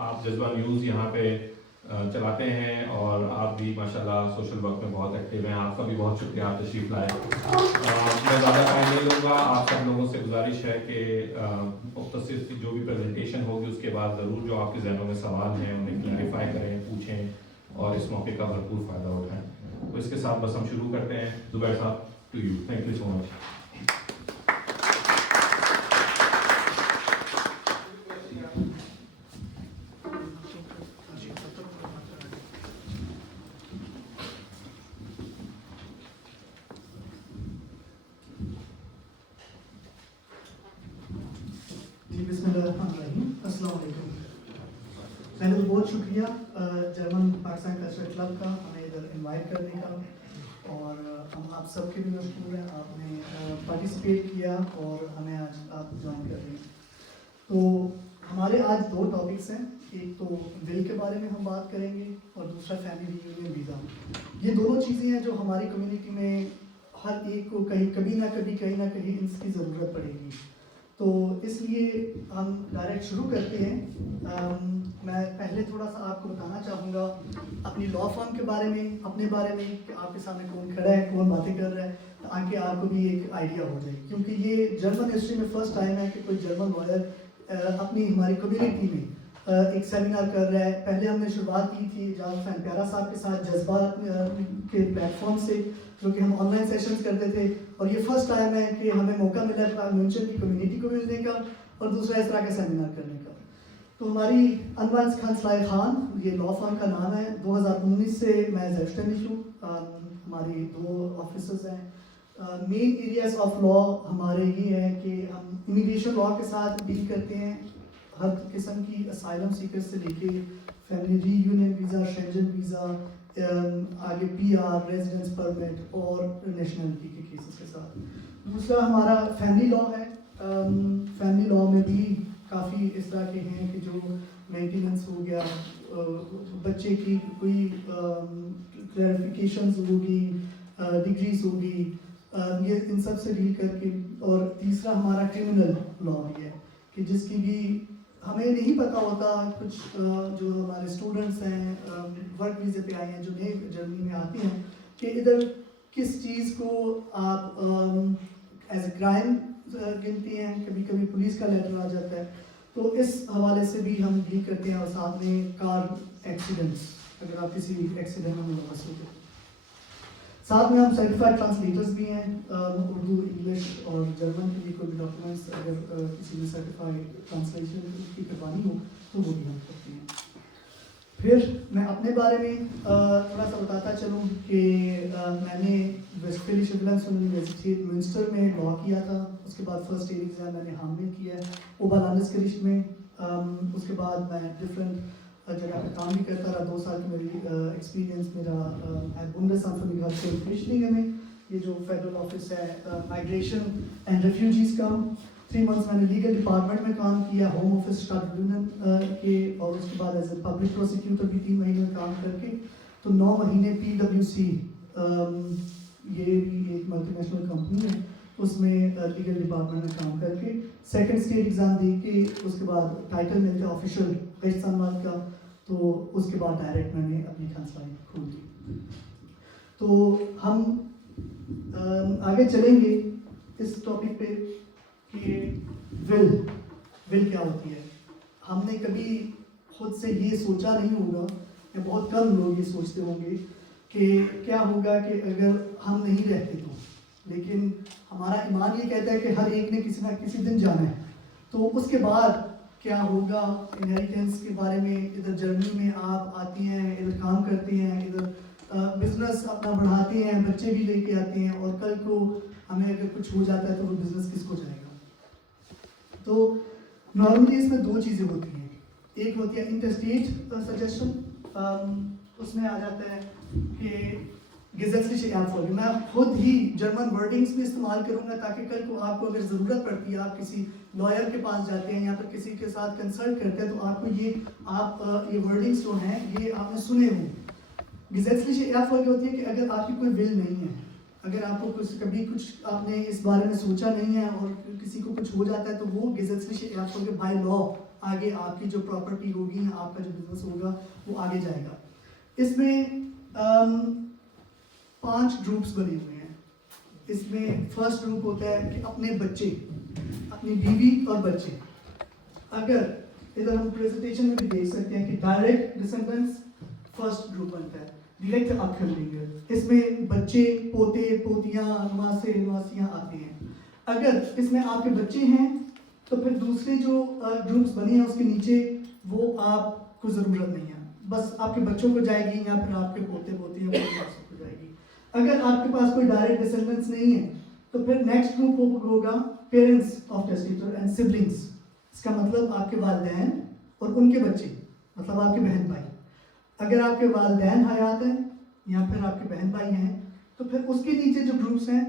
آپ جذبہ نیوز یہاں پہ چلاتے ہیں اور آپ بھی ماشاءاللہ سوشل ورک میں بہت ایکٹیو ہیں. آپ کا بھی بہت شکریہ, آپ تشریف لائے. میں زیادہ ٹائم نہیں لوں گا. آپ سب لوگوں سے گزارش ہے کہ مختصر جو بھی پریزنٹیشن ہوگی اس کے بعد ضرور جو آپ کے ذہنوں میں سوال ہیں انہیں کلیریفائی کریں, پوچھیں اور اس موقع کا بھرپور فائدہ اٹھائیں. تو اس کے ساتھ بس ہم شروع کرتے ہیں. زبیر صاحب, to you. Thank you so much. السلام علیکم. پہلے تو بہت شکریہ جرمن پاکستان کلچرل کلب کا ہمیں ادھر انوائٹ کرنے کا, اور ہم آپ سب کے بھی مشکور ہیں, آپ نے پارٹیسپیٹ کیا اور ہمیں آج آپ جوائن کر رہے ہیں. تو ہمارے آج دو ٹاپکس ہیں, ایک تو ول کے بارے میں ہم بات کریں گے اور دوسرا فیملی ری یونین ویزا. یہ دونوں چیزیں ہیں جو ہماری کمیونٹی میں ہر ایک کو کبھی نہ کہیں ان کی ضرورت پڑے گی. تو اس لیے ہم ڈائریکٹ شروع کرتے ہیں. میں پہلے تھوڑا سا آپ کو بتانا چاہوں گا اپنی لا فرم کے بارے میں, اپنے بارے میں کہ آپ کے سامنے کون کھڑا ہے, کون باتیں کر رہا ہے, تاکہ آپ کو بھی ایک آئیڈیا ہو جائے. کیونکہ یہ جرمن ہسٹری میں فرسٹ ٹائم ہے کہ کوئی جرمن لائر اپنی ہماری کمیونٹی میں ایک سیمینار کر رہا ہے. پہلے ہم نے شروعات کی تھی جاوید حسین پیارا صاحب کے ساتھ جذبات کے پلیٹ فارم سے, جو کہ ہم آن لائن سیشنز کرتے تھے, اور یہ فرسٹ ٹائم ہے کہ ہمیں موقع ملا ہے میونشن کی کمیونٹی کو ملنے کا اور دوسرا اس طرح کا سیمینار کرنے کا. تو ہماری انوانس خان صلاح خان, یہ لا فرم کا نام ہے. 2019 سے میں زیبسٹینش ہوں. ہماری 2 آفیسز ہیں. مین ایریاز آف لا ہمارے یہ ہیں کہ ہم امیگریشن لا کے ساتھ ڈیل کرتے ہیں, ہر قسم کی اسائلم سیکر سے لے کے فیملی ری یونین ویزا, شینجن ویزا, آگے پی آر, ریزیڈنس پرمٹ اور نیشنلٹی کے کیسز کے ساتھ. دوسرا ہمارا فیملی لا ہے. فیملی لا میں بھی کافی اس طرح کے ہیں کہ جو مینٹیننس ہو گیا, بچے کی کوئی کلیریفیکیشنز ہوگی, ڈگریز ہوگی, یہ ان سب سے ڈیل کر کے. اور تیسرا ہمارا کرمنل لا بھی ہے کہ جس کی بھی ہمیں نہیں پتہ ہوتا, کچھ جو ہمارے اسٹوڈنٹس ہیں ورک ویزے پہ آئے ہیں جو نئے جرمنی میں آتے ہیں, کہ ادھر کس چیز کو آپ ایز اے کرائم گنتے ہیں, کبھی کبھی پولیس کا لیٹر آ جاتا ہے. تو اس حوالے سے بھی ہم ڈیل کرتے ہیں. اور ساتھ میں کار ایکسیڈنٹس, اگر آپ کسی ایکسیڈنٹ میں ملوث ہوتے ہیں. ساتھ میں ہم سرٹیفائڈ ٹرانسلیٹرز بھی ہیں, اردو, انگلش اور جرمن کے لیے کوئی بھی ڈاکومنٹس اگر کسی نے سرٹیفائڈ ٹرانسلیشن کی کروانی ہو تو وہ بھی ہم کرتے ہیں. پھر میں اپنے بارے میں تھوڑا سا بتاتا چلوں کہ میں نے ویسٹفیلیش یونیورسٹی میونسٹر میں لا کیا تھا. اس کے بعد فرسٹ ایئر ایگزام میں نے ہامل کیا ہے اوبرلینڈسگericht میں. اس کے بعد میں ڈفرینٹ جگہ پہ کام بھی کرتا رہا. 2 سال کی میری ایکسپیرینس میرا بونڈساmt für Migration und Flüchtlinge میں, یہ جو فیڈرل آفس ہے مائگریشن اینڈ ریفیوجیز کا. 3 months میں نے لیگل ڈپارٹمنٹ میں کام کیا, ہوم آفس اسٹارٹ یونین کے, اور اس کے بعد ایز اے پبلک پروسیکیوٹر بھی 3 مہینے میں کام کر کے. تو 9 مہینے PwC, یہ بھی ایک ملٹی نیشنل کمپنی ہے, اس میں لیگل ڈپارٹمنٹ میں کام کر کے سیکنڈ اسٹیٹ ایگزام دے کے اس کے بعد ٹائٹل ملتا ہے آفیشیل ریchtsanwalt کا. تو اس کے بعد ڈائریکٹ میں نے اپنی کھانسلائی کھول دی. تو ہم آگے چلیں گے اس ٹاپک پہ کہ ول کیا ہوتی ہے. ہم نے کبھی خود سے یہ سوچا نہیں ہوگا, یا بہت کم لوگ یہ سوچتے ہوں گے کہ کیا ہوگا کہ اگر ہم نہیں رہتے تو. لیکن ہمارا ایمان یہ کہتا ہے کہ ہر ایک نے کسی نہ کسی دن جانا ہے. تو اس کے بعد کیا ہوگا, انہیریٹنس کے بارے میں. ادھر جرمنی میں آپ آتی ہیں, ادھر کام کرتے ہیں, ادھر بزنس اپنا بڑھاتے ہیں, بچے بھی لے کے آتے ہیں, اور کل کو ہمیں اگر کچھ ہو جاتا ہے تو وہ بزنس کس کو جائے گا. تو نارملی اس میں 2 چیزیں ہوتی ہیں. ایک ہوتی ہے انٹرسٹیٹ سجیشن, اس میں آ جاتا ہے کہ gesetzliche Erbfolge. میں خود ہی جرمن ورڈنگس بھی استعمال کروں گا تاکہ کل کو آپ کو اگر ضرورت پڑتی ہے, آپ کسی لائر کے پاس جاتے ہیں یا پھر کسی کے ساتھ کنسلٹ کرتے ہیں, تو آپ کو یہ ورڈنگس جو ہیں یہ آپ نے سنے ہوں. gesetzliche Erbfolge ہوتی ہے کہ اگر آپ کی کوئی ول نہیں ہے, اگر آپ کو کبھی کچھ آپ نے اس بارے میں سوچا نہیں ہے اور کسی کو کچھ ہو جاتا ہے, تو وہ gesetzliche Erbfolge by law آگے آپ کی جو پراپرٹی ہوگی یا آپ کا جو بزنس ہوگا وہ آگے جائے گا. اس میں 5 گروپس بنے ہوئے ہیں. اس میں فرسٹ گروپ ہوتا ہے کہ اپنے بچے, اپنی بیوی اور بچے. اگر ادھر ہم پریزنٹیشن میں بھی دیکھ سکتے ہیں کہ ڈائریکٹ ڈسینڈنٹس فرسٹ گروپ بنتا ہے, ڈائریکٹ اپکمنگ. اس میں بچے, پوتے, پوتیاں, نواسے, نواسیاں آتے ہیں. اگر اس میں آپ کے بچے ہیں تو پھر دوسرے جو گروپس بنے ہیں اس کے نیچے وہ آپ کو ضرورت نہیں ہے, بس آپ کے بچوں کو جائے گی یا پھر آپ کے پوتے پوتیاں کو جائے گی. اگر آپ کے پاس کوئی ڈائریکٹ ڈسینڈنٹس نہیں ہے تو پھر نیکسٹ گروپ ہوگا پیرنٹس آف ٹیسٹیٹر اینڈ سبلنگس. اس کا مطلب آپ کے والدین اور ان کے بچے, مطلب آپ کے بہن بھائی. اگر آپ کے والدین حیات ہیں یا پھر آپ کے بہن بھائی ہیں تو پھر اس کے نیچے جو گروپس ہیں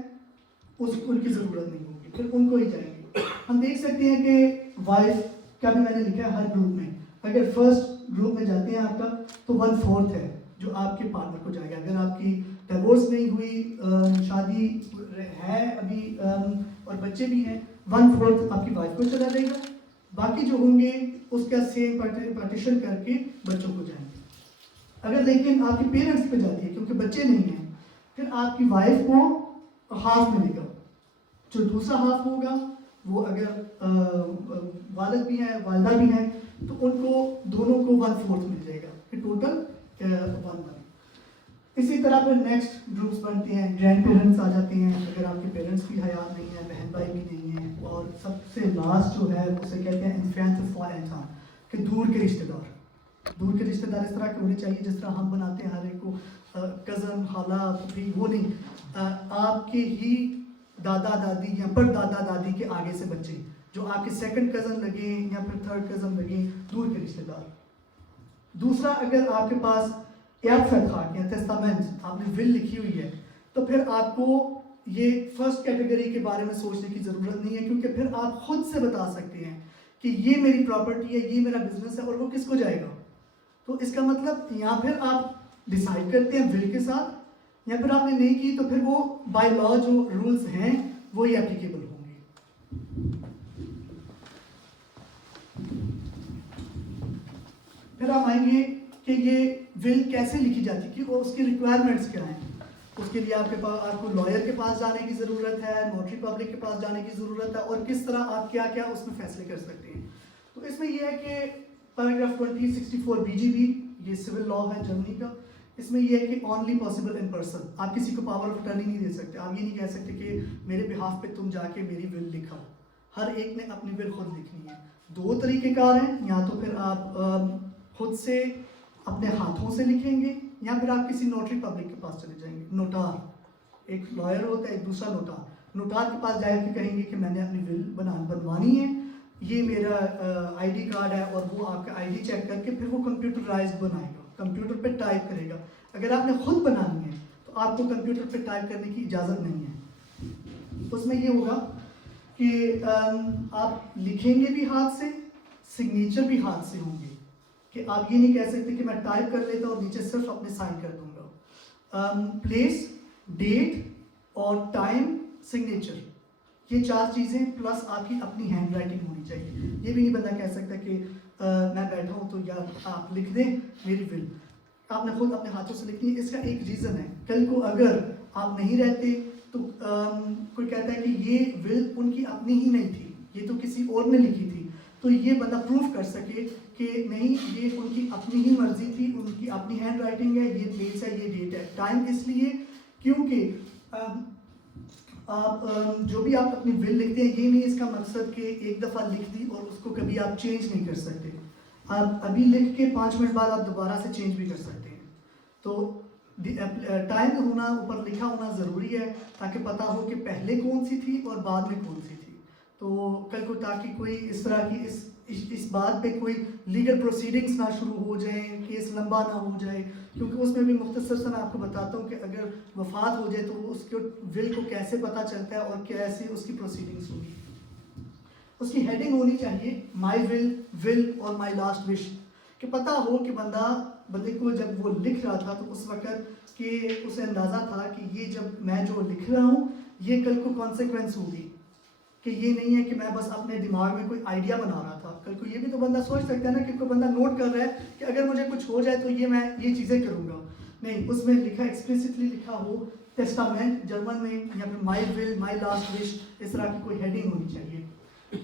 ان کی ضرورت نہیں ہوگی, پھر ان کو ہی جائیں گے. ہم دیکھ سکتے ہیں کہ وائف کا بھی میں نے لکھا ہے ہر گروپ میں. اگر فرسٹ گروپ میں جاتے ہیں آپ کا تو 1/4 ہے جو آپ کے پارٹنر کو جائے گا. اگر آپ کی ڈیورس نہیں ہوئی, شادی ہے ابھی اور بچے بھی ہیں, 1/4 آپ کی وائف کو چلا جائے گا. باقی جو ہوں گے اس کا سیم پارٹیشن کر کے بچوں کو جائیں گے. اگر لیکن آپ کے پیرنٹس پہ جاتی ہے کیونکہ بچے نہیں ہیں, پھر آپ کی وائف کو ہاف ملے گا. جو دوسرا ہاف ہوگا وہ اگر والد بھی ہیں والدہ بھی ہیں تو ان کو دونوں کو 1/4 مل جائے گا, پھر ٹوٹل 1/1. اسی طرح پھر نیکسٹ گروپس بنتے ہیں, گرینڈ پیرنٹس آ جاتے ہیں. اگر آپ کے پیرنٹس بھی حیات نہیں ہیں, بہن بھائی بھی نہیں ہیں, اور سب سے لاسٹ جو ہے اسے کہتے ہیں انفینٹ فار انسان, کہ دور کے رشتے دار. دور کے رشتے دار اس طرح کے ہونے چاہیے جس طرح ہم بناتے ہیں ہر ایک کو کزن, خالہ, پھوپھی, وہ نہیں. آپ کے ہی دادا دادی یا پر دادا دادی کے آگے سے بچے جو آپ کے سیکنڈ کزن لگیں یا پھر تھرڈ کزن لگیں, دور کے رشتے دار. دوسرا, اگر آپ کے پاس فتخاک یا ٹیسٹامنٹ آپ نے ول لکھی ہوئی ہے تو پھر آپ کو یہ فرسٹ کیٹیگری کے بارے میں سوچنے کی ضرورت نہیں ہے, کیونکہ پھر آپ خود سے بتا سکتے ہیں کہ یہ میری پراپرٹی ہے, یہ میرا بزنس ہے اور وہ کس کو جائے گا. تو اس کا مطلب یا پھر آپ ڈیسائیڈ کرتے ہیں ول کے ساتھ, یا پھر آپ نے نہیں کی تو پھر وہ بائی لا جو رولز ہیں وہی اپلیکیبل ہوں گے. پھر آپ آئیں گے کہ یہ ول کیسے لکھی جاتی ہے اور اس کی ریکوائرمنٹس کیا ہیں. اس کے لیے آپ کو لائر کے پاس جانے کی ضرورت ہے, نوٹری پبلک کے پاس جانے کی ضرورت ہے, اور کس طرح آپ کیا کیا اس میں فیصلے کر سکتے ہیں. تو اس میں یہ ہے کہ پیراگراف 2064 BGB, یہ سول لا ہے جرمنی کا. اس میں یہ ہے کہ اونلی پاسبل ان پرسن. آپ کسی کو پاور آف اٹرنی نہیں دے سکتے. آپ یہ نہیں کہہ سکتے کہ میرے بہاف پہ تم جا کے میری ول لکھا. ہر ایک نے اپنی ول خود لکھنی ہے. 2 طریقے کار ہیں, یا تو پھر آپ خود سے اپنے ہاتھوں سے لکھیں گے یا پھر آپ کسی نوٹری پبلک کے پاس چلے جائیں گے. نوٹار, ایک لائر ہوتا ہے, ایک دوسرا نوٹار. نوٹار کے پاس جا کے کہیں گے کہ میں نے اپنی ول بنوانی ہے, یہ میرا آئی ڈی کارڈ ہے, اور وہ آپ کا آئی ڈی چیک کر کے پھر وہ کمپیوٹرائز بنائے گا, کمپیوٹر پہ ٹائپ کرے گا. اگر آپ نے خود بنانی ہے تو آپ کو کمپیوٹر پہ ٹائپ کرنے کی اجازت نہیں ہے. اس میں یہ ہوگا کہ آپ لکھیں گے بھی ہاتھ سے, سگنیچر بھی ہاتھ سے ہوں گے, کہ آپ یہ نہیں کہہ سکتے کہ میں ٹائپ کر لیتا ہوں اور نیچے صرف اپنے سائن کر دوں گا. پلیس, ڈیٹ اور ٹائم, سگنیچر, یہ 4 چیزیں پلس آپ کی اپنی ہینڈ رائٹنگ ہونی چاہیے. یہ بھی نہیں بندہ کہہ سکتا کہ میں بیٹھا ہوں تو یا آپ لکھ دیں میری ول. آپ نے خود اپنے ہاتھوں سے لکھنی ہے. اس کا ایک ریزن ہے, کل کو اگر آپ نہیں رہتے تو کوئی کہتا ہے کہ یہ ول ان کی اپنی ہی نہیں تھی, یہ تو کسی اور نے لکھی تھی, تو یہ بندہ پروف کر سکے کہ نہیں یہ ان کی اپنی ہی مرضی تھی, ان کی اپنی ہینڈ رائٹنگ ہے, یہ پلیس ہے, یہ ڈیٹ ہے. ٹائم اس لیے کیونکہ آپ جو بھی آپ اپنی ول لکھتے ہیں یہ نہیں اس کا مقصد کہ ایک دفعہ لکھ دی اور اس کو کبھی آپ چینج نہیں کر سکتے. آپ ابھی لکھ کے 5 منٹ بعد آپ دوبارہ سے چینج بھی کر سکتے ہیں. تو ٹائم ہونا, اوپر لکھا ہونا ضروری ہے تاکہ پتہ ہو کہ پہلے کون سی تھی اور بعد میں کون سی تھی. تو کل کو تاکہ کوئی اس طرح کی اس بات پہ کوئی لیگل پروسیڈنگس نہ شروع ہو جائیں, کیس لمبا نہ ہو جائے, کیونکہ اس میں بھی مختصر سے میں آپ کو بتاتا ہوں کہ اگر وفات ہو جائے تو اس کے ول کو کیسے پتہ چلتا ہے اور کیسے اس کی پروسیڈنگس ہوگی. اس کی ہیڈنگ ہونی چاہیے مائی ول اور مائی لاسٹ وش, کہ پتہ ہو کہ بندے کو جب وہ لکھ رہا تھا تو اس وقت کہ اسے اندازہ تھا کہ یہ جب میں جو لکھ رہا ہوں یہ کل کو کانسیکوینس ہوگی, کہ یہ نہیں ہے کہ میں بس اپنے دماغ میں کوئی آئیڈیا بنا رہا تھا. کل کو یہ بھی تو بندہ سوچ سکتا ہے نا کہ کوئی بندہ نوٹ کر رہا ہے کہ اگر مجھے کچھ ہو جائے تو یہ میں یہ چیزیں کروں گا. نہیں, اس میں لکھا ایکسپلیسٹلی لکھا ہو ٹیسٹامنٹ جرمن میں, یا پھر مائی ول, مائی لاسٹ وش, اس طرح کی کوئی ہیڈنگ ہونی چاہیے.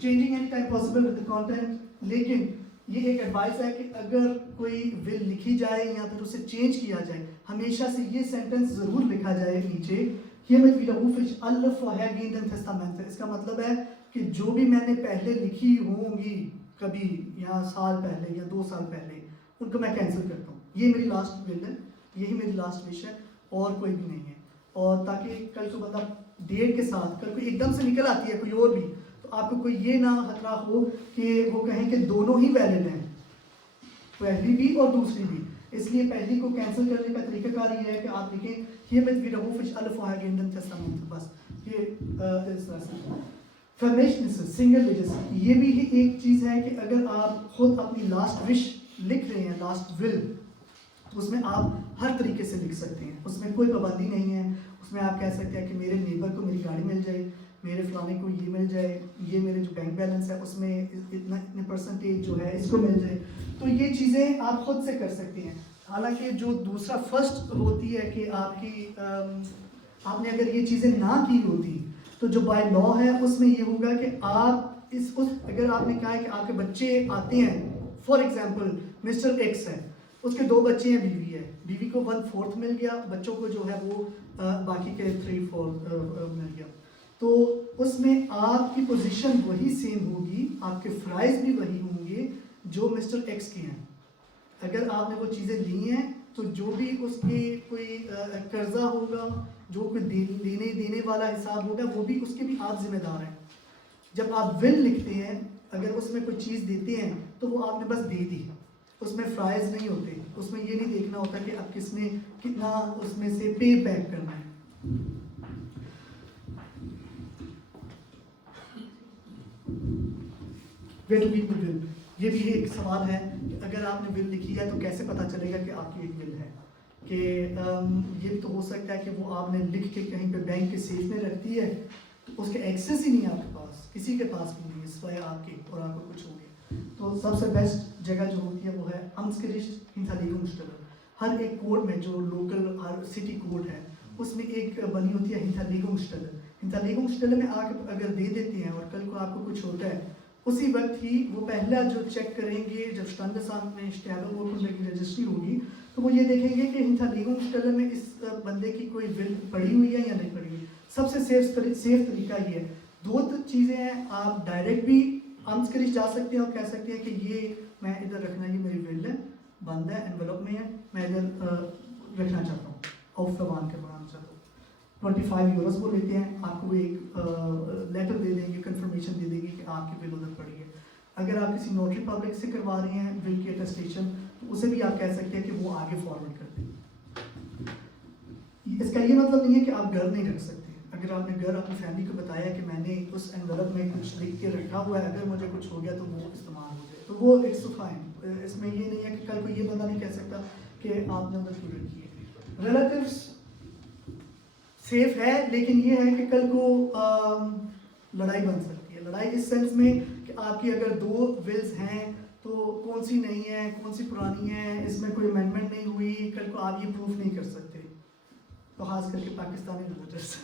Changing any time possible with the content. لیکن یہ ایک ایڈوائس ہے کہ اگر کوئی ول لکھی جائے یا پھر اسے چینج کیا جائے, ہمیشہ سے یہ سینٹنس ضرور لکھا جائے نیچے, hiermit widerrufe ich alle vorhergehenden Testamente. اس کا مطلب ہے کہ جو بھی میں نے پہلے لکھی ہوں گی کبھی, یا سال پہلے یا 2 سال پہلے, ان کو میں کینسل کرتا ہوں. یہ میری لاسٹ ول ہے, یہی میری لاسٹ وش ہے, اور کوئی بھی نہیں ہے. اور تاکہ کل کو بندہ ڈیٹ کے ساتھ کل کو ایک دم سے نکل آتی ہے کوئی اور بھی, تو آپ کو کوئی یہ نہ خطرہ ہو کہ وہ کہیں کہ دونوں ہی ویلڈ ہیں, پہلی بھی اور دوسری بھی. اس لیے پہلی کو کینسل کرنے کا طریقہ کار یہ ہے کہ آپ لکھیں hiermit widerrufe ich alle vorhergehenden Testamente. بس یہ اس طرح سے. Vermächtnisse, Single Legacy, یہ بھی ایک چیز ہے کہ اگر آپ خود اپنی لاسٹ وش لکھ رہے ہیں, لاسٹ ول, تو اس میں آپ ہر طریقے سے لکھ سکتے ہیں. اس میں کوئی پابندی نہیں ہے. اس میں آپ کہہ سکتے ہیں کہ میرے نیبر کو میری گاڑی مل جائے, میرے فلانے کو یہ مل جائے, یہ میرے جو بینک بیلنس ہے اس میں اتنے پرسنٹیج جو ہے اس کو مل جائے. تو یہ چیزیں آپ خود سے کر سکتے ہیں. حالانکہ جو دوسرا فرسٹ ہوتی ہے کہ آپ کی آپ نے اگر یہ چیزیں نہ کی ہوتی تو جو بائی لا ہے اس میں یہ ہوگا کہ آپ اگر آپ نے کہا ہے کہ آپ کے بچے آتے ہیں, فار ایگزامپل مسٹر ایکس ہے, اس کے 2 بچے ہیں, بیوی ہے, بیوی کو 1/4 مل گیا, بچوں کو جو ہے وہ باقی کے 3/4 مل گیا. تو اس میں آپ کی پوزیشن وہی سیم ہوگی, آپ کے فرائض بھی وہی ہوں گے جو مسٹر ایکس کے ہیں. اگر آپ نے وہ چیزیں لی ہیں تو جو بھی اس کے کوئی قرضہ ہوگا, جو کوئی دینے والا حساب ہوگا, وہ بھی اس کے بھی آپ ذمہ دار ہیں. جب آپ ول لکھتے ہیں, اگر اس میں کوئی چیز دیتے ہیں تو وہ آپ نے بس دے دی, اس میں فرائض نہیں ہوتے. اس میں یہ نہیں دیکھنا ہوتا کہ اب کس نے کتنا اس میں سے پے بیک کرنا ہے. Where to keep the will, یہ بھی ایک سوال ہے کہ اگر آپ نے ول لکھی ہے تو کیسے پتہ چلے گا کہ آپ کی ایک ول ہے. کہ یہ تو ہو سکتا ہے کہ وہ آپ نے لکھ کے کہیں پہ بینک کے سیف میں رکھتی ہے, تو اس کے ایکسیس ہی نہیں ہے آپ کے پاس, کسی کے پاس بھی نہیں ہے سوائے آپ کے, اور آپ کو کچھ ہو گیا. تو سب سے بیسٹ جگہ جو ہوتی ہے وہ ہے Amtsgericht Hinterlegungsstelle. ہر ایک کوڈ میں جو لوکل ہر سٹی کوڈ ہے اس میں ایک بنی ہوتی ہے Hinterlegungsstelle. Hinterlegungsstelle میں آپ اگر دے دیتے ہیں اور کل کو آپ کو کچھ ہوتا ہے, اسی وقت ہی وہ پہلا جو چیک کریں گے جب Standesamt میں Sterbeurkunde کی رجسٹری ہوگی, تو وہ یہ دیکھیں گے کہ Hinterlegungsstelle میں اس بندے کی کوئی ول پڑی ہوئی ہے یا نہیں پڑی ہوئی. سب سے سیف طریقہ یہ ہے. 2 چیزیں ہیں, آپ ڈائریکٹ بھی Amtsgericht جا سکتے ہیں اور کہہ سکتے ہیں کہ یہ میں ادھر رکھنا, یہ میری ول ہے, بند ہے, انویلپ میں ہے, میں ادھر رکھنا چاہتا ہوں, aufbewahren کے بنانا چاہتا ہوں. 25 یوروز وہ لیتے ہیں, آپ کو ایک لیٹر دے دیں گے, کنفرمیشن دے دیں گے کہ آپ کی ول ادھر پڑی ہے. اگر آپ کسی نوٹری پبلک سے کروا رہے ہیں ول کی اٹیسٹیشن, تو اسے بھی آپ کہہ سکتے ہیں کہ وہ آگے فارورڈ کر دیں. اس کا یہ مطلب نہیں ہے کہ آپ گھر نہیں رکھ سکتے. اگر آپ نے گھر اپنی فیملی کو بتایا کہ میں نے اس انویلپ میں کچھ لکھ کے رکھا ہوا ہے, اگر مجھے کچھ ہو گیا تو وہ استعمال ہو جائے, تو وہ اٹس فائن. اس میں یہ نہیں ہے کہ کل کو یہ بندہ نہیں کہہ سکتا کہ آپ نے ادھر کیوں رکھی ہے. ریلیٹیوس سیف ہے, لیکن یہ ہے کہ کل کو لڑائی بن سکتی ہے. لڑائی اس سینس میں کہ آپ کی اگر 2 ولز ہیں تو کون سی نہیں ہے, کون سی پرانی ہے, اس میں کوئی امینڈمنٹ نہیں ہوئی, کل کو آپ یہ پروف نہیں کر سکتے, تو خاص کر کے پاکستانی ووٹرز.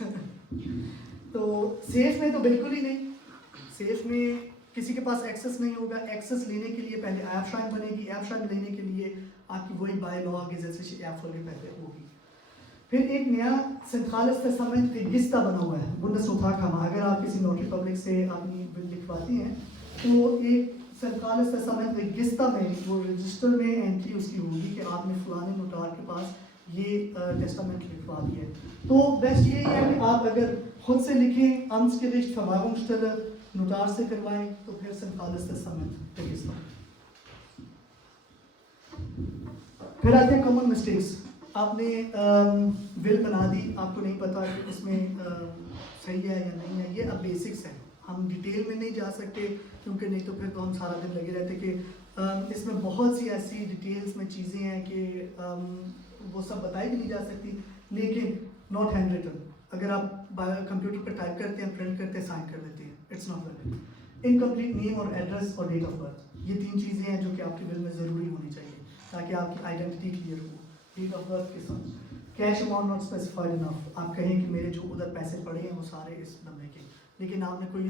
تو سیف میں تو بالکل ہی نہیں. سیف میں کسی کے پاس ایکسیس نہیں ہوگا. ایکسیس لینے کے لیے پہلے ایپ شائن بنے گی, ایپ شائن لینے کے لیے آپ کی وہی بائی لا gesetzliche Erbfolge پہلے ہوگی. پھر ایک نیا Zentrales Testament Register بنا ہوا ہے, Bundesnotarkammer. اگر آپ کسی نوٹری پبلک سے اپنی ول لکھواتی ہیں تو ایک Zentrales Testament Register میں, وہ رجسٹر میں انٹری اس کی ہوگی کہ آپ نے فلانے نوٹار کے پاس یہ ٹیسٹامنٹ لکھوا دیا ہے. تو بیسٹ یہی ہے کہ آپ اگر خود سے لکھیں, Amtsgericht, Verwahrungsstelle, نوٹار سے کروائیں, تو پھر Zentrales Testament Register. پھر آتے ہیں کامن مسٹیکس. آپ نے ول بنا دی, آپ کو نہیں پتا کہ اس میں صحیح ہے یا نہیں ہے. یہ اب بیسکس ہے, ہم ڈیٹیل میں نہیں جا سکتے کیونکہ نہیں تو پھر تو ہم سارا دن لگے رہتے کہ اس میں بہت سی ایسی ڈیٹیلز میں چیزیں ہیں کہ وہ سب بتائی بھی نہیں جا سکتی. لیکن ناٹ ہینڈ ریٹن, اگر آپ کمپیوٹر پہ ٹائپ کرتے ہیں, پرنٹ کرتے ہیں, سائن کر دیتے ہیں, it's not valid. Incomplete name और एड्रेस और डेट ऑफ बर्थ, ये 3 चीज़ें हैं जो कि आपके विल में ज़रूरी होनी चाहिए ताकि आपकी आइडेंटिटी क्लियर हो। डेट ऑफ बर्थ के साथ cash amount not specified enough, आप कहें कि मेरे जो उधर पैसे पड़े हैं वो सारे इस बंदे के, लेकिन आपने कोई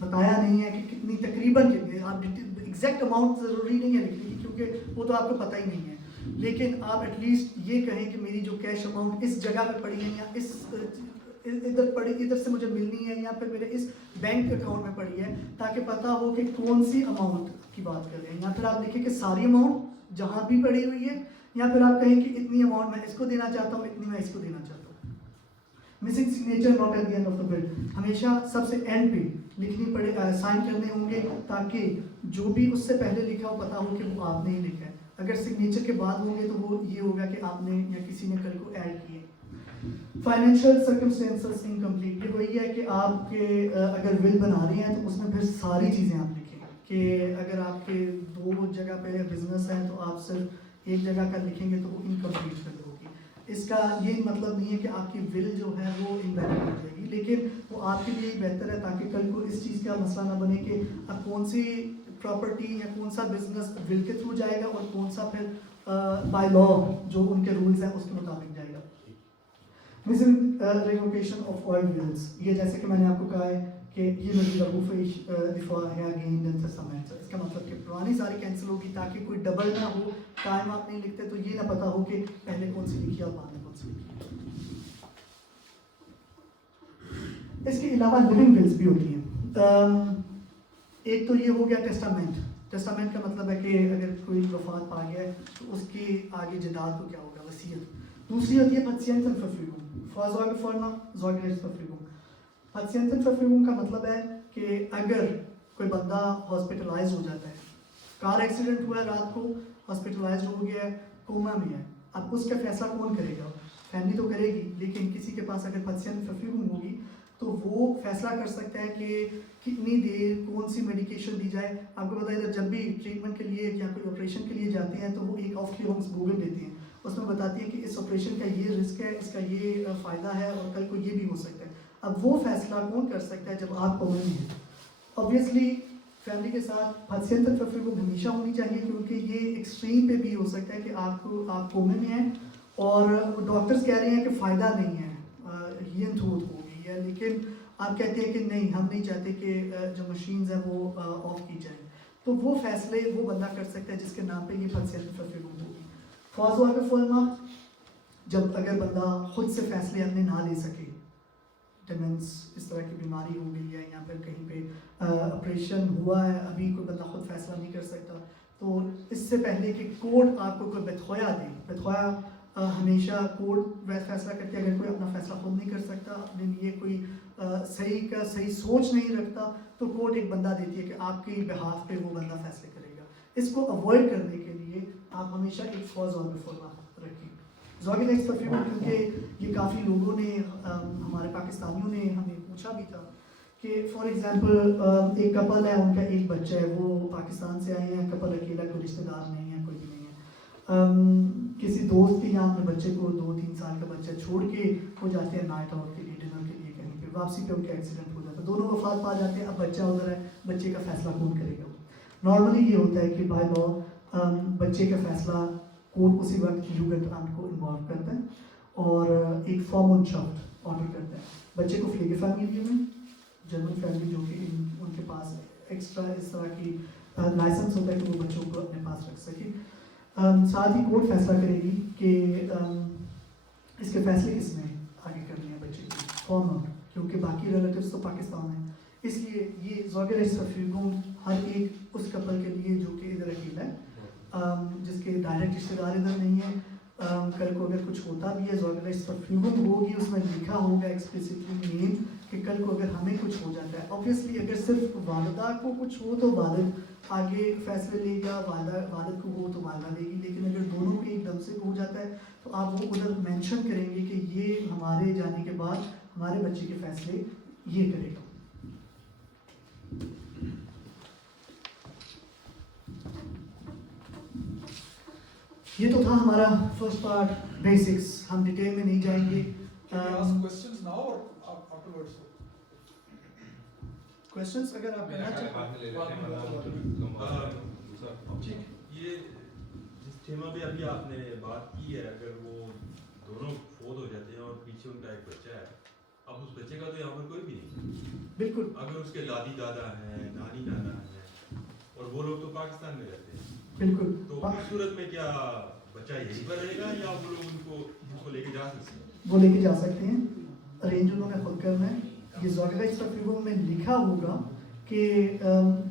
बताया नहीं है कि कितनी तकरीबन कितनी, आप एग्जैक्ट अमाउंट ज़रूरी नहीं है लिखने की क्योंकि वो तो आपको पता ही नहीं है, लेकिन आप एटलीस्ट ये कहें कि मेरी जो कैश अमाउंट इस जगह पे पड़ी है या इस इधर पड़ी, इधर से मुझे मिलनी है या फिर मेरे इस बैंक अकाउंट में पड़ी है, ताकि पता हो कि कौन सी अमाउंट की बात कर रहे हैं। या फिर आप लिखें कि सारी अमाउंट जहाँ भी पड़ी हुई है, या फिर आप कहें कि इतनी अमाउंट मैं इसको देना चाहता हूँ, इतनी मैं इसको देना चाहता हूँ। Missing signature not at the end of the bill, हमेशा सबसे एंड पे लिखनी पड़े, साइन करने होंगे ताकि जो भी उससे पहले लिखा हो पता हो कि वो आपने ही लिखा है। अगर सिग्नेचर के बाद होंगे तो वो ये होगा कि आपने या किसी ने कल को ऐड किए। फाइनेंशियल सर्कमस्टेंसेस इनकम्प्लीट, ये वही है कि आपके अगर विल बना रहे हैं तो उसमें फिर सारी चीज़ें आप लिखें कि अगर आपके 2 जगह पे बिजनेस है तो आप सिर्फ एक जगह का लिखेंगे तो वो इनकम्प्लीट विल होगी। इसका ये मतलब नहीं है कि आपकी विल जो है वो इनवैलिड हो जाएगी, लेकिन वो आपके लिए बेहतर है ताकि कल को इस चीज़ का मसला ना बने कि अब कौन सी प्रॉपर्टी या कौन सा बिजनेस विल के थ्रू जाएगा और कौन सा फिर बाय लॉ जो उनके रूल्स हैं उसके मुताबिक जाएगा। Missing revocation of all wills, ये जैसे कि मैंने आपको कहा है कि ये तस्तामेंट, इसका मतलब कि पुरानी सारी कैंसिल होगी ताकि कोई डबल ना हो, टाइम आप नहीं लिखते तो ये ना पता हो कि पहले कौन सी लिखी और बाद में कौन सी लिखी। इसके अलावा लिविंग विल्स भी होती हैं। एक तो ये हो गया टेस्टामेंट। टेस्टामेंट का मतलब है कि अगर कोई वफात पा गया है तो उसके आगे जदाद को क्या होगा, वसीयत। दूसरी होती है Patientenverfügung, Vorsorgevollmacht, Sorgerechtsverfügung। Patientenverfügung का मतलब है कि अगर कोई बंदा हॉस्पिटलाइज हो जाता है, कार एक्सीडेंट हुआ है रात को, हॉस्पिटलाइज हो गया है, कोमा में है, अब उसका फैसला कौन करेगा? फैमिली तो करेगी, लेकिन किसी के पास अगर Patientenverfügung होगी तो वो फैसला कर सकता है कि कितनी देर कौन सी मेडिकेशन दी जाए। आपको पता है जब भी ट्रीटमेंट के लिए या कोई ऑपरेशन के लिए जाते हैं तो वो एक Aufklärungsbogen देती हैं, उसमें बताती है कि इस ऑपरेशन का ये रिस्क है, इसका ये फ़ायदा है और कल को ये भी हो सकता है। अब वो फैसला कौन कर सकता है जब आप कोमे में हैं? ऑब्वियसली फैमिली के साथ Patientenverfügung हमेशा होनी चाहिए क्योंकि ये एक्सट्रीम पे भी हो सकता है कि आप कोमे में हैं और डॉक्टर्स कह रहे हैं कि फ़ायदा नहीं है, हियनतोद हो गई है, लेकिन आप कहते हैं कि नहीं, हम नहीं चाहते कि जो मशीन्स हैं वो ऑफ की जाए, तो वो फैसले वो बंदा कर सकता है जिसके नाम पे ये Patientenverfügung होगी। Vorsorgevollmacht, जब अगर बंदा खुद से फैसले अपने ना ले सके, डेमेंस इस तरह की बीमारी हो गई है या फिर कहीं पे ऑपरेशन हुआ है, अभी कोई बंदा खुद फैसला नहीं कर सकता, तो इससे पहले कि कोर्ट आपको कोई बतखोया दे, बतखोया हमेशा कोर्ट फैसला करती है, अगर कोई अपना फैसला खुद नहीं कर सकता, अपने लिए कोई सही सोच नहीं रखता, तो कोर्ट एक बंदा देती है कि आपके बिहाफ पे वो बंदा फैसले करेगा। इसको अवॉइड करने के लिए आप हमेशा एक Vorsorgevollmacht रखें। Sorgerechtsverfügung, क्योंकि ये काफ़ी लोगों ने हमारे पाकिस्तानियों ने हमें पूछा भी था कि फॉर एग्जांपल एक कपल है, उनका एक बच्चा है, वो पाकिस्तान से आए हैं, कपल अकेला, कोई रिश्तेदार नहीं है, कोई भी नहीं है, किसी दोस्त के यहाँ अपने बच्चे को 2-3 साल का बच्चा छोड़ के वो जाते हैं नाइट आउट के लिए, डिनर के लिए कहीं पे, वापसी पे उनका एक्सीडेंट हो जाता है, दोनों वफात पा जाते हैं। अब बच्चा उधर है, बच्चे का फैसला कौन करेगा? नॉर्मली ये होता है कि बाय लॉ बच्चे का फैसला कोर्ट उसी वक्त जुगेंडाmt को इन्वॉल्व करता है और एक Vormundschaft ऑर्डर करता है। बच्चे को Pflegefamilie में, जर्मन फैमिली जो कि उनके पास एक्स्ट्रा इस तरह की लाइसेंस होता है कि वो बच्चों को अपने पास रख सके। साथ ही कोर्ट फैसला करेगी कि इसके फैसले किसने आगे करने हैं बच्चे की, कौन हो, क्योंकि बाकी रिलेटिव्स तो पाकिस्तान है, इसलिए ये Sorgerechtsverfügung हर एक उस कपल के लिए जो कि इधर अकेला है, जिसके डायरेक्ट रिश्तेदार इधर नहीं है, कल को अगर कुछ होता भी है Sorgerechtsverfügung होगी, उसमें लिखा होगा एक्सप्लिसिटली नेम कि कल को अगर हमें कुछ हो जाता है, ऑब्वियसली अगर सिर्फ वालिदा को कुछ हो तो वालिद आगे फैसले लेगा, वालिद को हो तो वालिदा लेगी, लेकिन अगर दोनों को एकदम से हो जाता है तो आप वो उधर मेंशन करेंगे कि ये हमारे जाने के बाद हमारे बच्चे के फैसले ये करेगा। ये तो था हमारा फर्स्ट पार्ट, बेसिक्स, हम डिटेल में नहीं जाएंगे। Can you ask questions now or afterwards? Questions अगर आप करना चाहें ये जिस टेमा पे अभी आपने बात की है, अगर वो दोनों फोत हो जाते हैं और पीछे उनका एक बच्चा है, अब उस बच्चे का तो यहाँ पर कोई भी नहीं, बिल्कुल अगर उसके दादी दादा हैं, नानी नाना हैं और वो लोग तो पाकिस्तान में रहते हैं, बिल्कुल तो उस सूरत में क्या बच्चा यहीं पर रहेगा या वो लोग उनको लेके जा सकते हैं? वो लेके जा सकते हैं, अरेंज उन्होंने खुद करना है। ये ज़ाबिता तकरीबों में लिखा होगा कि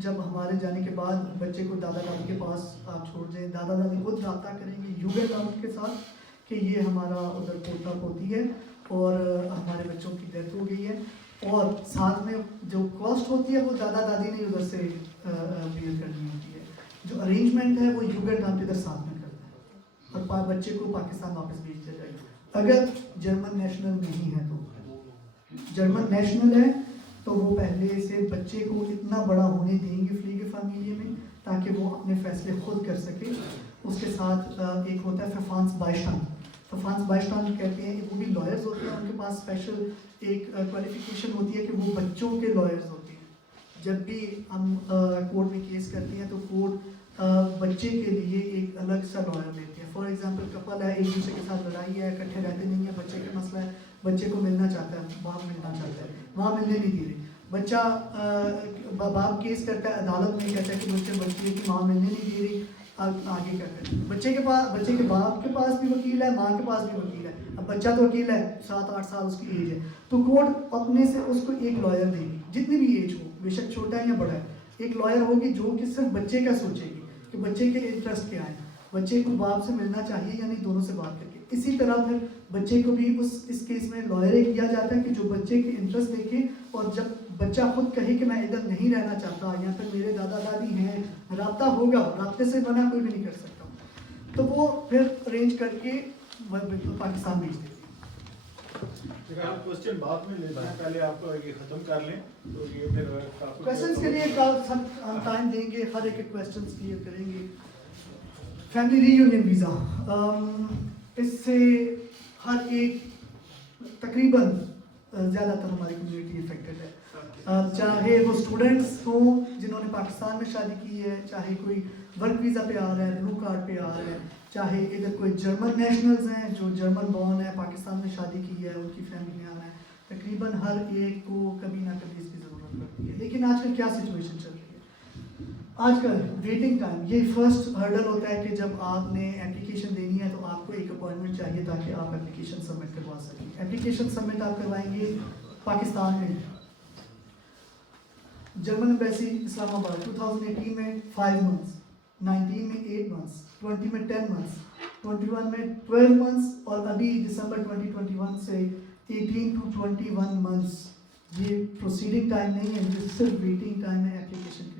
जब हमारे जाने के बाद बच्चे को दादा दादी के पास आप छोड़ जाएं, दादा दादी खुद रब्ता करेंगे युगेंडामत के साथ कि ये हमारा उधर पोता पोती है और हमारे बच्चों की डेथ हो गई है, और साथ में जो कॉस्ट होती है वो दादा दादी ने उधर से बेयर करनी होती है। जो अरेंजमेंट है वो युगेंडामत इधर साथ में करता है और बच्चे को पाकिस्तान वापस भेज दिया जाएगा। अगर जर्मन नेशनल नहीं है, तो जर्मन नेशनल है तो वो पहले से बच्चे को इतना बड़ा होने देंगे फ्लीगे फैमिली में ताकि वो अपने फैसले खुद कर सके। उसके साथ एक होता है फफांस बाइस्टान, फफांस बाइस्टान कहते हैं, वो भी लॉयर्स होते हैं, उनके पास स्पेशल एक क्वालिफिकेशन होती है कि वो बच्चों के लॉयर्स होते हैं। जब भी हम कोर्ट में केस करते हैं तो कोर्ट बच्चे के लिए एक अलग सा लॉयर लेते हैं। फॉर एग्जांपल कपल है, एक दूसरे के साथ लड़ाई है, इकट्ठे रहते नहीं है, बच्चे का मसला है, बच्चे को मिलना चाहता है, बाप मिलना चाहता है, वहाँ मिलने नहीं दे रही, बच्चा बाप केस करता है अदालत में, कहता है कि बच्चे की माँ मिलने नहीं दे रही, आगे क्या करें। बच्चे के बाप के पास भी वकील है, माँ के पास भी वकील है, अब बच्चा तो वकील है, 7-8 साल उसकी एज है, तो कोर्ट अपने से उसको एक लॉयर देगी, जितनी भी एज हो, बेशक छोटा है या बड़ा है, एक लॉयर होगी जो कि सिर्फ बच्चे का सोचेगी कि बच्चे के इंटरेस्ट क्या है, बच्चे को बाप से मिलना चाहिए या नहीं, दोनों से बात करके। इसी तरह फिर बच्चे को भी इस केस में लॉयर किया जाता है कि जो बच्चे के इंटरेस्ट देखे, और जब बच्चा खुद कहे कि मैं इधर नहीं रहना चाहता या फिर मेरे दादा दादी हैं, राब्ता होगा, राब्ते से बना कोई भी नहीं कर सकता, तो वो फिर अरेंज करके पाकिस्तान भेज देते हैं। आप क्वेश्चन बाद में लेते हैं, पहले आप ये खत्म कर लें तो ये फिर क्वेश्चंस के लिए कल हम टाइम देंगे, हर एक क्वेश्चंस क्लियर करेंगे। फैमिली रीयूनियन वीज़ा, इससे हर एक तकरीबन ज़्यादातर हमारी कम्युनिटी इफेक्टेड है, चाहे वो स्टूडेंट्स हों जिन्होंने पाकिस्तान में शादी की है, चाहे कोई वर्क वीज़ा पे आ रहा है, ब्लू कार्ड पे आ रहा है, चाहे इधर कोई जर्मन नेशनल्स हैं जो जर्मन बॉर्न है, पाकिस्तान में शादी की है, उनकी फैमिली में आना है, तकरीबन हर एक को कभी ना कभी इसकी ज़रूरत पड़ती है। लेकिन आजकल क्या सिचुएशन चल रही है, आजकल वेटिंग टाइम, ये फर्स्ट हर्डल होता है कि जब आपने एप्लीकेशन देनी है तो आपको एक अपॉइंटमेंट चाहिए ताकि आप एप्लीकेशन सबमिट करवा सकें। एप्लीकेशन सबमिट आप करवाएंगे पाकिस्तान में, जर्मन एम्बेसी इस्लामाबाद 2018 में 5 मंथ्स, 19 में 8 मंथ्स, 20 में 10 मंथ्स, 21 में 12 मंथ्स, और अभी दिसंबर 2021 से 18 to 21 मंथ्स। ये प्रोसीडिंग टाइम नहीं है, ये सिर्फ वेटिंग टाइम है एप्लीकेशन के लिए।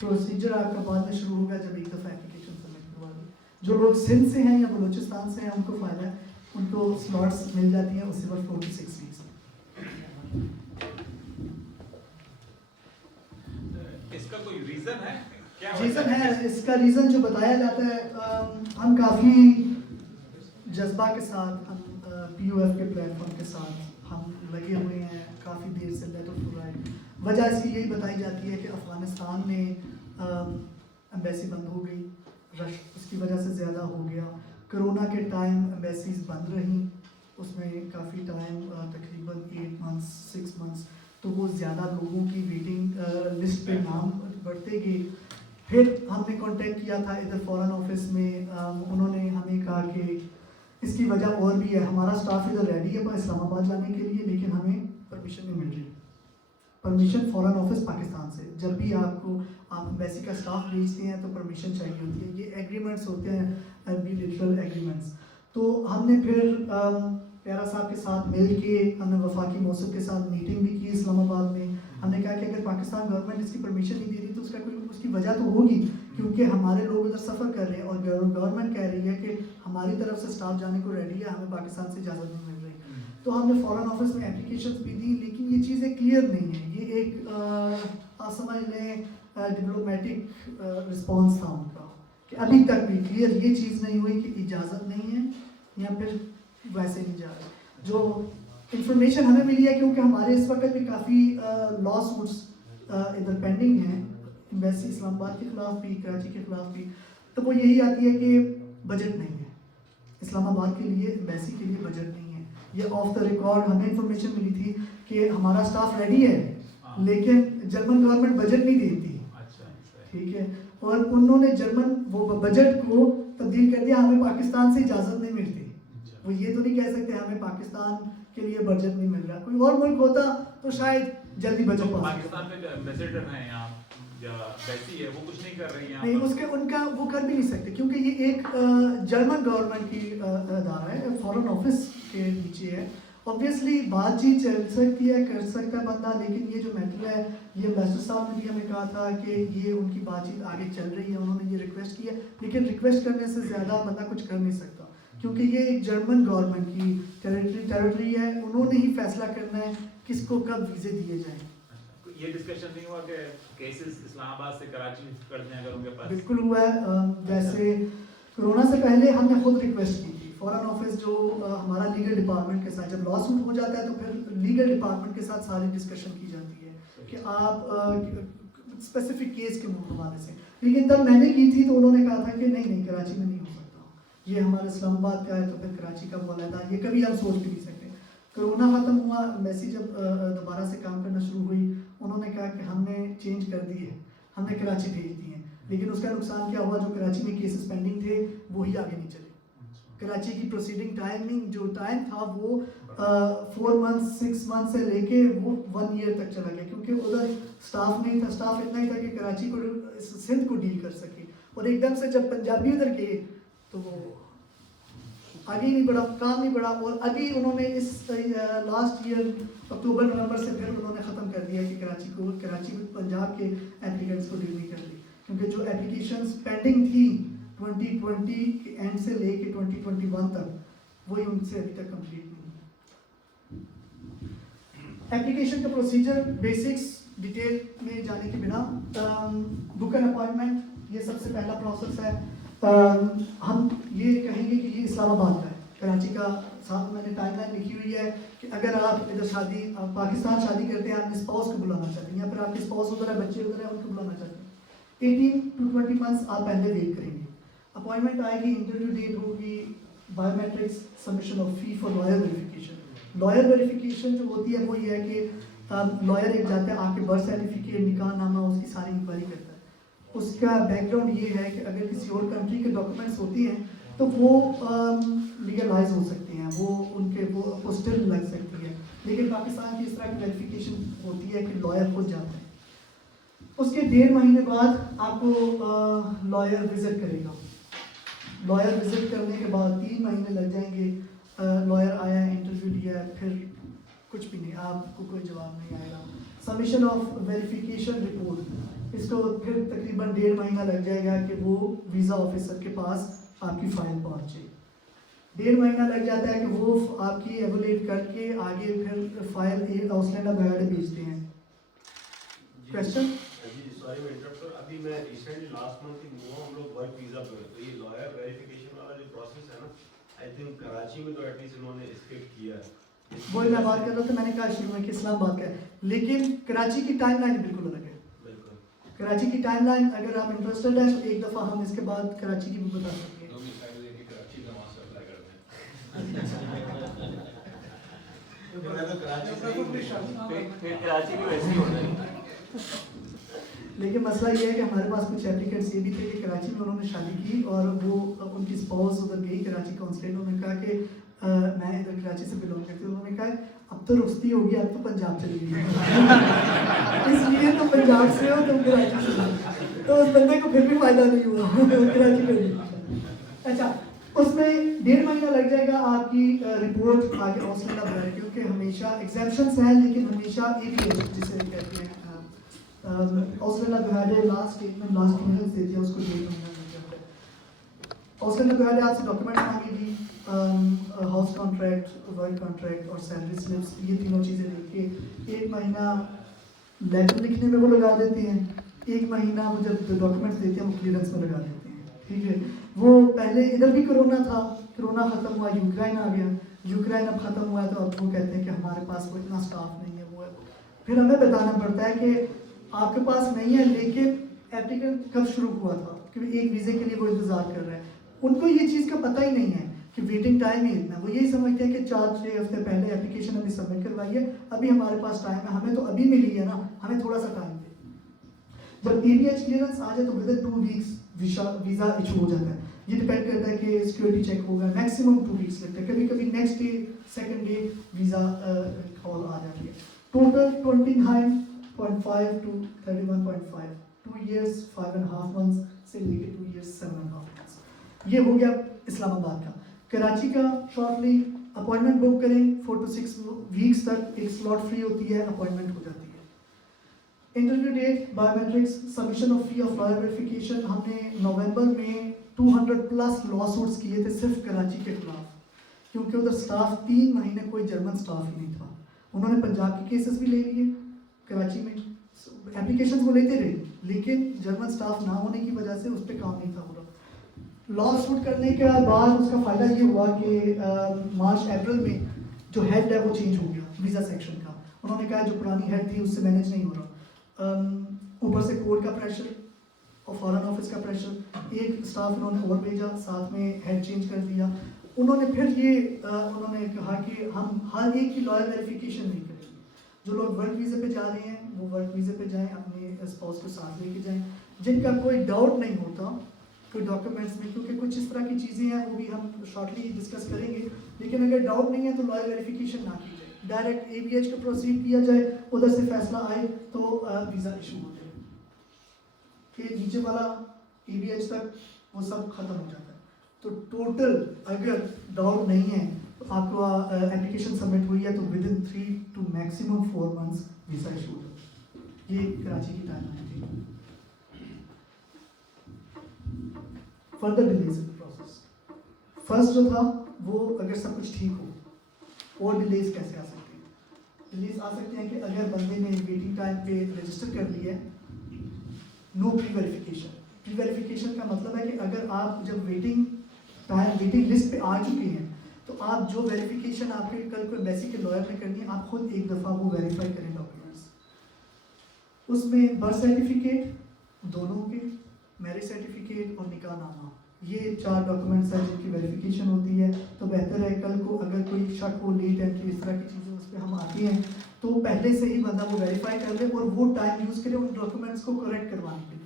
प्रोसीजर आपका बाद में शुरू होगा जब एक दफ़ा एप्लीकेशन सबमिट करवा दें। जो लोग सिंध से हैं या बलूचिस्तान से हैं उनको फ़ायदा है, उनको स्लॉट्स मिल जाती हैं उससे बस 4 to 6 वीक्स। इसका कोई रीजन है? क्या रीज़न है, इसका रीज़न जो बताया जाता है, हम काफ़ी जज्बा के साथ, हम POF के प्लेटफॉर्म के साथ हम लगे हुए हैं, काफ़ी देर से लेट हो रहा है। वजह इसकी यही बताई जाती है कि अफ़गानिस्तान में एम्बेसी बंद हो गई, रश उसकी वजह से ज़्यादा हो गया। कोरोना के टाइम एम्बेसीज बंद रहीं, उसमें काफ़ी टाइम तकरीबन 8 मंथ्स 6 मंथ्स, तो वो ज़्यादा लोगों की वेटिंग लिस्ट पे नाम बढ़ते गए। फिर हमने कांटेक्ट किया था इधर फॉरेन ऑफिस में, उन्होंने हमें कहा कि इसकी वजह और भी है, हमारा स्टाफ इधर रेडी है इस्लामाबाद जाने के लिए, लेकिन हमें परमिशन नहीं मिल रही, परमिशन फॉरेन ऑफिस पाकिस्तान से। जब भी आप एम्बेसी का स्टाफ भेजते हैं तो परमिशन चाहिए होती है, ये एग्रीमेंट्स होते हैं, बिलैटरल एग्रीमेंट्स। तो हमने फिर प्यारा साहब के साथ मिल के हमने वफाकी मौसम के साथ मीटिंग भी की इस्लामाबाद में। हमने कहा कि अगर पाकिस्तान गवर्नमेंट इसकी परमिशन नहीं दे रही तो उसकी वजह तो होगी, क्योंकि हमारे लोग उधर सफ़र कर रहे हैं और गवर्नमेंट कह रही है कि हमारी तरफ से स्टाफ जाने को रेडी है, हमें पाकिस्तान से इजाज़त नहीं मिल रही। तो हमने फॉरेन ऑफिस में एप्लीकेशंस भी दी, लेकिन ये चीज़ें क्लियर नहीं है। ये एक समझ लें डिप्लोमेटिक रिस्पॉन्स था उनका कि अभी तक भी क्लियर ये चीज़ नहीं हुई कि इजाज़त नहीं है या फिर वैसे नहीं जा रहा। जो इंफॉर्मेशन हमें मिली है, क्योंकि हमारे इस वक्त भी काफ़ी लॉ सूट्स ادھر پینڈنگ ہیں ایمبیسی اسلام آباد کے خلاف بھی, کراچی کے خلاف بھی, تو وہ یہی آتی ہے کہ بجٹ نہیں ہے اسلام آباد کے لیے, ایمبیسی کے لیے بجٹ نہیں ہے. یہ آف دا ریکارڈ ہمیں انفارمیشن ملی تھی کہ ہمارا اسٹاف ریڈی ہے لیکن جرمن گورنمنٹ بجٹ نہیں دیتی, ٹھیک ہے, اور انہوں نے جرمن وہ بجٹ کو تبدیل کر دیا, ہمیں پاکستان سے اجازت نہیں ملتی. وہ یہ تو نہیں کہہ سکتے ہمیں پاکستان کے لیے بجٹ نہیں مل رہا, کوئی اور ملک ہوتا تو شاید جلدی بجٹ پاس. پاکستان میں ایمبیسڈر ہیں یہاں یا بیسی ہے, وہ کچھ نہیں کر رہی ہیں نہیں, اس کے ان کا وہ کر بھی نہیں سکتے کیونکہ یہ ایک جرمن گورنمنٹ کی ادارہ ہے, فورن آفس کے نیچے ہے. اوبویسلی بات چیت چل سکتی ہے, کر سکتا ہے بندہ, لیکن یہ جو میٹر ہے یہ ایمبیسڈر صاحب نے بھی ہمیں کہا تھا کہ یہ ان کی بات چیت آگے چل رہی ہے, انہوں نے یہ ریکویسٹ کی ہے, لیکن ریکویسٹ کرنے سے زیادہ بندہ کچھ کر نہیں سکتا کیونکہ یہ ایک جرمن گورنمنٹ کی ٹیریٹری ہے, انہوں نے ہی فیصلہ کرنا ہے کس کو کب ویزے دیے جائیں. یہ ڈسکشن نہیں ہوا کہ کیسز اسلام آباد سے کراچی کرتے ہیں اگر ان کے پاس؟ بالکل ہوا ہے. جیسے کرونا سے پہلے ہم نے خود ریکویسٹ کی تھی, فورن آفس جو ہمارا لیگل ڈپارٹمنٹ کے ساتھ جب لا سوٹ ہو جاتا ہے تو پھر لیگل ڈپارٹمنٹ کے ساتھ ساری ڈسکشن کی جاتی ہے کہ آپ اسپیسیفک کیس کے حوالے سے, لیکن تب میں نے کی تھی تو انہوں نے کہا تھا کہ نہیں کراچی میں نہیں ہو سکتا, یہ ہمارا اسلام آباد کا ہے تو پھر کراچی کا معاہدہ یہ کبھی ہم سوچ بھی نہیں سکتے. کرونا ختم ہوا, میسی جب دوبارہ سے کام کرنا شروع ہوئی, انہوں نے کہا کہ ہم نے چینج کر دی ہے, ہم نے کراچی بھیج دی ہیں, لیکن اس کا نقصان کیا ہوا, جو کراچی میں کیسز پینڈنگ تھے وہی آگے نہیں چلے. کراچی کی پروسیڈنگ ٹائمنگ جو ٹائم تھا وہ 4 months 6 months سے لے کے وہ 1 year تک چلا گیا کیونکہ ادھر اسٹاف نہیں تھا. اسٹاف اتنا ہی تھا کہ کراچی کو سندھ کو ڈیل کر سکے, اور ایک دم سے جب پنجابی ادھر گئے تو وہ آگے نہیں بڑھا, کام نہیں بڑھا. اور ابھی انہوں نے اس لاسٹ ایئر اکتوبر نومبر سے پھر انہوں نے ختم کر دیا کہ کراچی میں پنجاب کے اپلیکینٹس کو ڈیل نہیں کر دی, کیونکہ جو اپلیکیشنز پینڈنگ تھی 2020 کے اینڈ سے لے کے 2021 تک وہی ان سے ابھی تک کمپلیٹ نہیں ہے. اپلیکیشن کا پروسیجر بیسکس ڈیٹیل میں جانے کے بنا بک این اپوائنٹمنٹ, یہ سب سے پہلا پروسیس ہے. ہم یہ کہیں گے کہ یہ اسلام آباد کا ہے, کراچی کا ساتھ میں نے ٹائم لائن لکھی ہوئی ہے کہ اگر آپ ادھر شادی پاکستان شادی کرتے ہیں, آپ اپنے اسپاؤس کو بلانا چاہتے ہیں یا پھر آپ کے اسپاؤس ادھر ہے, بچے ادھر ہیں, ان کو بلانا چاہتے ہیں, 18 to 20 months آپ پہلے ویٹ کریں گے. اپوائنٹمنٹ آئے گی, انٹرویو ڈیٹ ہوگی, biometrics, submission of fee for lawyer verification. Lawyer verification جو ہوتی ہے وہ یہ ہے کہ لائر ایک جاتا ہے, آپ کے برتھ سرٹیفکیٹ, نکاح نامہ, اس کی ساری انکوائری کرتا ہے. اس کا بیک گراؤنڈ یہ ہے کہ اگر کسی اور کنٹری کے ڈاکومنٹس ہوتی ہیں تو وہ لیگلائز ہو سکتے ہیں, وہ ان کے وہ اپوسٹل لگ سکتی ہے, لیکن پاکستان کی اس طرح کی ویریفیکیشن ہوتی ہے کہ لائر خود جاتا ہے. اس کے 1.5 مہینے بعد آپ کو لائر وزٹ کرے گا. لائر وزٹ کرنے کے بعد 3 مہینے لگ جائیں گے. لائر آیا, انٹرویو لیا, پھر کچھ بھی نہیں, آپ کو کوئی جواب نہیں آئے گا. سبمیشن آف ویریفیکیشن رپورٹ, اس کو پھر تقریباً 1.5 مہینہ لگ جائے گا کہ وہ ویزا آفیسر کے پاس آپ کی فائل پہنچے. 1.5 مہینہ لگ جاتا ہے کہ وہ آپ کی ایولیٹ کر کے آگے پھر فائل آسلینڈا بہاڑے بھیجتے ہیں. کوشچن؟ جی سوری میں انٹرپٹ, ابھی میں ریسنٹلی لاسٹ منتھ ہوا, ہم لوگ ورک ویزا پہ, تو یہ لائر ویریفیکیشن والا جو پروسیس ہے نا, آئی تھنک کراچی میں تو ایٹ لیسٹ انہوں نے اسکپ کیا ہے. وہی میں بات کر رہا تھا, میں نے کہا شروع میں کہ اسلام آباد کا ہے, لیکن کراچی کی ٹائم لائن بالکل الگ ہے. کراچی کی ٹائم لائن اگر آپ انٹرسٹڈ ہیں تو ایک دفعہ ہم اس کے بعد کراچی کی بھی بتا سکتے ہیں. کراچی بھی ویسی ہو رہی ہے. لیکن مسئلہ یہ ہے کہ ہمارے پاس کچھ اپلیکینٹس یہ بھی تھے کہ کراچی میں انہوں نے شادی کی اور وہ ان کی اسپاؤس ادھر گئی کراچی کونسلیٹ, انہوں نے کہا کہ میں ادھر کراچی سے بلانگ کرتی ہوں. انہوں نے کہا اب تو رخصتی ہوگی, اب تو پنجاب چلی گئی, اس لیے تم پنجاب سے ہو, تم کراچی سے ہو. تو اس بندے کو پھر بھی فائدہ نہیں ہوا, کراچی کر دی. اچھا, اس میں 1.5 مہینہ لگ جائے گا آپ کی رپورٹ آگے آسٹریلیا بھر, کیونکہ ہمیشہ ایگزیپشنس ہیں لیکن ہمیشہ ABS جسے کہتے ہیں آسٹریلیا بہاڑے لاسٹ اسٹیٹمنٹ لاسٹ کلیئرنس دیتی ہے, اس کو 1.5 مہینہ لگ جاتا ہے. آسٹریلیا بہاڑے آپ سے ڈاکومنٹس مانگے گی, ہاؤس کانٹریکٹ, ورک کانٹریکٹ اور سیلری سلپس, یہ تینوں چیزیں لے کے 1 مہینہ لیٹر لکھنے میں وہ لگا دیتے ہیں, 1 مہینہ وہ جب ڈاکومنٹس دیتے ہیں وہ کلیئرنس میں لگا دیتے ہیں. ٹھیک ہے, وہ پہلے ادھر بھی کرونا تھا, کرونا ختم ہوا, یوکرائن آ گیا, یوکرائن اب ختم ہوا ہے تو اب وہ کہتے ہیں کہ ہمارے پاس وہ اتنا اسٹاف نہیں ہے, وہ ہے. پھر ہمیں بتانا پڑتا ہے کہ آپ کے پاس نہیں ہے لیکن ایپلیکینٹ کب شروع ہوا تھا کہ ایک ویزے کے لیے وہ انتظار کر رہا ہے, ان کو یہ چیز کا پتہ ہی نہیں ہے کہ ویٹنگ ٹائم ہی اتنا. وہ یہی سمجھتے ہیں کہ 4-6 ہفتے پہلے اپلیکیشن ابھی سبمٹ کروائی ہے, ابھی ہمارے پاس ٹائم ہے, ہمیں تو ابھی ملی ہے نا, ہمیں تھوڑا سا ٹائم دے. جب ABH کلیئرنس آ جائے تو within 2 weeks visa issue ہو جاتا ہے. یہ ڈپینڈ کرتا ہے کہ سیکورٹی چیک ہوگا, میکسیمم 2 ویکس لگتا ہے, کبھی کبھی next day second day visa call آ جاتی ہے. ٹوٹل 29.5 to 31.5 2 years 5.5 months سے لے کے 2 years 7.5 months. یہ ہو گیا اسلام آباد کا. کراچی کا شارٹلی اپوائنٹمنٹ بک کریں, 4 to 6 ویکس تک ایک سلاٹ فری ہوتی ہے, اپوائنٹمنٹ ہو جاتی ہے. Interview date, biometrics, submission of فی آف لائر ویریفیکیشن. ہم نے نومبر میں 200+ لا سوٹس کیے تھے صرف کراچی کے خلاف, کیونکہ ادھر سٹاف 3 مہینے کوئی جرمن سٹاف ہی نہیں تھا. انہوں نے پنجاب کے کیسز بھی لے لیے, کراچی میں اپلیکیشن وہ لیتے رہے, لیکن جرمن سٹاف نہ ہونے کی وجہ سے اس پہ کام نہیں تھا ہو رہا. لا سوٹ کرنے کے بعد اس کا فائدہ یہ ہوا کہ مارچ اپریل میں جو ہیڈ ہے وہ چینج ہو گیا ویزا سیکشن کا. انہوں نے کہا جو پرانی ہیڈ تھی اس سے مینیج نہیں ہو رہا. اوپر سے کورٹ کا پریشر اور فارن آفس کا پریشر, ایک اسٹاف انہوں نے اور بھیجا, ساتھ میں ہیڈ چینج کر دیا. انہوں نے پھر یہ انہوں نے کہا کہ ہم ہر ایک کی لائر ویریفیکیشن نہیں کریں گے. جو لوگ ورک ویزے پہ جا رہے ہیں وہ ورک ویزے پہ جائیں, اپنے اسپاؤس کو ساتھ لے کے جائیں. جن کا کوئی ڈاؤٹ نہیں ہوتا کوئی ڈاکیومنٹس میں, کیونکہ کچھ اس طرح کی چیزیں ہیں وہ بھی ہم شارٹلی ڈسکس کریں گے, لیکن اگر ڈاؤٹ نہیں ہے تو لائر ویریفیکیشن نہ کی جائے, ڈائریکٹ ABH کو پروسیڈ کیا جائے, ادھر سے فیصلہ آئے تو ویزا ایشو ہو جائے. کہ نیچے والا ABH تک وہ سب ختم ہو جاتا ہے. تو ٹوٹل اگر ڈاؤٹ نہیں ہے تو آپ کو اپلیکیشن سبمٹ ہوئی ہے تو within 3 to maximum 4 months visa issue ہو جاتا ہے. یہ کراچی کی ٹائم لائن تھی. Further delays in process, first جو تھا وہ اگر سب کچھ ٹھیک ہو, اور ڈیلیز کیسے آ سکتی ہیں؟ ڈیلیز آ سکتے ہیں کہ اگر بندے نے ویٹنگ ٹائم پہ رجسٹر کر لیا ہے, نو پری ویریفیکیشن. پری ویریفیکیشن کا مطلب ہے کہ اگر آپ جب ویٹنگ لسٹ پہ آ چکے ہیں تو آپ جو ویریفیکیشن آپ کے کل کوئی بیسک کے لائر نے کرنی ہے, آپ خود ایک دفعہ وہ ویریفائی کریں ڈاکیومنٹس. اس میں برتھ سرٹیفکیٹ دونوں کے, میرج سرٹیفکیٹ اور نکاح نامہ, یہ 4 ڈاکیومنٹس ہیں جن کی ویریفیکیشن ہوتی ہے. تو بہتر ہے کل کو اگر کوئی شک ہو, لیٹ اینٹری, اس طرح کی چیزیں اس پہ ہم آتی ہیں تو پہلے سے ہی بندہ وہ ویریفائی کر لے اور وہ ٹائم یوز کرے ان ڈاکیومنٹس کو کریکٹ کروانے کے لیے.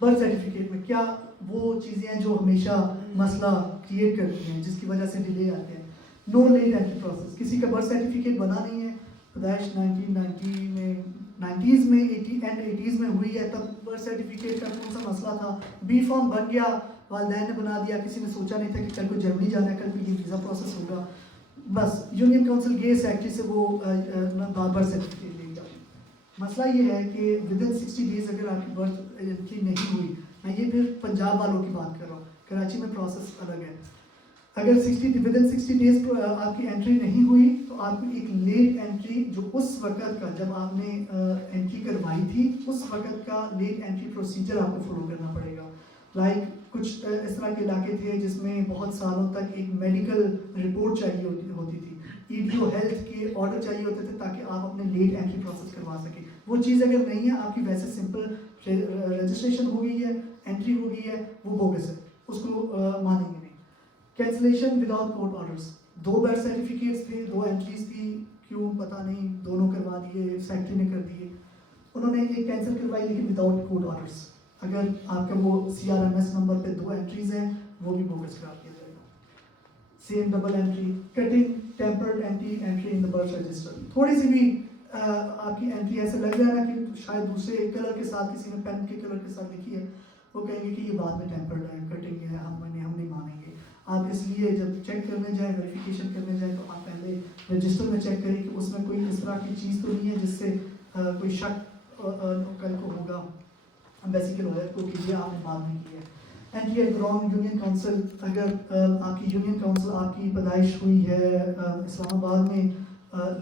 برتھ سرٹیفکیٹ میں کیا وہ چیزیں ہیں جو ہمیشہ مسئلہ کریٹ کرتی ہیں جس کی وجہ سے ڈیلے آتے ہیں. نو لیٹ اینٹری پروسیس, کسی کا برتھ سرٹیفکیٹ بنا نہیں ہے, پیدائش 1990 میں 90s میں 80s میں ہوئی ہے, تب برتھ سرٹیفکیٹ کا کون سا مسئلہ تھا. بی فارم بن گیا, والدین نے بنا دیا, کسی نے سوچا نہیں تھا کہ کل کو جرمنی جانا ہے, کل کو یہ ویزا پروسیس ہوگا, بس یونین کونسل گئے سیکٹری سے وہ برتھ سرٹیفکیٹ لے گیا. مسئلہ یہ ہے کہ ود ان 60 days اگر آپ کی برتھ انٹری نہیں ہوئی, میں یہ پھر پنجاب والوں کی بات کر رہا ہوں, کراچی میں پروسیس الگ ہے. اگر ود ان 60 days آپ کی انٹری نہیں ہوئی تو آپ کو ایک لیٹ انٹری, جو اس وقت کا جب آپ نے انٹری کروائی تھی اس وقت کا لیٹ انٹری پروسیجر آپ کو فالو کرنا پڑے گا. لائک کچھ اس طرح کے علاقے تھے جس میں بہت سالوں تک ایک میڈیکل رپورٹ چاہیے ہوتی تھی, EDO ہیلتھ کے آرڈر چاہیے ہوتے تھے تاکہ آپ اپنے لیٹ انٹری پروسیس کروا سکیں. وہ چیز اگر نہیں ہے, آپ کی ویسے سمپل رجسٹریشن ہو گئی ہے, انٹری ہو گئی ہے, وہ بوگس ہے, اس کو مانیں گے نہیں. Cancellation without court orders, 2 birth certificates تھے, 2 انٹریز تھی, کیوں پتہ نہیں, دونوں کروا دیے, سیکٹری نے کر دیے. انہوں نے ایک کینسل کروائی لیکن وداؤٹ کورٹ آرڈرس. اگر آپ کا وہ CRMS نمبر پہ 2 انٹریز ہیں وہ بھی بوگس قرار دیا جائے گا. Same double entry, cutting tampered entry in the birth register. تھوڑی سی بھی آپ کی انٹری ایسے لگ رہا ہے نا کہ شاید دوسرے کلر کے ساتھ, کسی نے پین کے کلر کے ساتھ لکھی ہے, وہ کہیں گے کہ یہ بعد میں ٹیمپرڈ ہے, کٹنگ ہے, ہم نہیں مانیں گے. آپ اس لیے جب چیک کرنے جائیں, ویریفیکیشن کرنے جائیں, تو آپ پہلے رجسٹر میں چیک کریں کہ اس میں کوئی اس طرح کی چیز تو نہیں ہے جس سے کوئی شک کل کو ہوگا بیسیکل لائر کو کہ یہ آپ نے بعد میں کی ہے. Entry at wrong union council, اگر آپ کی یونین کونسل آپ کی پیدائش ہوئی ہے اسلام آباد میں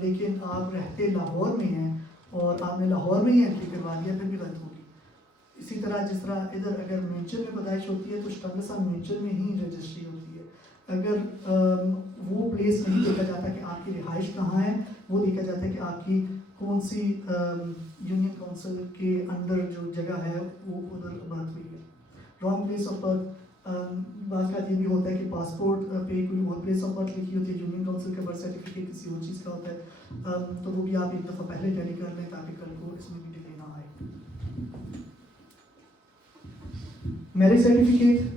لیکن آپ رہتے لاہور میں ہیں اور آپ نے لاہور میں ہی انٹری کروا دیا, پھر بھی غلط ہوگی. اسی طرح جس طرح ادھر اگر مینچر میں پیدائش ہوتی ہے تو شٹنگسا مینچر میں ہی رجسٹری ہوتی ہے. اگر وہ پلیس نہیں دیکھا جاتا کہ آپ کی رہائش کہاں ہے, وہ دیکھا جاتا ہے کہ آپ کی कौन सी यूनियन काउंसिल के अंडर जो जगह है वो उधर बर्थ हुई है. रॉन्ग प्लेस ऑफ बर्थ, बात का ये भी होता है कि पासपोर्ट पे कोई और प्लेस ऑफ बर्थ लिखी होती है, यूनियन काउंसिल का बर्थ सर्टिफिकेट किसी और चीज़ का होता है, तो वो भी आप एक दफ़ा पहले टैली कर लें ताकि कल को इसमें भी डिले ना आए. मैरिज सर्टिफिकेट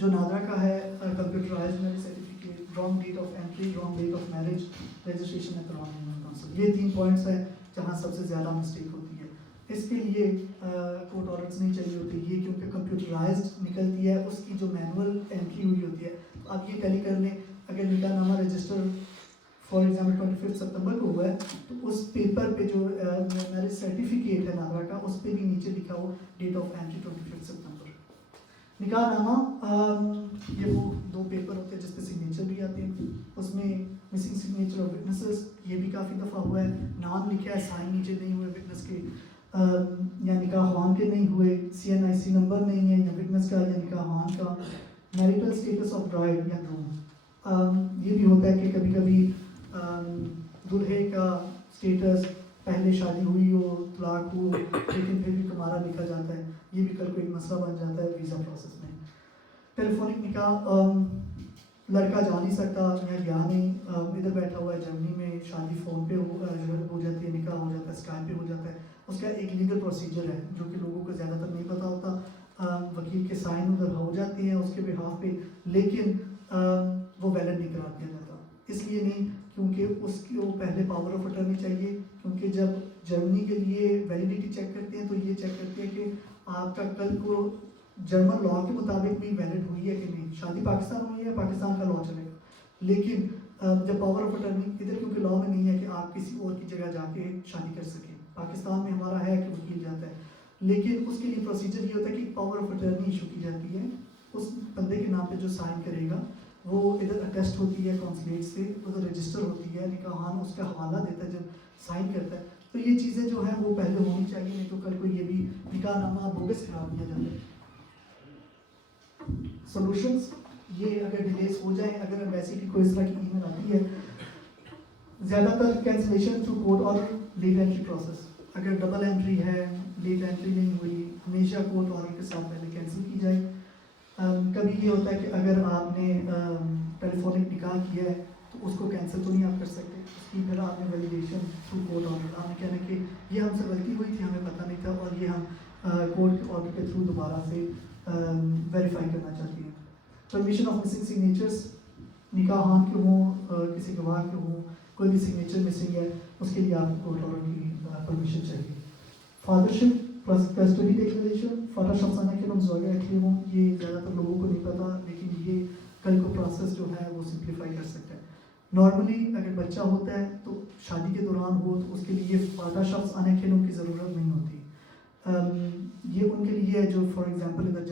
जो नादरा का है, computerised marriage certificate, wrong date of entry, wrong date of marriage, registration at the wrong union council, ये 3 पॉइंट्स हैं जहाँ सबसे ज़्यादा मिस्टेक होती है. इसके लिए कोर्ट ऑर्डर्स नहीं चाहिए होती, ये क्योंकि कंप्यूटराइज्ड निकलती है, उसकी जो मैनुअल एंट्री हुई होती है, तो आप ये टैली कर लें. अगर निकाहनामा रजिस्टर फॉर एग्जाम्पल 25 सितंबर को हुआ है, तो उस पेपर पे जो मैरिज सर्टिफिकेट है नादरा का, उस पर भी नीचे लिखा हो डेट ऑफ एंट्री 25 सितंबर. निकाहनामा ये वो 2 पेपर होते हैं जिस पे सिग्नेचर भी आते हैं, उसमें मिसिंग सिग्नेचर ऑफ विटनेसेस, ये भी काफ़ी दफ़ा हुआ है, नाम लिखा है, साइन नीचे नहीं हुए विटनेस के, या निकाहवान के नहीं हुए, CNIC नंबर नहीं है या विटनेस का या निकाहवान का, मैरिटल स्टेटस ऑफ ब्राइड या ग्रूम. ये भी होता है कि कभी कभी दूल्हे का स्टेटस पहले शादी हुई हो, तलाक हो, लेकिन फिर भी कुमारा लिखा जाता है, ये भी कल को एक मसला बन जाता है वीज़ा प्रोसेस में. टेलीफोनिक निकाह, लड़का जा नहीं सकता या गया नहीं, इधर बैठा हुआ है जर्मनी में, शादी फ़ोन पे हो जाती है, निकाह हो जाता है स्काइप पे हो जाता है. उसका एक लीगल प्रोसीजर है जो कि लोगों को ज़्यादातर नहीं पता होता. वकील के साइन उधर हो जाती हैं उसके बिहाफ पे, लेकिन वो वैलिड नहीं करार दिया जाता. इसलिए नहीं क्योंकि उसको पहले पावर ऑफ अटर्नी चाहिए, क्योंकि जब जर्मनी के लिए वैलिडिटी चेक करते हैं तो ये चेक करते हैं कि आपका कल को जर्मन लॉ के मुताबिक भी वैलिड हुई है कि नहीं. शादी पाकिस्तान हुई है, पाकिस्तान का लॉ चलेगा, लेकिन जब पावर ऑफ अटर्नी इधर क्योंकि लॉ में नहीं है कि आप किसी और की जगह जाके शादी कर सकें, पाकिस्तान में हमारा है कि वकील जाता है, लेकिन उसके लिए प्रोसीजर ये होता है कि पावर ऑफ अटर्नी इशू की जाती है. उस बंदे के नाम पे जो साइन करेगा वो इधर अटेस्ट होती है कॉन्सुलेट से, उधर रजिस्टर होती है, निकाहान उसका हवाला देता है जब साइन करता है. तो ये चीज़ें जो हैं वो पहले होनी चाहिए, नहीं तो कल को ये भी निकाहनामा बोगस करार दिया जाता है. सॉल्यूशंस, ये अगर डिलेस हो जाए, अगर एम्बेसी की कोई इस तरह की ईमेल आती है, ज़्यादातर cancellation through court order, late entry process. अगर डबल एंट्री है, लेट एंट्री नहीं हुई, हमेशा कोर्ट ऑर्डर के साथ पहले कैंसिल की जाए. कभी ये होता है कि अगर आपने टेलीफोनिक निकाह किया है तो उसको कैंसिल तो नहीं आप कर सकते, उसकी फिर आपने वैलिडेशन थ्रू कोर्ट ऑर्डर, आपने कहना कि ये हमसे गलती हुई थी, हमें पता नहीं था, और ये हम कोर्ट ऑर्डर के थ्रू दोबारा से वेरीफाई करना चाहती हैं. परमिशन ऑफ मिसिंग सिग्नेचर्स, निकाहान के हों, किसी गवाह के हों, कोई भी सिग्नेचर मिसिंग है, उसके लिए आपको कोर्ट ऑर्डर की परमिशन चाहिए. फादरशिप कस्टडी डिक्लेरेशन, फादर शख्साना के नाम ज़ोया एक्लेम, ये ज़्यादातर लोगों को नहीं पता, लेकिन ये कल को प्रोसेस जो है वो सिंप्लीफाई कर सकता है. नॉर्मली अगर बच्चा होता है तो शादी के दौरान हो तो उसके लिए फादर शख्स आने के की ज़रूरत नहीं होती. ये उनके लिए है जो फॉर एग्जांपल इधर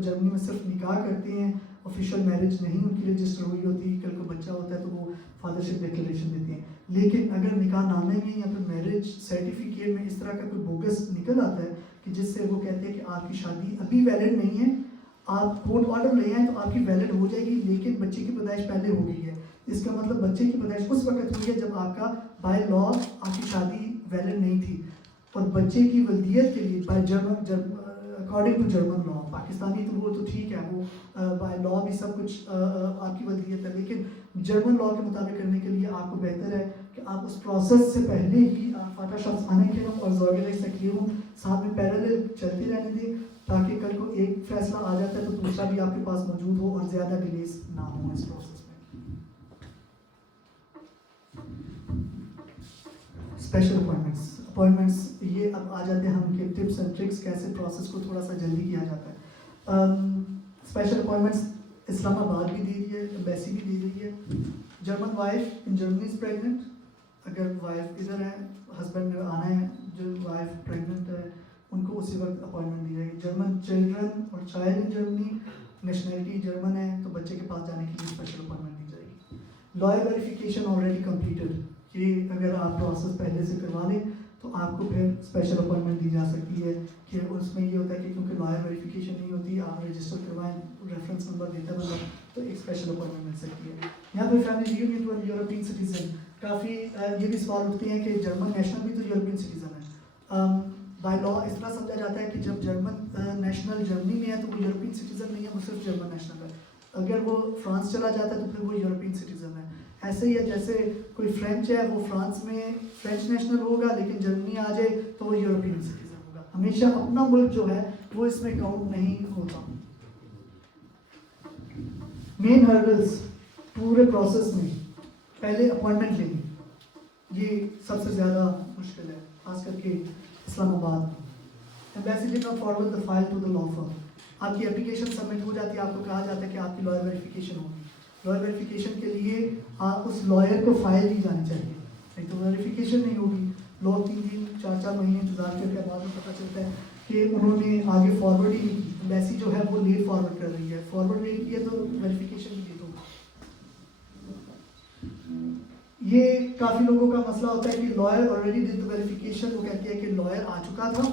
जर्मनी में सिर्फ निकाह करते हैं, ऑफिशियल मैरिज नहीं उनकी रजिस्टर हुई होती, कल को बच्चा होता है तो वो फादरशिप डिक्लेरेशन देते हैं. लेकिन अगर निकाह नामे में या फिर मैरिज सर्टिफिकेट में इस तरह का कोई बोगस निकल आता है कि जिससे वो कहते हैं कि आपकी शादी अभी वैलिड नहीं है, आप कोर्ट ऑर्डर ले आए तो आपकी वैलिड हो जाएगी, लेकिन बच्चे की पैदाइश पहले हो गई है, इसका मतलब बच्चे की पैदाइश उस वक्त हुई है जब आपका बाय लॉ आपकी शादी वैलिड नहीं थी, और बच्चे की वल्दियत के लिए by according to German law, Pakistani तो वो तो ठीक है, वो बाय लॉ भी सब कुछ आपकी वल्दियत है, लेकिन जर्मन लॉ के मुताबिक करने के लिए आपको बेहतर है कि आप उस प्रोसेस से पहले ही आप फाटा शख्स आने के नाम और ज़ोगेले सक्रिय साथ में पैरेलल चलते रहने दें, ताकि कल को एक फैसला आ जाता है तो दूसरा भी आपके पास मौजूद हो और ज़्यादा डिलेस ना हो इस प्रोसेस में. स्पेशल अपॉइंटमेंट्स, ये अब आ जाते हैं हम उनके टिप्स एंड ट्रिक्स, कैसे प्रोसेस को थोड़ा सा जल्दी किया जाता है. स्पेशल अपॉइंटमेंट्स इस्लामाबाद भी दे रही है, एम्बेसी भी दे रही है. German wife in Germany is pregnant, अगर वाइफ इधर है, हस्बैंड आना है, जो वाइफ प्रेगनेंट है उनको उसी वक्त अपॉइंटमेंट दी जाएगी. जर्मन चिल्ड्रन और child in Germany, nationality German है तो बच्चे के पास जाने के लिए स्पेशल अपॉइंटमेंट दी जाएगी. लॉयर वेरिफिकेशन ऑलरेडी कंप्लीटेड, कि अगर आप प्रोसेस पहले से करवा लें तो आपको फिर स्पेशल अपॉइंटमेंट दी जा सकती है, कि उसमें ये होता है कि क्योंकि लॉयर वेरिफिकेशन नहीं होती, आप रजिस्टर करवाएं, रेफरेंस नंबर देता बंदा, तो एक स्पेशल अपॉइंटमेंट मिल सकती है. या फिर family reunion to European citizen, काफ़ी ये भी सवाल उठते हैं कि जर्मन नेशनल भी तो यूरोपियन सिटीज़न है। बाय लॉ इस तरह समझा जाता है कि जब जर्मन नेशनल जर्मनी में है तो वो यूरोपियन सिटीज़न नहीं है, वो सिर्फ जर्मन नेशनल है। अगर वो फ्रांस चला जाता है तो फिर वो यूरोपियन सिटीज़न है। ऐसे ही है जैसे कोई फ्रेंच है वो फ्रांस में फ्रेंच नेशनल होगा, लेकिन जर्मनी आ जाए तो वो यूरोपियन सिटीज़न होगा। हमेशा अपना मुल्क जो है वो इसमें काउंट नहीं होता। मेन हर्डल्स पूरे प्रोसेस में पहले अपॉइंटमेंट लेनी, ये सबसे ज़्यादा मुश्किल है, खास करके इस्लामाबाद में। Embassy did not forward the file to the law firm. आपकी एप्लीकेशन सबमिट हो जाती है, आपको कहा जाता है कि आपकी लॉयर वेरिफिकेशन होगी। लॉयर वेरिफिकेशन के लिए आप उस लॉयर को फाइल दी जानी चाहिए, नहीं तो वेरिफिकेशन नहीं होगी। लोग 3-3, 4-4 महीने इंतजार करके बाद में पता चलता है कि उन्होंने आगे फॉरवर्ड ही नहीं की। एम्बेसी जो है वो लेट फॉरवर्ड कर रही है, फॉरवर्ड लेट किया तो वेरिफिकेशन भी लेट होगा। ये काफ़ी लोगों का मसला होता है कि lawyer already did the verification, वो कहती है कि लॉयर आ चुका था,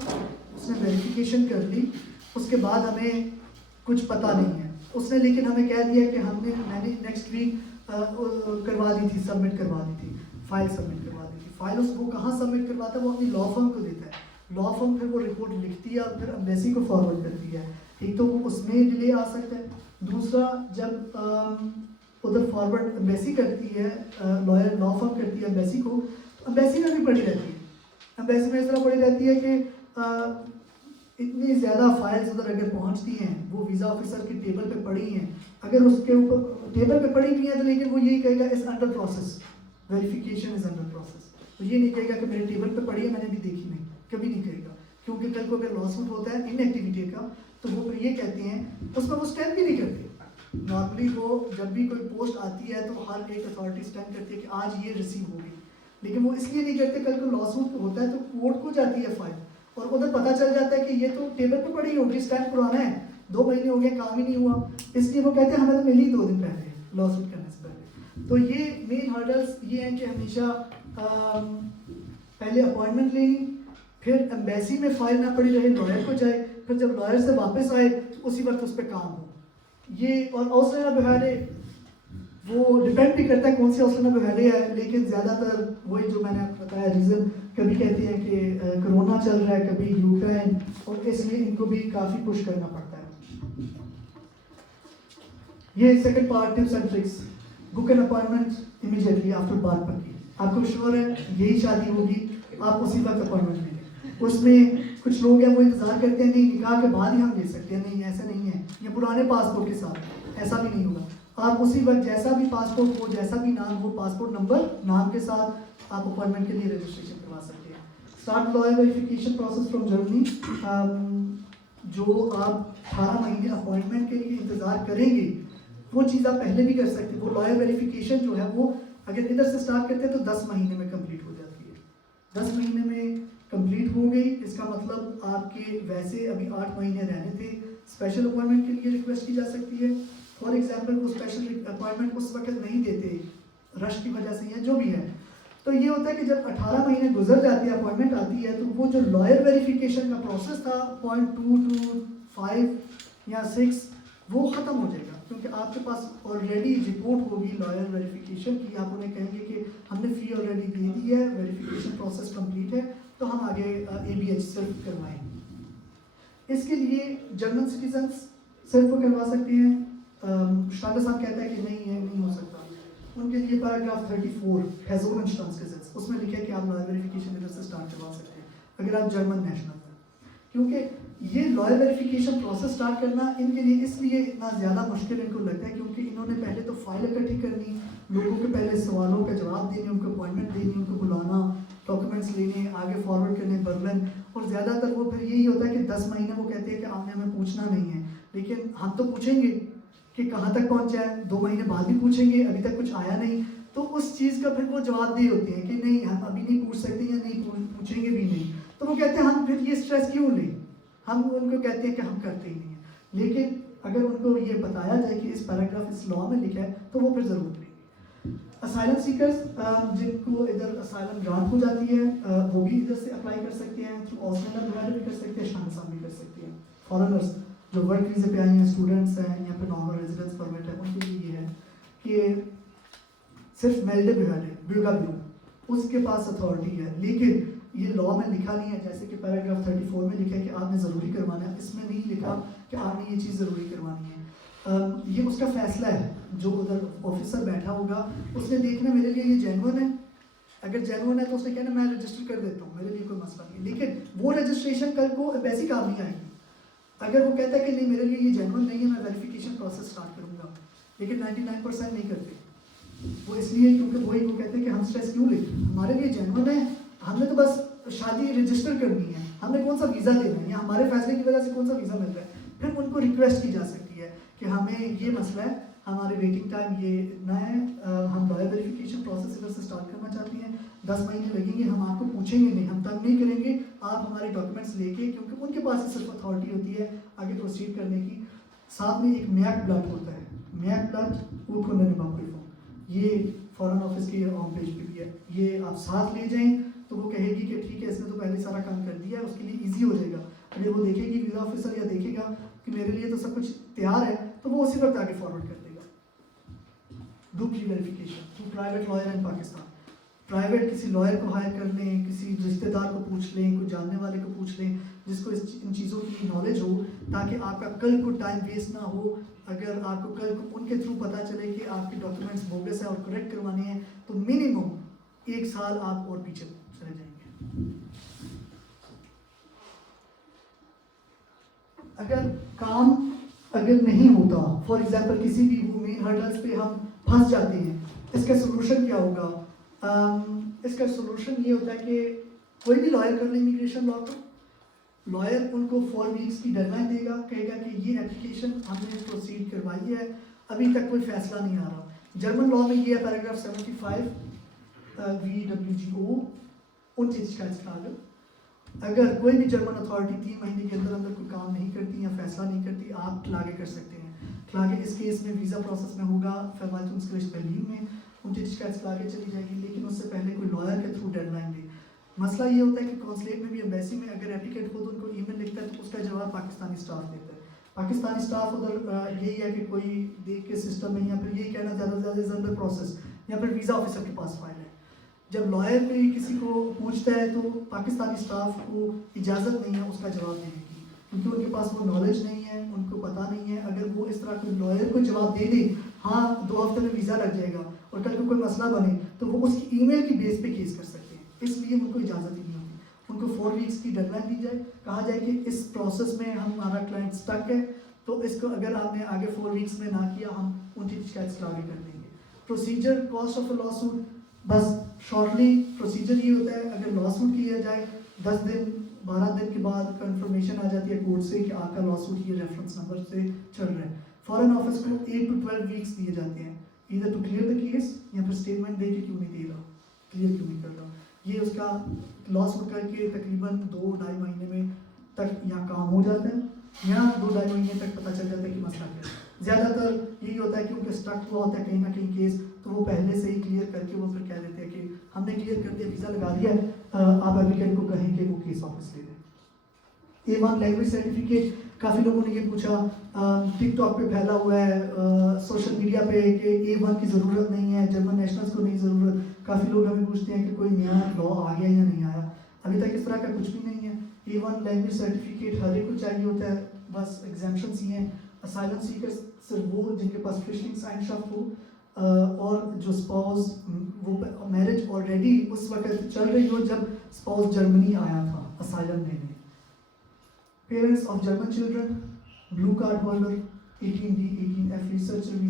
उसने वेरिफिकेशन कर ली, उसके बाद हमें कुछ पता नहीं है उसने, लेकिन हमें कह दिया कि मैंने नेक्स्ट वीक करवा दी थी, सबमिट करवा दी थी, फाइल सबमिट करवा दी थी। फाइल वो कहाँ सबमिट करवाता है, वो अपनी लॉ फर्म को देता है। लॉ फर्म फिर वो रिपोर्ट लिखती है और फिर एम्बेसी को फॉरवर्ड करती है। एक तो वो उसमें डिले आ सकता है, दूसरा जब उधर फॉरवर्ड एम्बेसी करती है, लॉयर लॉ फर्म करती है एम्बेसी को, तो एम्बेसी में भी पड़ी रहती है। एम्बेसी में इस तरह पड़ी रहती है कि इतनी ज़्यादा फाइल्स उधर अगर पहुंचती हैं, वो वीज़ा ऑफिसर की टेबल पे पड़ी हैं, अगर उसके ऊपर टेबल पे पड़ी भी हैं तो लेकिन वो यही कहेगा is under process, verification is under process. तो ये नहीं कहेगा कि मेरे टेबल पे पड़ी है, मैंने भी देखी नहीं, कभी नहीं कहेगा, क्योंकि कल को अगर लॉसूट होता है इनएक्टिविटी का तो वो फिर ये कहते हैं, उसमें वो स्टैम्प भी नहीं करते। नॉर्मली वो जब भी कोई पोस्ट आती है तो हर एक अथॉरिटी स्टैम्प करती है कि आज ये रिसीव होगी, लेकिन वो इसलिए नहीं करते, कल को लॉसूट होता है तो कोर्ट को जाती है फाइल और उधर पता चल जाता है कि ये तो टेबल पे पड़ी होगी, स्टैम्प पुराना है, 2 महीने हो गए, काम ही नहीं हुआ, इसलिए वो कहते हैं हमें तो मिली 2 दिन पहले लॉसूट करने से पहले। तो ये मेन हर्डल्स ये हैं कि हमेशा पहले अपॉइंटमेंट लेनी, फिर एम्बेसी में फाइल ना पड़ी रहे, लॉयर को जाए, फिर जब लॉयर से वापस आए तो उसी वक्त उस पर काम हो। ये और औसला बहारे वो डिपेंड भी करता है कौन सी औसला बहारे है, लेकिन ज़्यादातर वही जो मैंने आपको बताया रीज़न, कभी कहते हैं कि कोरोना चल रहा है, कभी यूक्रेन, और इसलिए इनको भी काफ़ी पुश करना पड़ता है। ये second part, tips and tricks. Book an appointment immediately after बात पक्की, आपको श्योर है यही शादी होगी, आप उसी वक्त अपॉइंटमेंट लेंगे। उसमें कुछ लोग हैं वो इंतज़ार करते हैं, नहीं निकाह के बाद ही हम ले सकते हैं, नहीं ऐसा नहीं है, या पुराने पासपोर्ट के साथ, ऐसा भी नहीं होगा। आप उसी वक्त जैसा भी पासपोर्ट हो, जैसा भी नाम हो, पासपोर्ट नंबर नाम के साथ आप अपॉइंटमेंट के लिए रजिस्ट्रेशन करवा सकते हैं। Start lawyer verification process from Germany. जो आप 18 महीने अपॉइंटमेंट के लिए इंतज़ार करेंगे वो चीज़ आप पहले भी कर सकते हैं। वो लॉयर वेरिफिकेशन जो है वो अगर इधर से स्टार्ट करते हैं तो 10 महीने में कंप्लीट हो जाती है। 10 महीने में कंप्लीट हो गई, इसका मतलब आपके वैसे अभी 8 महीने रहने थे, स्पेशल अपॉइंटमेंट के लिए रिक्वेस्ट की जा सकती है। फॉर एग्जांपल वो स्पेशल अपॉइंटमेंट उस वक्त नहीं देते, रश की वजह से या जो भी है, तो ये होता है कि जब 18 महीने गुजर जाती है, अपॉइंटमेंट आती है, तो वो जो लॉयर वेरिफिकेशन का प्रोसेस था 0.2 to 5 या 6 वो ख़त्म हो जाएगा, क्योंकि आपके पास ऑलरेडी रिपोर्ट होगी लॉयर वेरिफिकेशन की। आप उन्हें कहेंगे कि हमने फ़ी ऑलरेडी दे दी है, वेरिफिकेशन प्रोसेस कंप्लीट है, तो हम आगे ABH सिर्फ करवाएंगे। इसके लिए जर्मन सिटीजन्स सिर्फ वो करवा सकते हैं। स्टांडर साहब कहता है कि नहीं, ये नहीं हो सकता। उनके लिए पैराग्राफ 34 Personenstandsgesetz, उसमें लिखा है कि आप लॉयर वेरिफिकेशन इधर से स्टार्ट करवा सकते हैं अगर आप जर्मन नेशनल हैं, क्योंकि ये लॉयर वेरिफिकेशन प्रोसेस स्टार्ट करना इनके लिए इसलिए इतना ज़्यादा मुश्किल इनको लगता है क्योंकि इन्होंने पहले तो फाइल इकट्ठी करनी, लोगों के पहले सवालों का जवाब देने, उनको अपॉइंटमेंट देनी, उनको बुलाना, डॉक्यूमेंट्स लेने, आगे फॉरवर्ड करने बर्लिन, और ज़्यादातर वो फिर यही होता है कि 10 महीने वो कहते हैं कि आपने हमें पूछना नहीं है, लेकिन हम तो पूछेंगे कि कहाँ तक पहुँचा है, 2 महीने बाद भी पूछेंगे, अभी तक कुछ आया नहीं, तो उस चीज़ का फिर वो जवाबदेही होती है कि नहीं हम अभी नहीं पूछ सकते या नहीं पूछेंगे भी नहीं। तो वो कहते हैं हम फिर ये स्ट्रेस क्यों लें, हम उनको कहते हैं कि हम करते ही नहीं हैं। लेकिन अगर उनको ये बताया जाए कि इस पैराग्राफ इस लॉ में लिखा है तो वो फिर ज़रूर लेंगे। असाइलम सीकर्स जिनको इधर असाइलम ग्रांट हो जाती है वो भी इधर से अप्लाई कर सकते हैं, थ्रू ऑस्ट्रेलिया प्रोवाइडर भी कर सकते हैं, शानसाम भी कर सकते हैं। फॉरेनर्स जो वर्क वीज़े पे आए हैं, स्टूडेंट्स हैं या फिर नॉर्मल रेजिडेंस परमिट है, उनके लिए ये है कि صرف میلڈ بیوگا بیو اس کے پاس اتھارٹی ہے، لیکن یہ لا میں لکھا نہیں ہے، جیسے کہ پیراگراف 34 میں لکھا ہے کہ آپ نے ضروری کروانا ہے، اس میں نہیں لکھا کہ آپ نے یہ چیز ضروری کروانی ہے. یہ اس کا فیصلہ ہے، جو ادھر آفیسر بیٹھا ہوگا اس نے دیکھنا میرے لیے یہ جینون ہے، اگر جینون ہے تو اس نے کہنا میں رجسٹر کر دیتا ہوں، میرے لیے کوئی مسئلہ نہیں. لیکن وہ رجسٹریشن کل کو ایمبیسی کام نہیں آئے گی. اگر وہ کہتا ہے کہ نہیں میرے لیے یہ جینون نہیں ہے، میں ویریفیکیشن پروسیس اسٹارٹ کروں گا، لیکن 99% نہیں کرتے. وہ اس لیے کیونکہ وہ کہتے ہیں کہ ہم اسٹریس کیوں لیں، ہمارے لیے جینون ہے، ہم نے تو بس شادی رجسٹر کرنی ہے، ہم نے کون سا ویزا دینا ہے یا ہمارے فیصلے کی وجہ سے کون سا ویزا مل رہا ہے. پھر ان کو ریکویسٹ کی جا سکتی ہے کہ ہمیں یہ مسئلہ ہے، ہمارے ویٹنگ ٹائم یہ اتنا ہے، ہم لائر ویریفیکیشن پروسیس ادھر سے اسٹارٹ کرنا چاہتے ہیں، 10 مہینے لگیں گے، ہم آپ کو پوچھیں گے نہیں، ہم تنگ نہیں کریں گے، آپ ہمارے ڈاکیومنٹس لے کے، کیونکہ ان کے پاس ہی صرف اتھارٹی ہوتی ہے آگے پروسیڈ کرنے کی. ساتھ میں ایک میک بلٹ ہوتا ہے، میک بلٹ وہ کھولنے باقی فارم، یہ فارن آفس کے ہوم پیج پہ بھی ہے، یہ آپ ساتھ لے جائیں تو وہ کہے گی کہ ٹھیک ہے اس نے تو پہلے سارا کام کر دیا ہے، اس کے لیے ایزی ہو جائے گا. اگر وہ دیکھے گی ویزا آفیسر یا دیکھے گا کہ میرے لیے تو سب کچھ تیار ہے تو وہ اسی وقت آگے فارورڈ کر دے گا. Do pre verification through private lawyer in Pakistan. Private کسی لائر کو ہائر کر لیں، کسی رشتہ دار کو پوچھ لیں، کوئی جاننے والے کو پوچھ لیں جس کو ان چیزوں کی نالج ہو، تاکہ آپ کا کل کو ٹائم ویسٹ نہ ہو. اگر آپ کو کل کو ان کے تھرو پتہ چلے کہ آپ کے ڈاکیومنٹس بوگس ہیں اور کریکٹ کروانے ہیں تو منیمم 1 سال آپ اور پیچھے چلے جائیں گے. اگر کام اگر نہیں ہوتا، فار ایگزامپل کسی بھی وہ مین ہرڈلس پہ ہم پھنس جاتے ہیں، اس کا سلوشن کیا ہوگا؟ اس کا سلوشن یہ ہوتا ہے کہ کوئی بھی لائر کر لے امیگریشن لا کو، لائر ان کو 4 ویکس کی ڈیڈ لائن دے گا، کہے گا کہ یہ اپلیکیشن ہم نے پروسیڈ کروائی ہے، ابھی تک کوئی فیصلہ نہیں آ رہا. جرمن لا میں یہ ہے پیراگراف 75 VWGO Untätigkeitsklage. اگر کوئی بھی جرمن اتھارٹی 3 مہینے کے اندر کوئی کام نہیں کرتی یا فیصلہ نہیں کرتی، آپ کلاگے کر سکتے ہیں. کلاگے اس کیس میں ویزا پروسیس میں ہوگا، Verwaltungsgericht Berlin میں Untätigkeitsklage چلی جائے گی، لیکن اس سے پہلے کوئی لائر کے تھرو ڈیڈ لائن دے. مسئلہ یہ ہوتا ہے کہ کونسلیٹ میں بھی ایمبیسی میں اگر اپلیکینٹ خود ان کو ای میل لکھتا ہے تو اس کا جواب پاکستانی اسٹاف دیتا ہے. پاکستانی اسٹاف ادھر یہی ہے کہ کوئی دیکھ کے سسٹم میں یا پھر یہی کہنا زیادہ سے زیادہ انڈر پروسیس یا پھر ویزا آفیسر کے پاس فائل ہے. جب لائر پہ کسی کو پوچھتا ہے تو پاکستانی اسٹاف کو اجازت نہیں ہے اس کا جواب دینے کی، کیونکہ ان کے پاس وہ نالج نہیں ہے، ان کو پتہ نہیں ہے. اگر وہ اس طرح کوئی لائر کو جواب دے دے ہاں 2 ہفتے میں ویزا لگ جائے گا اور کل کو کوئی مسئلہ بنے تو وہ اس کی ای میل کی بیس پہ کیس کر سکتے ہیں. اس لیے ان کو اجازت ہی نہیں ہوتی. ان کو 4 ویکس کی ڈیڈ لائن دی جائے، کہا جائے کہ اس پروسیس میں ہمارا کلائنٹ اسٹک ہے تو اس کو اگر آپ نے آگے 4 ویکس میں نہ کیا ہم ان کی شکایت آگے کر دیں گے. Procedure cost of a lawsuit, بس شارٹلی پروسیجر یہ ہوتا ہے اگر لا سوٹ کیا جائے 10 دن 12 دن کے بعد کنفرمیشن آ جاتی ہے کورٹ سے کہ آپ کا لا سوٹ یہ ریفرنس نمبر سے چل رہا ہے. فارن آفس کو 8 to 12 ویکس دیے جاتے ہیں ادھر ٹو کلیئر دا کیس یا پھر اسٹیٹمنٹ دے کے کیوں نہیں دے رہا، کلیئر کیوں نہیں کر رہا. یہ اس کا لا سوٹ کر کے تقریباً 2-2.5 مہینے میں تک یہاں کام ہو جاتا ہے، یہاں 2-2.5 مہینے تک پتہ چل جاتا ہے کہ مسئلہ کیا ہے. زیادہ تر یہی ہوتا ہے کیونکہ اسٹرک ہوا ہوتا ہے کہیں نہ کہیں کیس، تو وہ پہلے سے ہی کلیئر کر کے وہ پھر کہہ دیتے ہیں کہ ہم نے کلیئر کر دیا، ویزا لگا دیا ہے، آپ اپلیکینٹ کو کہیں کہ وہ کیس واپس لے دیں. A1 لینگویج سرٹیفکیٹ، کافی لوگوں نے یہ پوچھا، ٹک ٹاک پہ پھیلا ہوا ہے، سوشل میڈیا پہ کہ A1 کی ضرورت نہیں ہے، جرمن نیشنلز کو نہیں ضرورت. کافی لوگ ہمیں پوچھتے ہیں کہ کوئی نیا لا آ گیا یا نہیں آیا. ابھی تک اس طرح کا کچھ بھی نہیں ہے. A1 لینگویج سرٹیفکیٹ ہر ایک کو چاہیے ہوتا ہے، بس ایگزامپشنس یہ ہیں اسائلم سیکرز صرف وہ جن کے پاس فشنگ سائن شافٹ ہو اور جو اسپاؤز وہ میرج آلریڈی اس وقت چل رہی ہو جب اسپاؤز جرمنی آیا تھا اسائلم لینے. Parents of German children, blue card holder, 18D 18F researcher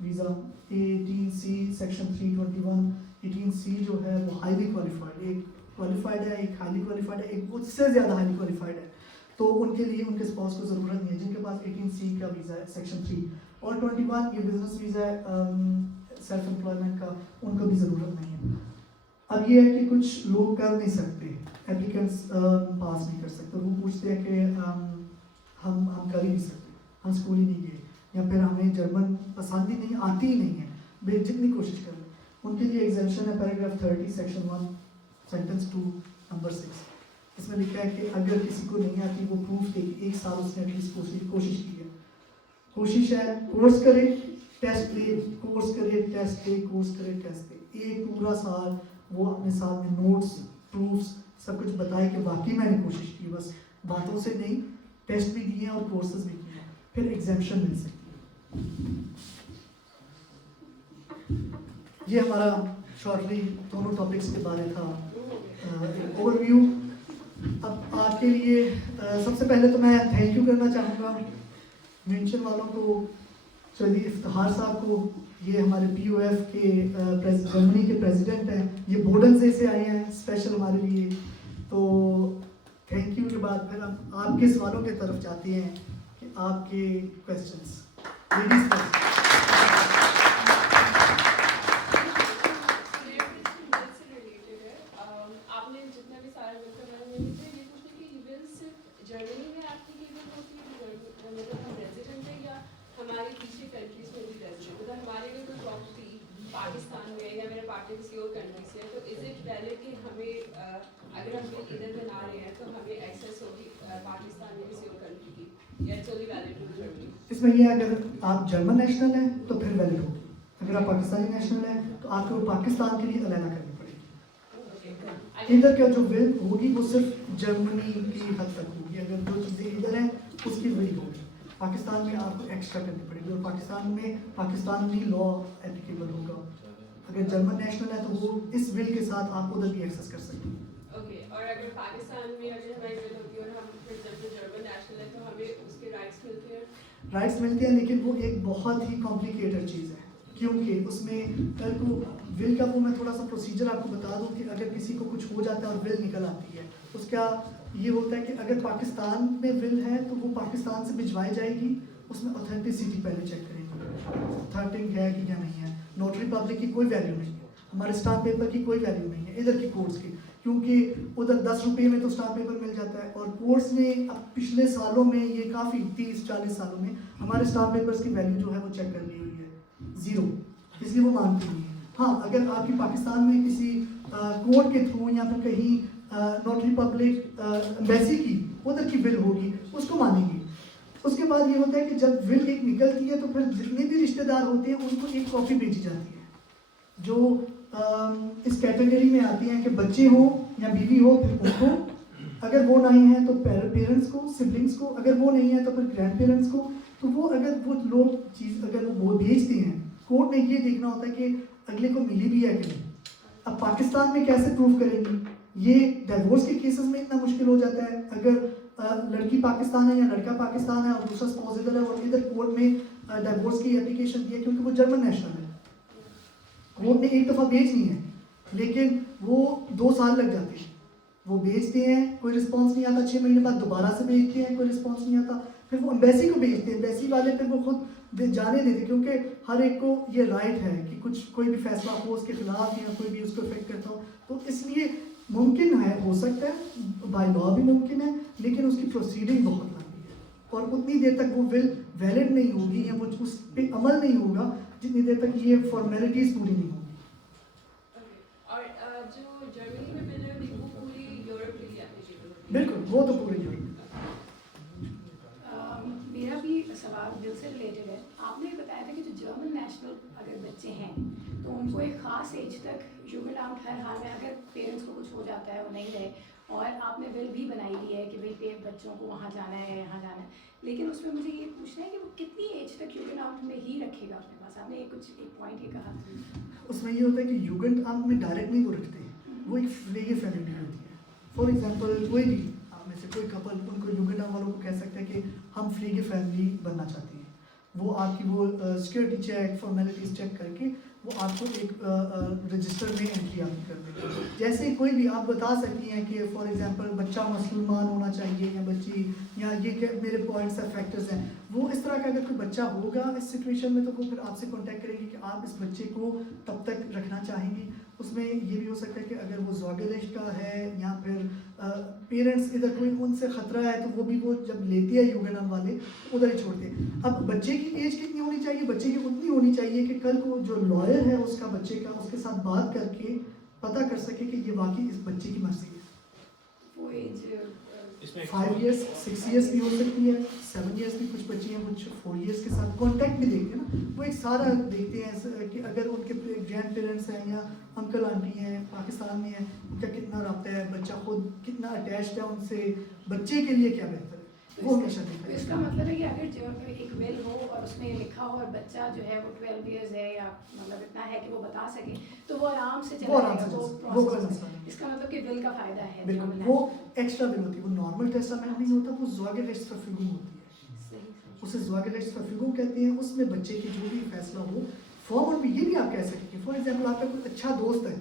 visa, 18C section 321. 18C جو ہے وہ ہائیلی کوالیفائڈ، ایک کوالیفائڈ ہے، ایک ہائیلی کوالیفائڈ ہے، ایک اس سے زیادہ ہائیلی کوالیفائڈ ہے. تو ان کے لیے ان کے اسپاؤس کو ضرورت نہیں ہے جن کے پاس 18C کا ویزا ہے سیکشن 3. اور 21 یہ بزنس ویزا ہے سیلف امپلائمنٹ کا، ان کو بھی ضرورت نہیں ہے. اب یہ ہے کہ کچھ لوگ کر نہیں سکتے، اپلیکنٹس پاس نہیں کر سکتے، وہ پوچھتے ہیں کہ ہم کر ہی نہیں سکتے، ہم اسکول ہی نہیں گئے یا پھر ہمیں جرمن پسند ہی نہیں آتی ہی نہیں ہے، بے جتنی کوشش کریں. ان کے لیے ایگزیمشن ہے پیراگراف 30 سیکشن 1 سینٹنس 2 نمبر 6. اس میں لکھا ہے کہ اگر کسی کو نہیں آتی وہ پروف دے کہ 1 سال اس نے ایٹ لیسٹ کوشش کی ہے. کوشش ہے کورس کرے टेस्ट ले, कोर्स करे, टेस्ट ले, कोर्स करे, टेस्ट ले। एक पूरा साल वो अपने साथ में नोट्स, प्रूफ्स सब कुछ बताए कि वाकई मैंने कोशिश की, बस बातों से नहीं, टेस्ट भी दिए और कोर्सेज भी किए, फिर एग्जामिशन मिल सकती है। ये हमारा शॉर्टली दोनों टॉपिक्स के बारे था ओवरव्यू। अब आपके लिए सबसे पहले तो मैं थैंक यू करना चाहूँगा मेंशन वालों को, चौधरी इफ्तिखार साहब को, ये हमारे POF के जर्मनी के प्रेसिडेंट हैं, ये बोर्डन से आए हैं स्पेशल हमारे लिए, तो थैंक यू के बाद फिर हम आपके सवालों की तरफ जाते हैं कि आपके क्वेश्चंस। Ladies first. आपने जितना भी सारा मिलकर मैंने मुझे ये पूछना कि इवेंट सिर्फ जर्मनी में एप्लीकेबल होती है, मतलब हम रेजिडेंट हैं, या हमारे पीछे कंट्रीज में भी रेजिडेंट, मतलब हमारे लिए कोई प्रॉपर्टी पाकिस्तान में या मेरे पार्टनर किसी और कंट्री से है, तो इज इट वैलिड कि हमें अगर हम इधर बना रहे हैं तो हमें एक्सेस होगी पाकिस्तान में किसी और कंट्री की, या it's only valid to Germany? इसमें ये अगर आप जर्मन नेशनल हैं तो फिर वैलिड होगी, अगर आप पाकिस्तानी नेशनल हैं तो आपको पाकिस्तान के लिए अलाना करनी पड़ेगी। इधर का जो बिल होगी वो सिर्फ जर्मनी की हद तक होगी, अगर जो चीज़ें इधर हैं उसकी वही होगी, पाकिस्तान में आपको एक्स्ट्रा करनी पड़ेगी, और पाकिस्तान में पाकिस्तानी लॉ एप्लीकेबल होगा। अगर जर्मन नेशनल है तो वो इस बिल के साथ आप उधर भी एक्सेस कर सकते हैं। ओके, और अगर पाकिस्तान में अगर हमारी बिल होती है और हम फिर जब जर्मन नेशनल है तो हमें उसके राइट्स मिलते हैं? राइट्स मिलते हैं, लेकिन वो एक बहुत ही कॉम्प्लिकेटेड चीज़ है, क्योंकि उसमें कल को विल का वो मैं थोड़ा सा प्रोसीजर आपको बता दूं कि अगर किसी को कुछ हो जाता है और विल निकल आती है, उसका ये होता है कि अगर पाकिस्तान में विल है तो वो पाकिस्तान से भिजवाई जाएगी, उसमें ऑथेंटिसिटी पहले चेक करेंगे, ऑथेंटिक है कि क्या नहीं है। नोटरी पब्लिक की कोई वैल्यू नहीं है, हमारे स्टाम्प पेपर की कोई वैल्यू नहीं है इधर की कोर्ट्स की, क्योंकि उधर 10 रुपये में तो स्टाम्प पेपर मिल जाता है, और कोर्ट्स ने अब पिछले सालों में ये काफ़ी 30-40 सालों में हमारे स्टाम्प पेपर्स की वैल्यू जो है वो चेक कर ली हुई है, ज़ीरो, इसलिए वो मानती नहीं है। हाँ, अगर आपकी पाकिस्तान में किसी कोर्ट के थ्रू या फिर कहीं नोटरी पब्लिक एम्बेसी की उधर की बिल होगी उसको मानेंगे। उसके बाद ये होता है कि जब बिल एक निकलती है तो फिर जितने भी रिश्तेदार होते हैं उनको एक कॉपी भेजी जाती है, जो इस कैटेगरी में आती हैं कि बच्चे हो या बीवी हो फिर उनको, अगर वो नहीं है तो पेरेंट्स को, सिबलिंग्स को, अगर वो नहीं है तो फिर ग्रैंड पेरेंट्स को। तो वो अगर वो लोग चीज़ अगर वो भेजते हैं, कोर्ट ने ये देखना होता है कि अगले को मिली भी है कि नहीं। अब पाकिस्तान में कैसे प्रूव करेंगी, ये डिवोर्स के केसेस में इतना मुश्किल हो जाता है, अगर लड़की पाकिस्तान है या लड़का पाकिस्तान है और दूसरा स्पाउस इधर है और इधर कोर्ट में डिवोर्स की एप्लीकेशन दी है, क्योंकि वो जर्मन नेशनल है, कोर्ट ने एक दफ़ा भेजनी है लेकिन वो 2 साल लग जाते हैं, वो भेजते हैं कोई रिस्पांस नहीं आता, 6 महीने बाद दोबारा से भेजते हैं कोई रिस्पांस नहीं आता, फिर वो एम्बेसी को भेजते हैं, एम्बेसी वाले फिर वो खुद जाने देते, क्योंकि हर एक को ये राइट है कि कुछ कोई भी फैसला हो उसके खिलाफ या कोई भी उसको इफेक्ट करता हो, तो इसलिए मुमकिन है, हो सकता है बाय लॉ भी मुमकिन है, लेकिन उसकी प्रोसीडिंग बहुत लंबी है और उतनी देर तक वो बिल वैलिड नहीं होगी या वो उस पर अमल नहीं होगा जितनी देर तक ये फॉर्मेलिटीज़ पूरी नहीं होगी। और जो जर्मनी में बिल है वो पूरी यूरोप के लिए एप्लीकेबल होती है? बिल्कुल, वो तो पूरी यूरोप। मेरा भी सवाल बिल से रिलेटेड है। आपने बताया था कि जो जर्मन नेशनल अगर बच्चे हैं तो उनको एक ख़ास एज तक जुगेनाउट हर हाल में, अगर पेरेंट्स को कुछ हो जाता है वो नहीं रहे, और आपने बिल भी बनाई ली है कि भाई बच्चों को वहाँ जाना है यहाँ जाना है, लेकिन उसमें मुझे ये पूछना है कि वो कितनी एज तक जुगेनाउट में ही रखेगा अपने पास? आपने एक पॉइंट ये कहा। उसमें ये होता है कि जुगेंडाम्ट में डायरेक्ट नहीं वो रखते हैं, वो एक फ्लेगे फैमिली होती है। फॉर एग्जांपल कोई भी आप में से कोई कपल उनको जुगेंडाम्ट वालों को कह सकते हैं कि हम फ्लेगे फैमिली बनना चाहते हैं, वो आपकी वो सिक्योरिटी चेक फॉर्मेलिटीज़ चेक करके वो आपको एक रजिस्टर में एंट्री आपकी कर देंगे। जैसे कोई भी आप बता सकती हैं कि फॉर एग्जांपल बच्चा मुसलमान होना चाहिए या बच्ची, या ये क्या मेरे पॉइंट्स या फैक्टर्स हैं, वो इस तरह का अगर कोई बच्चा होगा इस सिचुएशन में तो वो फिर आपसे कांटेक्ट करेंगे कि आप इस बच्चे को तब तक रखना चाहेंगी। उसमें ये भी हो सकता है कि अगर वो ज़ौगलिश का है या फिर पेरेंट्स इधर कोई उनसे ख़तरा है तो वो भी वो जब लेती है जुगेनाम वाले उधर ही छोड़ते हैं। अब बच्चे की एज कितनी होनी चाहिए? बच्चे की उतनी होनी चाहिए कि कल को जो लॉयर है उसका बच्चे का उसके साथ बात करके पता कर सके कि ये वाकई इस बच्चे की मर्जी है। वो एज اس میں 5 ایئرس 6 ایئرس بھی ہو سکتی ہے, 7 ایئرس بھی کچھ بچے ہیں, کچھ 4 ایئرس کے ساتھ کانٹیکٹ بھی دیکھتے ہیں نا, وہ ایک سارا دیکھتے ہیں کہ اگر ان کے گرینڈ پیرنٹس ہیں یا انکل آنٹی ہیں پاکستان میں ہیں, ان کا کتنا رابطہ ہے, بچہ خود کتنا اٹیچڈ ہے ان سے, بچے کے لیے کیا بہتر ہے, وہ ہمیشہ دیکھتے تو ہیں. اس کا مطلب ہے کہ اگر جو ایک ول ہو اور اس میں لکھا ہو اور بچہ جو ہے وہ 12 ایئرز ہے یا مطلب اتنا ہے کہ وہ بتا سکے تو وہ آرام سے وہ چلا آرام جائے سے گا, وہ کوئی process مسئلہ ہے. نہیں. اس کا مطلب کہ ول کا فائدہ ہے. بالکل وہ ایکسٹرا ول ہوتی ہے, وہ نارمل ٹیسٹامنٹ نہیں ہوتا, وہ زواج ریٹس فرفیگم ہوتی ہے, اسے زواج ریٹس فرفیگم کہتے ہیں. اس میں بچے کی جو بھی فیصلہ ہو فارم بھی, یہ بھی آپ کہہ سکتے ہیں. فار ایگزامپل آپ کا کوئی اچھا دوست ہے,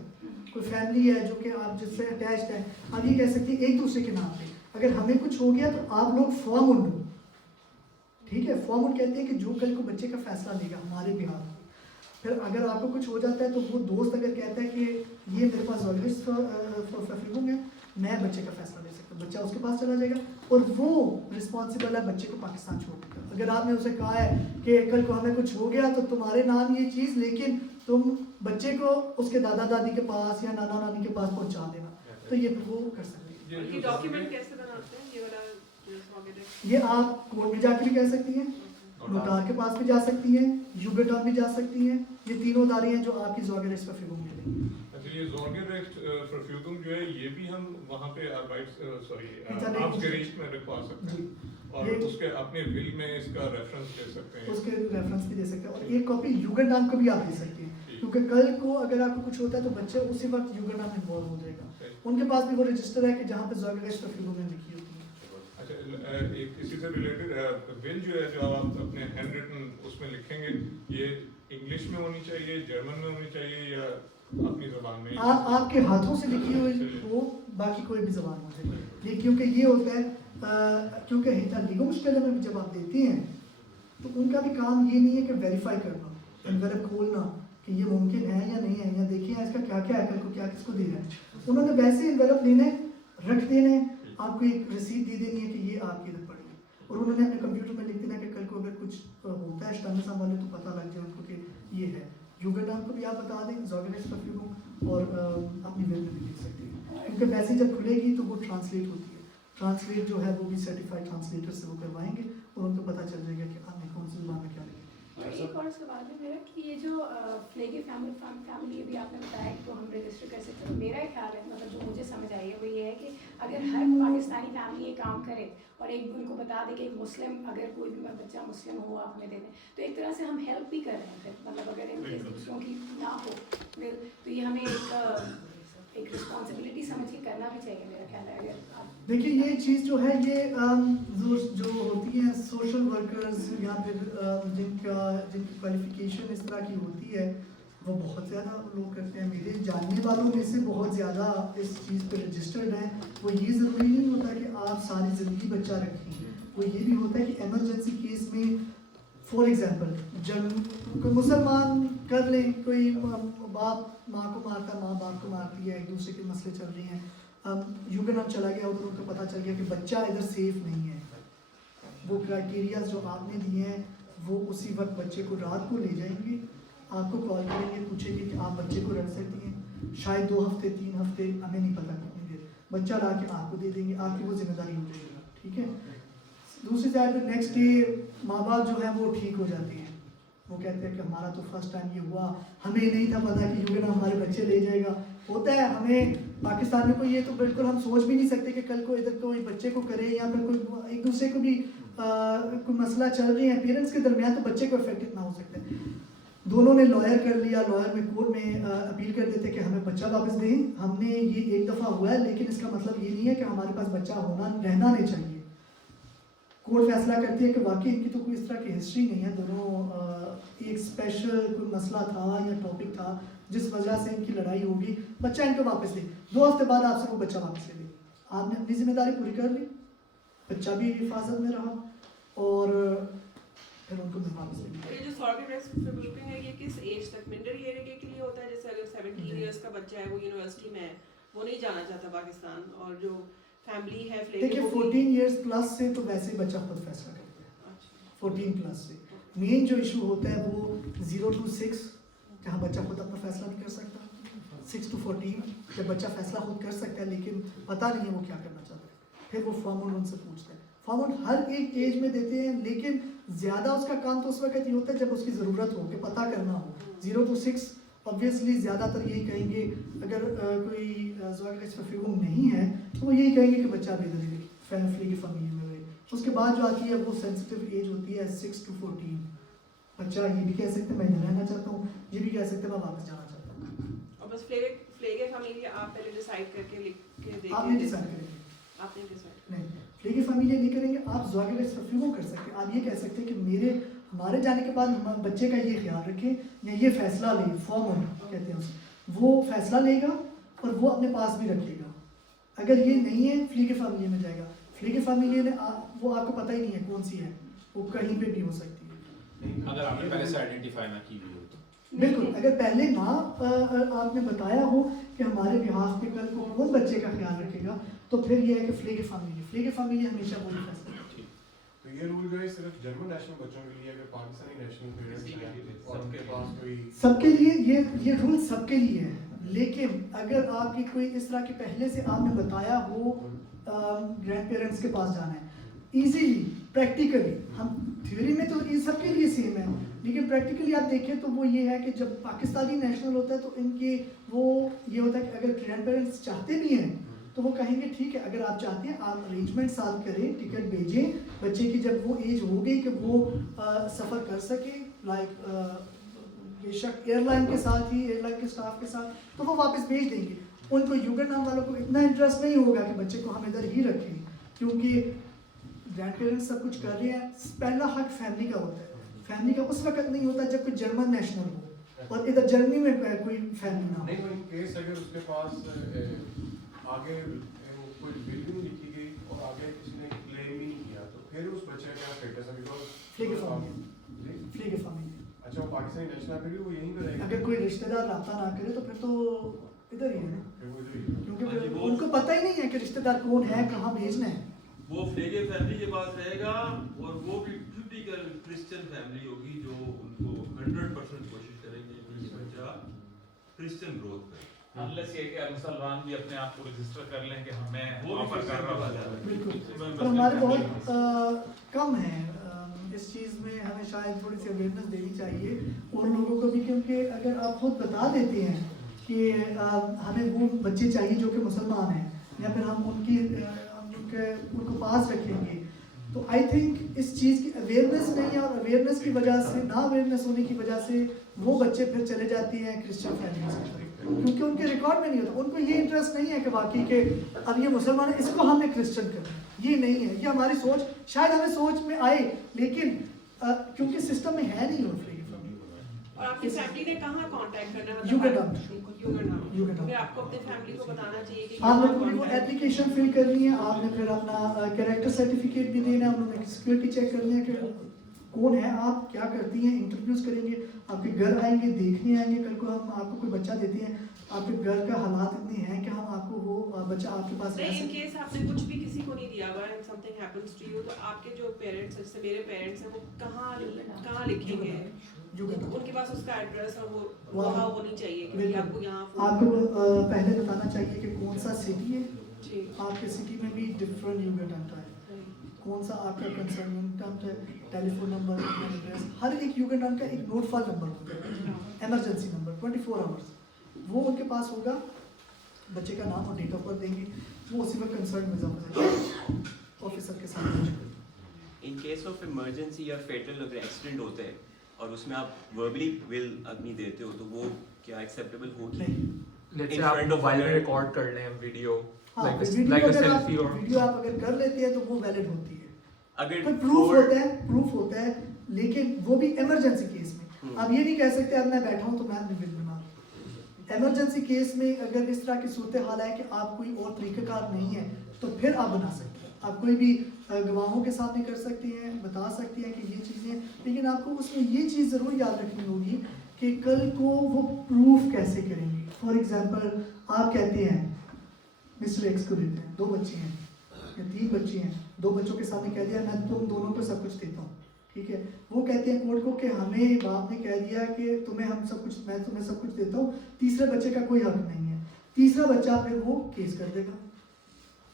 کوئی فیملی ہے جو کہ آپ جس سے اٹیچڈ ہے, آپ یہ کہہ سکتے ہیں ایک دوسرے کے نام پہ اگر ہمیں کچھ ہو گیا تو آپ لوگ فارم اون لو, ٹھیک ہے. فارم اون کہتے ہیں کہ جو کل کو بچے کا فیصلہ لے گا ہمارے بہار. پھر اگر آپ کو کچھ ہو جاتا ہے تو وہ دوست اگر کہتا ہے کہ یہ میرے پاس زواج فرفیگم ہے, میں بچے کا فیصلہ لے سکتا ہوں, بچہ اس کے پاس چلا جائے گا اور وہ رسپانسبل ہے بچے کو پاکستان چھوڑ دے گا. اگر آپ نے اسے کہا ہے کہ کل کو ہمیں کچھ ہو گیا تو تمہارے نام یہ چیز, لیکن تم بچے کو اس کے دادا دادی کے پاس یا نانا نانی کے پاس پہنچا دینا, تو یہ وہ کر سکتے ہیں. یہ ڈاکیومنٹ کیسے بناتے ہیں یہ والا جو زواج ریٹس؟ یہ آپ کورٹ میں جا کے بھی کہہ سکتی ہیں, نوٹار کے پاس بھی جا سکتی ہیں, یوگیٹان بھی جا سکتی ہیں. یہ تینوں ادارے ہیں جو آپ کی زواج ریٹس فرفیگم میں دیں گے. اچھا یہ زواج ریٹس فرفیگم جو ہے یہ بھی ہم وہاں پہ آپ کے ریٹ میں رکھوا سکتے ہیں اور اس کے اپنے ول میں اس کا ریفرنس دے سکتے ہیں, اس کے ریفرنس بھی دے سکتے ہیں. اور ایک کاپی یوگیٹان کو بھی آپ دے سکتے ہیں, کیونکہ کل کو اگر آپ کو کچھ ہوتا ہے تو بچے اسی وقت یوگیٹان میں انوالو ہو جائے گا. ان کے پاس بھی وہ رجسٹر ہے کہ جہاں پہ زواج ریٹس فرفیگم میں لکھی ہوتی ہے. اچھا اسی سے ریلیٹڈ ول جو ہے جو آپ اپنے ہینڈ ریٹن اس میں لکھیں گے, یہ انگلش میں ہونی چاہیے, جرمن میں ہونی چاہیے یا اپنی زبان میں؟ آپ کے ہاتھوں سے لکھی ہوئی وہ باقی کوئی بھی زبان ہو جائے. یہ کیونکہ یہ ہوتا ہے کیونکہ لیگل مشکل میں جب آپ دیتے ہیں تو ان کا بھی کام یہ نہیں ہے کہ ویریفائی کرنا, انویلپ کھولنا کہ یہ ممکن ہے یا نہیں ہے, یا دیکھیں اس کا کیا کیا ہے, کل کو کیا کس کو دے رہا ہے. انہوں نے ویسے انویلپ لینے, رکھ دینے, آپ کو ایک رسید دے دینی ہے کہ یہ آپ کی ادھر پڑی ہے, اور انہوں نے اپنے کمپیوٹر میں لکھ دینا کہ کل کو اگر کچھ ہوتا ہے اسٹامل سنبھالے تو پتہ لگ جائے ان کو کہ یہ ہے. یوگیٹان کو بھی آپ بتا دیں, زواج ریٹس فرفیگم, اور اپنی ویب میں بھی لکھ سکتے ہیں. کیونکہ ویسے جب کھلے گی تو وہ ٹرانسلیٹ ہوتی ہے, ٹرانسلیٹ جو ہے وہ بھی سرٹیفائڈ ٹرانسلیٹر سے وہ کروائیں گے اور ان کو پتہ چل جائے گا کہ آپ نے کون سی زبان میں کیا لکھا. اور ایک اور سوال ہے میرا کہ یہ جو فلیگی فیملی یہ بھی آپ نے بتایا کہ ہم رجسٹر کر سکتے ہیں. میرا ایک خیال ہے, مطلب جو مجھے سمجھ آئی ہے وہ یہ ہے کہ اگر ہر پاکستانی فیملی یہ کام کرے اور ایک ان کو بتا دے کہ ایک مسلم اگر کوئی بھی بچہ مسلم ہو آپ ہمیں دے دیں, تو ایک طرح سے ہم ہیلپ بھی کر رہے ہیں. مطلب اگر ان کیس دوسروں کی نہ ہو تو یہ ہمیں ایک رسپانسبلٹی سمجھ کے کرنا بھی چاہیے میرا خیال ہے. اگر دیکھیے یہ چیز جو ہے یہ جو ہوتی ہیں سوشل ورکرز یا پھر جن کی کوالیفیکیشن اس طرح کی ہوتی ہے وہ بہت زیادہ لوگ کرتے ہیں. میرے جاننے والوں میں سے بہت زیادہ اس چیز پہ رجسٹرڈ ہیں. وہ یہ ضروری نہیں ہوتا کہ آپ ساری زندگی بچہ رکھیں, وہ یہ بھی ہوتا ہے کہ ایمرجنسی کیس میں فار ایگزامپل جب کوئی مسلمان کر لیں, کوئی باپ ماں کو مارتا ہے, ماں باپ کو مارتی ہے, ایک دوسرے کے مسئلے چل رہے ہیں, یوگیٹان چلا گیا ادھر, ان کو پتہ چل گیا کہ بچہ ادھر سیف نہیں ہے, وہ کرائٹیریاز جو آپ نے دیے ہیں وہ اسی وقت بچے کو رات کو لے جائیں گے, آپ کو کال کریں گے, پوچھیں گے کہ آپ بچے کو رکھ سکتی ہیں, شاید 2 ہفتے 3 ہفتے ہمیں نہیں پتہ کتنی دیر, بچہ لا کے آپ کو دے دیں گے, آپ کی وہ ذمہ داری ہو جائے گی. ٹھیک ہے. دوسری سائڈ پہ نیکسٹ ڈے ماں باپ جو ہیں وہ ٹھیک ہو جاتے ہیں, وہ کہتے ہیں کہ ہمارا تو فرسٹ ٹائم یہ ہوا, ہمیں نہیں تھا پتا کہ یوگیٹان ہمارے بچے لے جائے گا. ہوتا ہے, ہمیں پاکستان میں کوئی یہ تو بالکل ہم سوچ بھی نہیں سکتے کہ کل کو ادھر کوئی بچے کو کرے یا پھر کوئی ایک دوسرے کو بھی کوئی مسئلہ چل رہی ہے پیرنٹس کے درمیان تو بچے کو افیکٹ اتنا ہو سکتا ہے. دونوں نے لائر کر لیا, لائر میں کورٹ میں اپیل کر دیتے کہ ہمیں بچہ واپس دیں, ہم نے یہ ایک دفعہ ہوا ہے لیکن اس کا مطلب یہ نہیں ہے کہ ہمارے پاس بچہ رہنا نہیں چاہیے. کورٹ فیصلہ کرتی ہے کہ واقعی ان کی تو کوئی اس طرح کی ہسٹری نہیں ہے, دونوں ایک اسپیشل کوئی مسئلہ تھا یا ٹاپک تھا جس وجہ سے ان کی لڑائی ہوگی, بچہ ان کو واپس دیں. 2 ہفتے بعد آپ سے وہ بچہ واپس لے لیں, آپ نے اپنی ذمہ داری پوری کر لی, بچہ بھی حفاظت میں رہا اور پھر ان کو واپس لے لیں. یہ جو زواج ریٹس فرفیگم ہے یہ کس ایج تک منڈر ایئر کے لیے ہوتا ہے؟ جیسے اگر 17 ایئرس کا بچہ ہے, وہ یونیورسٹی میں ہے, وہ نہیں جانا چاہتا پاکستان, اور جو فیملی ہے دیکھیے 14 ایئرس پلس سے تو ویسے بچہ خود فیصلہ کرتا ہے. 14 پلس سے مین جو ایشو ہوتا ہے وہ 0 to 6 جہاں بچہ خود اپنا فیصلہ نہیں کر سکتا, 6 to 14 جب بچہ فیصلہ خود کر سکتا ہے لیکن پتہ نہیں ہے وہ کیا کرنا چاہتا ہے. پھر وہ فارم ان سے پوچھتے ہیں. فارم ہر ایک ایج میں دیتے ہیں, لیکن زیادہ اس کا کام تو اس وقت یہ ہوتا ہے جب اس کی ضرورت ہو, کہ پتہ کرنا ہو. 0 to 6 obviously زیادہ تر یہی کہیں گے, اگر کوئی زواج فیوم نہیں ہے تو وہ یہی کہیں گے کہ بچہ بھی ادھر ہی فیملی کی فیملی میں رہے. اس کے بعد جو آتی ہے وہ سینسٹیو ایج ہوتی ہے 6 to 14. بچہ یہ بھی کہہ سکتے ہیں میں ادھر رہنا چاہتا ہوں, یہ بھی کہہ سکتے ہیں میں واپس جانا چاہتا ہوں. اور بس فلیگ فیملی آپ پہلے ڈیسائیڈ کر کے لکھ کے دیکھیں. آپ نہیں ڈیسائڈ کریں گے, آپ نے ڈیسائیڈ نہیں فلیگ فیملی نہیں کریں گے. آپ زواج فیوم کر سکتے ہیں. آپ یہ کہہ سکتے ہیں کہ ہمارے جانے کے بعد بچے کا یہ خیال رکھیں یا یہ فیصلہ لیں, فارم کہتے ہیں اسے, وہ فیصلہ لے گا اور وہ اپنے پاس بھی رکھے گا. اگر یہ نہیں ہے فلیگ فیملی میں جائے گا. فلیگ فیملی میں وہ آپ کو پتہ ہی نہیں ہے کون سی ہے, وہ کہیں پہ بھی ہو سکتی ہے. اگر آپ نے پہلے سے آئیڈینٹیفائی نہ کی ہوئی ہو تو بالکل, اگر پہلے نہ آپ نے بتایا ہو کہ ہمارے بہاف پہ کل کو کون بچے کا خیال رکھے گا, تو پھر یہ ہے کہ فلیگ فیملی ہمیشہ وہی فیصلہ. تو یہ رول جو ہے صرف جرمن نیشنل بچوں کے لیے, اگر پاکستانی نیشنل پیرنٹس ہیں اور ان کے پاس کوئی سب کے لیے یہ رول سب کے لیے ہے. لیکن اگر آپ کی کوئی اس طرح کی پہلے سے آپ نے بتایا ہو گرینڈ پیرنٹس کے پاس جانا ہے, ایزیلی پریکٹیکلی, ہم تھیوری میں تو یہ سب کے لیے سیم ہے, لیکن پریکٹیکلی آپ دیکھیں تو وہ یہ ہے کہ جب پاکستانی نیشنل ہوتا ہے تو ان کے وہ یہ ہوتا ہے کہ اگر گرینڈ پیرنٹس چاہتے بھی ہیں تو وہ کہیں گے ٹھیک ہے, اگر آپ چاہتے ہیں آپ ارینجمنٹ ساتھ کریں, ٹکٹ بھیجیں بچے کی, جب وہ ایج ہو گئی کہ وہ سفر کر سکے, لائک بے شک ایئر لائن کے ساتھ ہی, ایئر لائن کے اسٹاف کے ساتھ, تو وہ واپس بھیج دیں گے. ان کو یوگن نام والوں کو اتنا انٹرسٹ نہیں ہوگا کہ بچے کو ہم ادھر ہی رکھیں, کیونکہ گرینڈ پیرنٹس سب کچھ کر رہے ہیں. پہلا حق فیملی کا ہوتا ہے. فیملی کا اس وقت نہیں ہوتا جب کوئی جرمن نیشنل ہو اور ادھر جرمنی میں کوئی فیملی نہ ہو. نہیں, ان کیس اگر اس کے پاس آگے کوئی بل بھی نہیں لکھی گئی اور آگے کسی نے کلیم ہی نہیں کیا, تو پھر اس بچے کا اسٹیٹس ہے فلیگ فیملی. اچھا, وہ پاکستانی نیشنل پھر بھی وہ یہیں پہ رہے گا. اگر کوئی رشتہ دار رابطہ نہ کرے تو پھر تو ادھر ہی ہے نا, پھر وہ ادھر ہی ہے. کیونکہ پھر ان کو پتہ ہی نہیں ہے کہ رشتہ دار کون ہے, کہاں بھیجنا ہے. وہ فلیگ فیملی کے پاس رہے گا اور وہ بھی ٹیپیکل کرسچن فیملی ہوگی جو ان کو 100% کوشش کریں گے کہ یہ بچہ کرسچن گروتھ کرے. انلیس یہ کہ مسلمان بھی اپنے آپ کو رجسٹر کر لیں کہ ہمیں وہ بھی آفر کر رہا ہے. بالکل, پر ہمارے بہت کم ہیں اس چیز میں. ہمیں شاید تھوڑی سی اویئرنیس دینی چاہیے اور لوگوں کو بھی, کیونکہ اگر آپ خود بتا دیتے ہیں کہ ہمیں وہ بچے چاہیے جو کہ مسلمان ہیں, یا پھر ہم ان کو پاس رکھیں گے, تو آئی تھنک اس چیز کی اویئرنیس نہیں ہے, اور اویئرنیس کی وجہ سے, نہ اویئرنیس ہونے کی وجہ سے وہ بچے پھر چلے جاتے ہیں کرسچن فیملیز کی طرف, کیونکہ ان کے ریکارڈ میں نہیں ہوتا. ان کو یہ انٹرسٹ نہیں ہے کہ واقعی کہ اب یہ مسلمان ہے اس کو ہم نے کرسچن کرنا, یہ نہیں ہے. یہ ہماری سوچ, شاید ہمیں سوچ میں آئے, لیکن کیونکہ سسٹم میں ہے نہیں. اور آپ کی فیملی نے کہاں کانٹیکٹ کرنا ہے؟ یوگن پھر آپ کو اپنے فیملی کو بتانا چاہیے کہ آپ نے پوری وہ اپلیکیشن فل کرنی ہے, آپ نے پھر اپنا کریکٹر سرٹیفکیٹ بھی دینا ہے, انہوں نے سیکورٹی چیک کرنی ہے کہ کون ہے آپ, کیا کرتی ہیں, انٹرویوز کریں گے, آپ کے گھر آئیں گے, دیکھنے آئیں گے. کل کو ہم آپ کو کوئی بچہ دیتے ہیں, آپ کے گھر کا حالات اتنے ہیں کہ ہم آپ کو وہ بچہ آپ کے پاس نہیں, ان کیس آپ نے کچھ بھی کسی کو نہیں دیا ہوا ہے, something happens to you, تو آپ کے جو پیرنٹس ہیں, جیسے میرے پیرنٹس ہیں, وہ کہاں لکھیں گے؟ ان کے پاس اس کا ایڈریس ہے, وہ وہاں ہونی چاہیے کہ آپ کو یہاں آپ کو پہلے بتانا چاہیے کہ کون سا سٹی ہے. جی, آپ کے سٹی میں بھی ڈفرینٹ یوگنڈ ہے, کون سا آپ کا کنسرنٹ ہے, ٹیلی فون نمبر, ایڈریس, ہر ایک یوگنڈ کا ایک نوٹ فائل نمبر ہوتا ہے, ایمرجنسی نمبر 24 آورس, وہ ان کے پاس ہوگا. بچے کا نام اور ڈیٹ آف برتھ دیں گے, وہ اسی وقت کنسرن میں جائے آفیسر کے ساتھ. ان کیس آف ایمرجنسی یا فیٹل اگر ایکسیڈنٹ ہوتا ہے اور اس میں آپ وربلی ول اپنی دیتے ہو, تو وہ کیا ایکسیپٹیبل ہوگی؟ لیٹس سے آپ موبائل میں ریکارڈ کر لیں ویڈیو, ویڈیو آپ اگر کر لیتے ہیں تو وہ ویلڈ ہوتی ہے. اگر پروف ہوتا ہے, لیکن وہ بھی ایمرجنسی کیس میں. آپ یہ نہیں کہہ سکتے اب میں بیٹھا ہوں تو میں نے بل بنا. ایمرجنسی کیس میں اگر اس طرح کی صورتحال ہے کہ آپ کوئی اور طریقہ کار نہیں ہے, تو پھر آپ بنا سکتے ہیں. آپ کوئی بھی گواہوں کے سامنے کر سکتے ہیں, بتا سکتے ہیں کہ یہ چیزیں, لیکن آپ کو اس میں یہ چیز ضرور یاد رکھنی ہوگی کہ کل کو وہ پروف کیسے کریں گے. فار ایگزامپل آپ کہتے ہیں مسٹر ایکس کو دیتے ہیں, 2 بچے ہیں یا 3 بچے ہیں, 2 بچوں کے سامنے کہہ دیا میں تم دونوں کو سب کچھ دیتا ہوں, ٹھیک ہے. وہ کہتے ہیں کورٹ کو کہ ہمیں باپ نے کہہ دیا کہ تمہیں ہم سب کچھ, میں تمہیں سب کچھ دیتا ہوں, تیسرے بچے کا کوئی حق نہیں ہے. تیسرا بچہ پھر وہ کیس کر دے گا,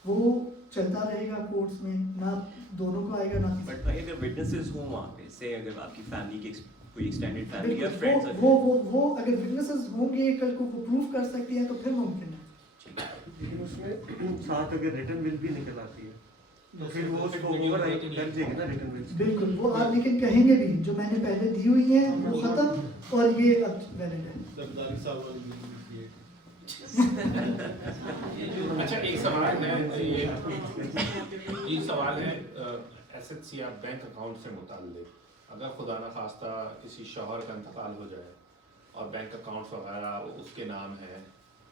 وہ चलता रहेगा कोर्ट्स में, ना दोनों को आएगा ना बट भाई अगर विटनेसेस हो वहाँ पे, से अगर आपकी फैमिली की कोई एक्सटेंडेड फैमिली या बिल्कुल, फ्रेंड्स, वो अगर विटनेसेस होंगे कल को वो प्रूव कर सकते हैं तो फिर मुमकिन है। लेकिन उसमें साथ अगर रिटर्न बिल भी निकल आती है तो फिर वो उसको ओवरराइट कर देंगे ना रिटर्न बिल। बिल्कुल, वो आप लेकिन कहेंगे भी जो मैंने पहले दी हुई है वो खत्म और ये अब वैलिड है। जबदारी साहब वाली अच्छा, एक सवाल है, ये सवाल है एसेट्स या बैंक अकाउंट से मुताल्लिक, अगर खुदा न खास्ता किसी शौहर का इंतकाल हो जाए और बैंक अकाउंट्स वगैरह उसके नाम है,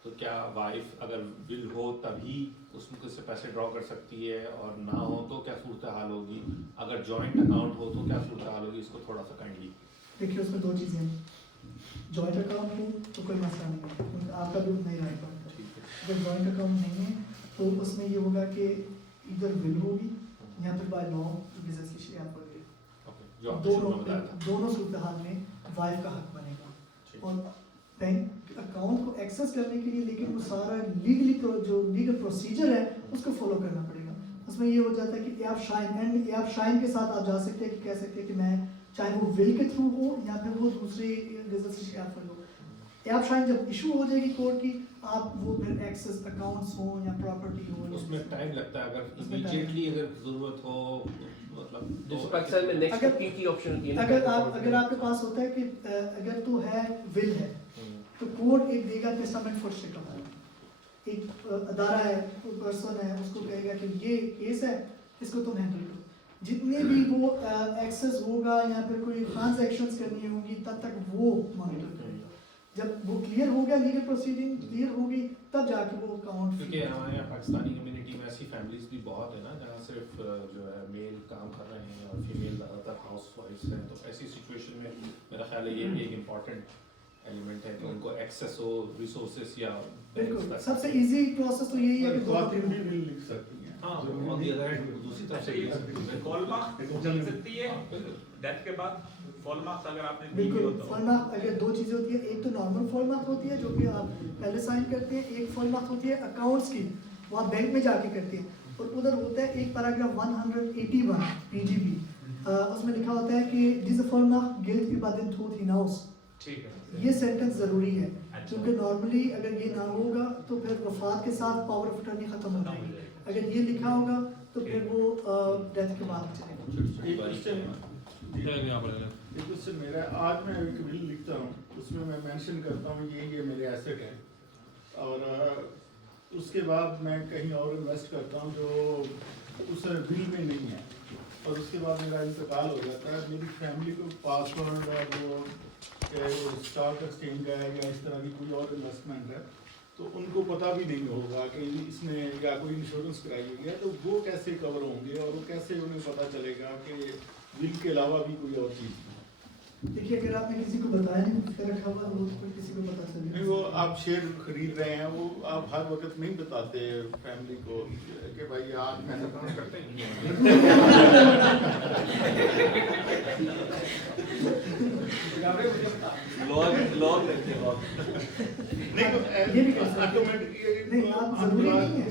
तो क्या वाइफ अगर विल हो तभी उसमें से पैसे ड्रॉ कर सकती है, और ना हो तो क्या सूरत हाल होगी? अगर जॉइंट अकाउंट हो तो क्या सूरत हाल होगी? इसको थोड़ा सा काइंडली। देखिए उसमें दो चीज़ें हैं, जॉइंट अकाउंट हो तो कोई मसला नहीं है, क्योंकि आपका भी उतना ही राइट होता है। अगर जॉइंट अकाउंट नहीं है तो उसमें ये होगा कि इधर विल होगी या फिर बाय लॉ बिजनेस की शेयर पर दोनों सूरत हाल में वाइफ का हक बनेगा। और बैंक अकाउंट को एक्सेस करने के लिए लेकिन वो सारा लीगली जो लीगल प्रोसीजर है उसको फॉलो करना पड़ेगा। उसमें ये हो जाता है कि आप शाइन के साथ आप जा सकते हैं कि कह सकते हैं कि मैं, चाहे वो विल के थ्रू हो या फिर वो दूसरे बिजनेस की शेयर पर हो, आप शाइन जब इशू हो जाएगी कोर्ट की, आप वो फिर एक्सेस अकाउंट्स हो या प्रॉपर्टी हो, उसमें टाइम लगता है। अगर इमीडिएटली अगर जरूरत हो, मतलब जैसे पाकिस्तान में नेक्स्ट की ऑप्शन होती है, अगर आपके पास होता है कि अगर तो है विल है तो कोर्ट एक देगा टेस्टामेंट फॉर शिकवा, एक अदारा है, कोई पर्सन है, उसको कहेगा कि ये केस है, इसको तुम हैंडल करो। जितने भी वो एक्सेस होगा या फिर कोई ट्रांजैक्शंस करनी होंगी तब तक वो मॉनिटर करेगा। जब वो क्लियर हो गया, लीगल प्रोसीडिंग क्लियर होगी, तब जाके वो अकाउंट, क्योंकि हमारे यहाँ पाकिस्तानी कम्युनिटी में ऐसी फैमिलीज भी बहुत है ना जहाँ सिर्फ जो है मेल काम कर रहे हैं और फीमेल ज़्यादातर हाउस वाइफ्स हैं, तो ऐसी सिचुएशन में मेरा ख्याल है ये भी एक इम्पॉर्टेंट एलिमेंट है कि उनको एक्सेस हो रिसोर्सेस या बिल्कुल सबसे इजी प्रोसेस तो यही है कि खातिन भी विल लिख सकती हैं। हाँ, ऑन द अदर हैंड दूसरी तरफ से कॉल मार्क चल सकती है डेथ के बाद। फॉल मार्क्स अगर आपने दी बिल्कुल, हो तो फॉल मार्क अगर दो चीज़ें होती है, एक तो नॉर्मल फॉल मार्क होती है जो कि आप पहले साइन करते हैं, एक फॉल मार्क होती है अकाउंट्स की, वो आप बैंक में जाके करते हैं, और उधर होता है एक पैराग्राफ 181 PGB, उसमें लिखा होता है कि दिस फॉल मार्क गिल्ट के बाद थूथ हिनाउस। ठीक है, ये सेंटेंस ज़रूरी है क्योंकि नॉर्मली अगर ये ना होगा तो फिर वफात के साथ पावर ऑफ अटर्नी ख़त्म हो जाएगी। अगर ये लिखा होगा तो फिर वो डेथ के बाद चलेगा। एक क्वेश्चन मेरा, आज मैं एक विल लिखता हूँ, उसमें मैं मेंशन करता हूँ ये मेरे एसेट है, और उसके बाद मैं कहीं और इन्वेस्ट करता हूँ जो उस विल में नहीं है, और उसके बाद मेरा इंतकाल हो जाता है, मेरी फैमिली को पासवर्ड और वो स्टॉक एक्सचेंज है या इस तरह की कोई और इन्वेस्टमेंट है, तो उनको पता भी नहीं होगा कि इसने या कोई इंश्योरेंस कराई हुई है, तो वो कैसे कवर होंगे और वो कैसे उन्हें पता चलेगा कि विल के अलावा भी कोई और चीज़ है? देखिए अगर आपने किसी को बताया नहीं फिर रखा हुआ वो तो किसी को पता चलेगा। नहीं, वो आप शेयर खरीद रहे हैं, वो आप हर वक्त नहीं बताते फैमिली को कि भाई आज मैंने करते लॉग लेते हैं लॉग। ये भी कर सकते हैं। नहीं, आप ज़रूरी नहीं है,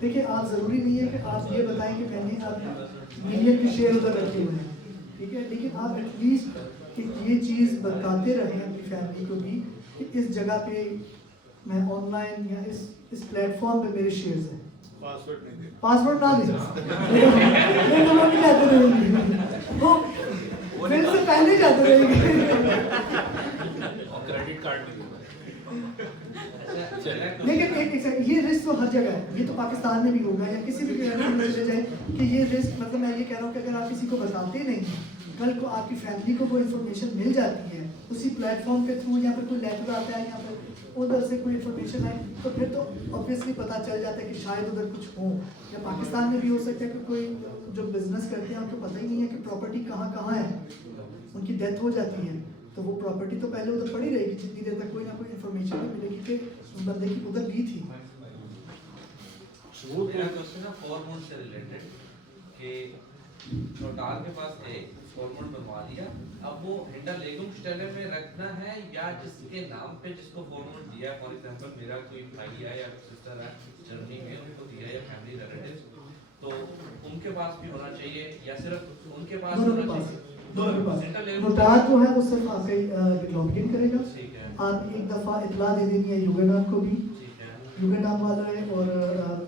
देखिए आप ज़रूरी नहीं है कि आप ये बताएं कि मैंने आप मिलियन के शेयर उधर रखे हुए हैं, ठीक है, लेकिन आप एटलीस्ट कि ये चीज़ बताते रहें अपनी फैमिली को भी कि इस जगह पे मैं ऑनलाइन या इस प्लेटफॉर्म पे मेरे शेयर्स हैं। पासवर्ड ना दें, ये तो लोग कहते रहेंगे, वो बिल से पहले जाते रहेंगे। और क्रेडिट कार्ड भी लेकिन एक ये रिस्क तो हर जगह है, ये तो पाकिस्तान में भी होगा या किसी भी कंट्री में चले जाए कि ये रिस्क, मतलब मैं ये कह रहा हूँ कि अगर आप किसी को बताते नहीं, कल को आपकी फैमिली को वो इन्फॉर्मेशन मिल जाती है उसी प्लेटफॉर्म के थ्रू, या फिर कोई लेटर आता है या फिर उधर से कोई इन्फॉर्मेशन आए, तो फिर तो ऑब्वियसली पता चल जाता है कि शायद उधर कुछ हो, या पाकिस्तान में भी हो सकता है कि कोई जो बिजनेस करते हैं उनको पता ही नहीं है कि प्रॉपर्टी कहाँ कहाँ है, उनकी डेथ हो जाती है, तो वो प्रॉपर्टी तो पहले उधर पड़ी रहेगी जितनी देर तक कोई ना कोई इन्फॉर्मेशन नहीं मिलेगी कि उस बंदे की उधर ली थी। मेरा क्वेश्चन है फॉरमोन से रिलेटेड कि नोटार के पास है, फॉर्मेट बनवा दिया, अब वो Hinterlegungsstelle में रखना है या जिसके नाम पे जिसको फॉर्मेट दिया, फॉर एग्जांपल मेरा कोई भाई है या सिस्टर है जर्मनी में, उनको दिया या फैमिली रिलेटिव्स, तो उनके पास भी होना चाहिए या सिर्फ उनके पास होना चाहिए? दोनों के पास। नोटार जो है वो सिर्फ आपके लॉगिन करेगा, ठीक है, आप एक दफ़ा इतला दे देनी है युगेंडाम को भी, ठीक है, युगेंडाम वाला है, और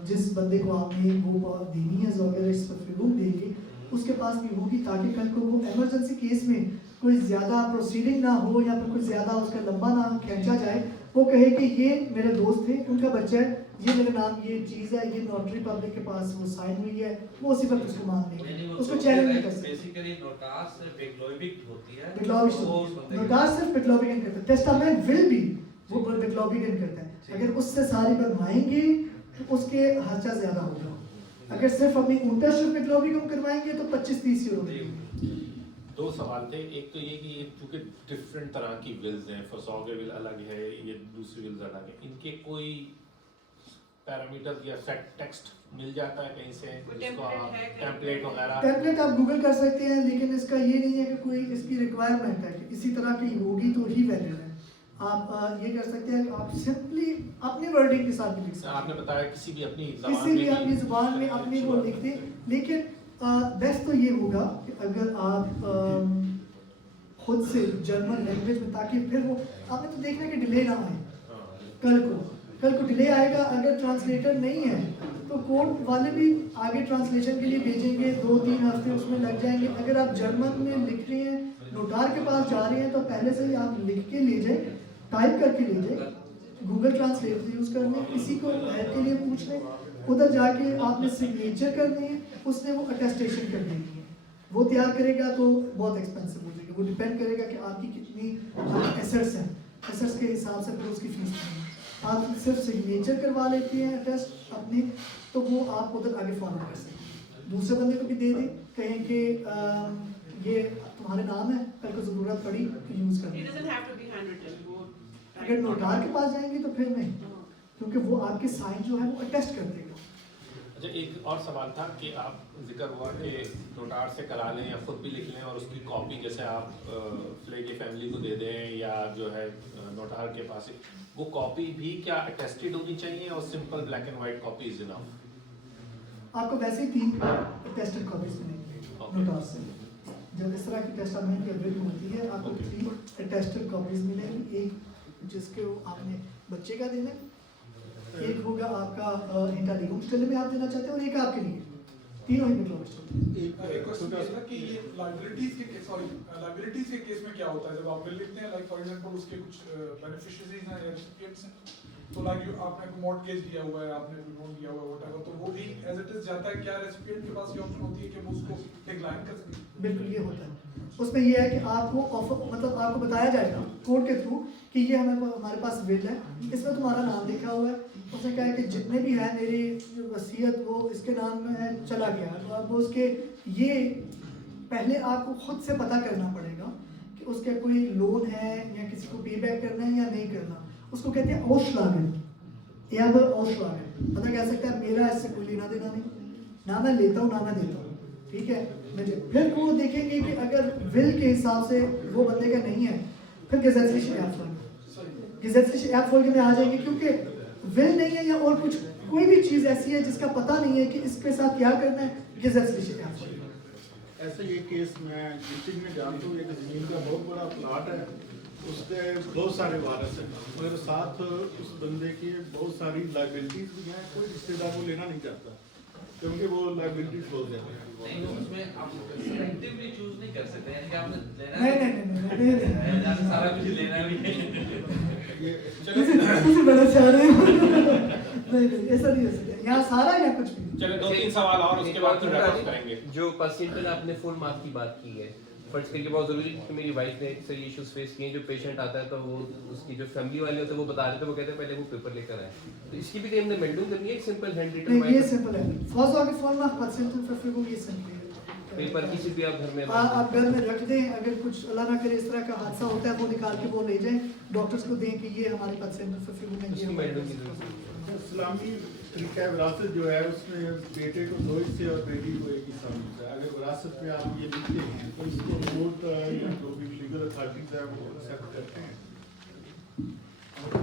जिस बंदे को आपने वो देनी है अगर इस पर फिर देंगे उसके पास भी होगी, ताकि कल को वो इमरजेंसी केस में कोई ज़्यादा प्रोसीडिंग ना हो या फिर कोई ज़्यादा उसका लंबा ना खींचा जाए, वो कहे कि ये मेरे दोस्त थे, उनका बच्चा है, ये मेरे नाम ये चीज़ है, ये नोटरी पब्लिक के पास वो साइन हुई है, वो उसी पर उसको मान लेंगे, उसको चैलेंज नहीं कर सकते। बेसिकली नोटार सिर्फ बेग्लोबिक होती है, बेग्लोबिक नोटार सिर्फ बेग्लोबिक करता है, टेस्टामेंट विल भी वो बेग्लोबिक करता है, अगर उससे सारी बनवाएंगे तो उसके खर्चा ज़्यादा होगा, अगर सिर्फ अपनी ऊंटरशिप बेग्लोबिक हम करवाएंगे तो 25-30 यूरो देंगे। दो सवाल थे, एक तो ये कि चूंकि डिफरेंट तरह की विल्स हैं, फसौगे विल अलग है, ये दूसरी विल्स अलग है, इनके कोई पैरामीटर या सेट टेक्स्ट मिल जाता है कहीं से जिसको आप टेम्पलेट वगैरह? टेम्पलेट आप गूगल कर सकते हैं, लेकिन इसका ये नहीं है कि कोई इसकी रिक्वायरमेंट है कि इसी तरह की होगी तो ही वैलिड है। आप ये कर सकते हैं, आप सिंपली अपनी वर्डिंग के साथ भी लिख सकते हैं। आपने बताया किसी भी अपनी ज़ुबान में अपनी वो लिख दें, लेकिन बेस्ट तो ये होगा कि अगर आप खुद से जर्मन लैंग्वेज में, ताकि फिर वो आपने तो देखना कि डिले ना आए, कल को डिले आएगा, अगर ट्रांसलेटर नहीं है तो कोर्ट वाले भी आगे ट्रांसलेशन के लिए भेजेंगे, 2-3 हफ्ते उसमें लग जाएंगे। अगर आप जर्मन में लिख रहे हैं, नोटार के पास जा रहे हैं, तो पहले से ही आप लिख के ले जाए, टाइप करके ले जाए, गूगल ट्रांसलेट यूज़ कर लें, किसी को हेल्प के लिए पूछ लें, उधर जाके आपने सिग्नेचर करनी है, उसने वो अटेस्टेशन कर देनी है, वो तैयार करेगा तो बहुत एक्सपेंसिव हो जाएगा, वो डिपेंड करेगा कि आपकी कितनी एसेट्स हैं, एसेट्स के हिसाब से फिर उसकी फीस देंगे। आप सिर्फ सिग्नेचर करवा लेते हैं अटेस्ट अपनी, तो वो आप उधर आगे फॉलो कर सकते हैं, दूसरे बंदे को भी दे दें, कहें कि ये तुम्हारे नाम है, कल को ज़रूरत पड़ी तो यूज़ करना। अगर नोटार के पास जाएंगे तो फिर नहीं, क्योंकि वो आपके साइन जो है वो अटेस्ट कर देगा। अच्छा, एक और सवाल था कि आप जिक्र हुआ कि नोटार से करा लें या खुद भी लिख लें और उसकी कॉपी जैसे आप फ्लैग की फैमिली को दे दें या जो है नोटार के पास, वो कॉपी भी क्या अटेस्टेड होनी चाहिए और simple black and white copy is enough? आपको वैसे ही 3 अटेस्टेड कॉपीज मिलेंगी नोटार से, जब इस तरह की टेस्टामेंट की बिल होती है आपको 3 अटेस्टेड कॉपीज मिलेंगी, एक जिसके आपने बच्चे का देना, एक होगा आपका हिंटरलेगुंगस्टेlle में आप देना चाहते हैं और एक आपके लिए, तीनों ही एक क्वेश्चन ये था कि ये लायबिलिटीज के केस में क्या होता है जब आप बिल लिखते हैं, लाइक फॉर एग्जांपल उसके कुछ बेनिफिशियरीज हैं या रेसिपिएंट्स हैं, तो लाइक आपने कोई मॉर्टगेज लिया हुआ है, आपने कोई लोन लिया हुआ है व्हाटएवर, तो वो भी एज इट इज जाता है, क्या रेसिपिएंट के पास ये ऑप्शन होती है कि वो उसको डिक्लाइन कर सके? बिल्कुल ये होता है, उसमें ये है कि आपको ऑफर मतलब आपको बताया जाएगा कोर्ट के थ्रू कि ये हमारे पास बिल है, इसमें तुम्हारा नाम लिखा हुआ है, उसने कहा है कि जितने भी है मेरी वसीयत वो इसके नाम में है, चला गया, तो अब उसके ये पहले आपको खुद से पता करना पड़ेगा कि उसका कोई लोन है या किसी को पे बैक करना है या नहीं करना, उसको कहते हैं औशलागन या फिर औशलागन, पता कह सकता है मेरा इससे कोई लेना देना नहीं, ना मैं लेता हूँ ना मैं देता हूँ, ठीक है। फिर वो देखेंगे कि अगर विल के हिसाब से वो बंदे का नहीं है, फिर गेजेट्सलिश ऐप खोल के में आ जाएंगे, क्योंकि विल नहीं है या और कुछ कोई भी चीज़ ऐसी है जिसका पता नहीं है कि इसके साथ क्या करना है, गेजेट्सलिश ऐप खोल। ऐसे ये केस मैं डिस्ट्रिक्ट में जानता हूँ, एक ज़मीन का बहुत बड़ा प्लाट है, उसके बहुत सारे वारस हैं, मगर साथ उस बंदे की बहुत सारी लाइबिलिटीज भी हैं, कोई रिश्तेदार वो लेना नहीं चाहता क्योंकि वो लाइबिलिटीज क्लोज है। नहीं, उसमें आप सेलेक्टिवली चूज नहीं कर सकते, यानी कि आपने लेना नहीं सारा कुछ लेना भी है, ये बड़ा चाह रहे हैं नहीं ऐसा नहीं हो सकता, यहाँ सारा या कुछ भी। चलो 2-3 सवाल और उसके बाद फिर रैप करेंगे। जो परसेंटेज आपने फुल मार्क की बात की है, फर्स्ट करके बहुत ज़रूरी है कि मेरी वाइफ ने सर इश्यूज फेस किए हैं, जो पेशेंट आता है तो वो उसकी जो फैमिली वाले होते हैं वो बता देते हैं, वो कहते हैं पहले वो पेपर लेकर आए, तो इसकी भी हमने मेंटेन करनी है, एक सिंपल हैंड रिटन ये सिंपल है, फर्स्ट वाले फॉर्म में परसेंटेज फॉर फिगर ये सिंपल है, पेपर किसी भी आप घर में आप घर में रख दें, अगर कुछ अल्लाह ना करे इस तरह का हादसा होता है वो निकाल के वो ले जाएं, डॉक्टर्स को दें कि ये हमारे परसेंटेज फॉर फिगर में ये इस्लामी तरीका विरासत जो है उसमें बेटे को 2 हिस्से और बेटी को 1 हिस्सा मिलता है। अगर विरासत में आप ये लिखते हैं तो इसको कोर्ट या जो भी लीगल अथॉरिटीज है वो एक्सेप्ट करते हैं।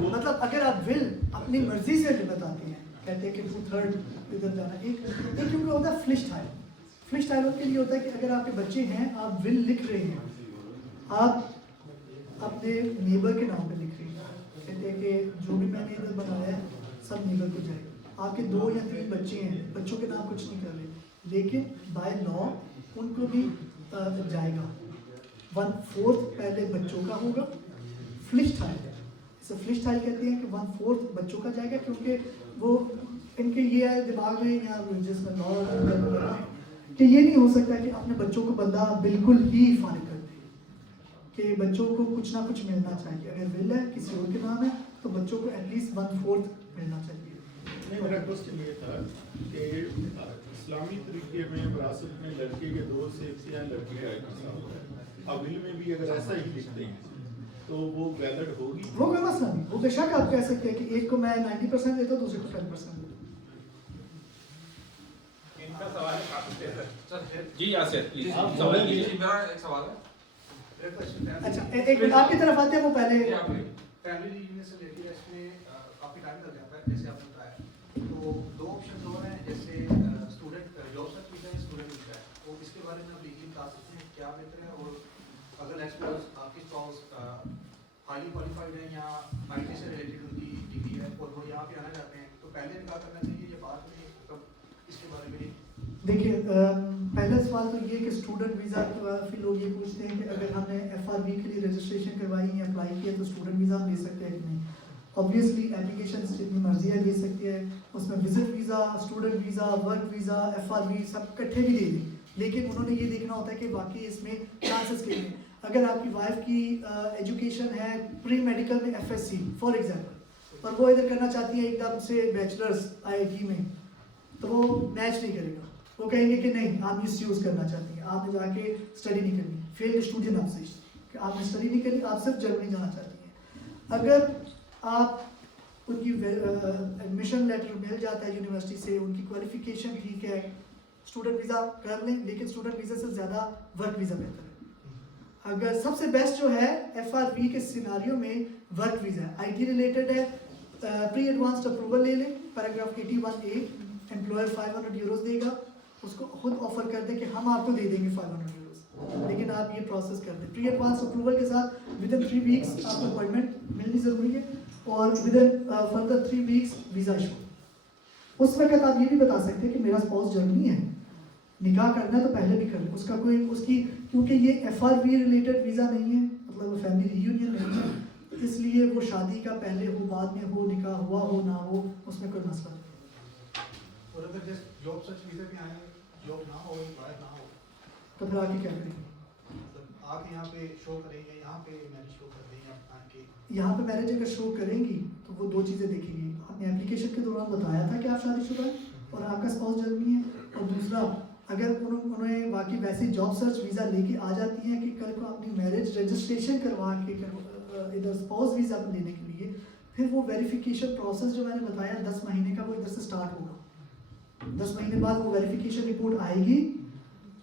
मतलब अगर आप विल अपनी मर्जी से भी बताते हैं, कहते हैं कि 2/3 इधर जाना, एक क्योंकि होता है फ्लिश टाइल। फ्लिश टाइल के लिए होता है कि अगर आपके बच्चे हैं, आप विल लिख रहे हैं, आप अपने नेबर के नाम पे लिख रहे हैं, कहते हैं कि जो भी मैंने इधर बनाया है सब नेबर को जाएगा। आपके 2 या 3 बच्चे हैं, बच्चों के नाम कुछ नहीं कर रहे, लेकिन बाय लॉ उनको भी जाएगा। 1/4 पहले बच्चों का होगा, फ्लिश टाइल। इसे फ्लिश टाइल कहते हैं कि 1/4 बच्चों का जाएगा, क्योंकि वो इनके ये है दिमाग में या जिसमें लॉ कि ये नहीं हो सकता कि अपने बच्चों को बंदा बिल्कुल ही फारिग कर दे, कि बच्चों को कुछ ना कुछ मिलना चाहिए। अगर विल है किसी और के नाम है तो बच्चों को एटलीस्ट 1/4 मिलना चाहिए। नहीं, मेरा क्वेश्चन ये था कि इस्लामी तरीके में विरासत में लड़के के 2 हिस्से या लड़की का 1 हिस्सा होता है। अब विल में भी अगर ऐसा ही लिखते हैं तो वो वैलिड होगी? वो कोई मसला नहीं, वो बेशक आप कह सकते हैं कि एक को मैं 90% देता हूँ, दूसरे को 10% देता इनका सवाल है काफी सर। जी यासिर प्लीज सवाल कीजिए। मेरा एक सवाल है। अच्छा, एक मिनट आपकी तरफ आते हैं, वो पहले फैमिली यूनियन से लेके इसमें काफी टाइम लग जाता है, जैसे आपने बताया। तो 2 ऑप्शन और हैं, जैसे स्टूडेंट जॉब सर्च वीजा या स्टूडेंट वीजा है, तो इसके बारे में आप लीगली बता सकते हैं क्या बेहतर है? और अगर लेट्स सपोज आपकी स्पाउस हाईली क्वालिफाइड है या आईटी से रिलेटेड उनकी डिग्री है और वो यहाँ पे आना चाहते हैं, तो पहले निकाह करना चाहिए या बाद में, तब इसके बारे में? देखिए, पहला सवाल तो ये कि स्टूडेंट वीज़ा फिर लोग ये पूछते हैं कि अगर हमने FRB के लिए रजिस्ट्रेशन करवाई या अप्लाई किया तो स्टूडेंट वीज़ा हम ले सकते हैं कि नहीं। ऑब्वियसली एप्लीकेशन जितनी मर्जी है दे सकती है, उसमें visit visa, student visa, work visa, FRB सब इकट्ठे भी दे दें, लेकिन उन्होंने ये देखना होता है कि वाकई इसमें चांसेस के हैं। अगर आपकी वाइफ की एजुकेशन है प्री मेडिकल में FSC फॉर एग्जाम्पल, और वो इधर करना चाहती है एकदम से बैचलर्स IIT में, तो वो मैच नहीं करेगा। वो कहेंगे कि नहीं, आप मिस यूज़ करना चाहती हैं, आपने जाके स्टडी नहीं करनी, फेल स्टूडेंट आपसे कि आपने स्टडी नहीं करी, आप सिर्फ जर्मनी जाना चाहती हैं। अगर आप उनकी एडमिशन लेटर मिल जाता है यूनिवर्सिटी से, उनकी क्वालिफिकेशन ठीक है, स्टूडेंट वीज़ा कर लें, लेकिन स्टूडेंट वीज़ा से ज़्यादा वर्क वीज़ा बेहतर है। अगर सबसे बेस्ट जो है FRB के सिनारियो में वर्क वीज़ा है, IT रिलेटेड है, प्री एडवांस्ड अप्रूवल ले लें, पैराग्राफ 81A, एम्प्लॉयर 500 यूरोज देगा, उसको खुद ऑफर कर दे कि हम आपको दे देंगे 500 यूरोज, लेकिन आप ये प्रोसेस कर दें। प्री एडवांस अप्रूवल के साथ विदिन 3 वीक्स आपको अपॉइंटमेंट मिलनी ज़रूरी है, और within further 3 weeks visa issue. उस वक्त आप ये भी बता सकते हैं कि मेरा स्पाउस जर्मनी है, निकाह करना है तो पहले भी कर लें, उसका कोई उसकी, क्योंकि ये FRB रिलेटेड वीज़ा नहीं है, मतलब फैमिली रीयूनियन नहीं है, इसलिए वो शादी का पहले हो बाद में हो, निकाह हुआ हो ना हो, उसमें कोई मसला नहीं। और अगर जस्ट जॉब सर्च वीजा भी आए, जॉब ना हो, एम्प्लॉयर ना हो, तो फिर आके क्या करेंगे? मतलब आके यहाँ पे शो करेंगे, यहाँ पे मैरिज शो कर देंगे आके? यहाँ पे मैरिज अगर शो करेंगी तो वो 2 चीज़ें देखेंगी। आपने एप्लीकेशन के दौरान बताया था कि आप शादीशुदा हैं और आपका स्पाउस जर्मनी है, और दूसरा अगर उन्होंने बाकी वैसे जॉब सर्च वीज़ा लेके आ जाती हैं कि कल को अपनी मैरिज रजिस्ट्रेशन करवा के इधर स्पाउस वीज़ा लेने के लिए, फिर वो वेरिफिकेशन प्रोसेस जो मैंने बताया 10 महीने का, वो इधर से स्टार्ट होगा। 10 महीने बाद वो वेरिफिकेशन रिपोर्ट आएगी,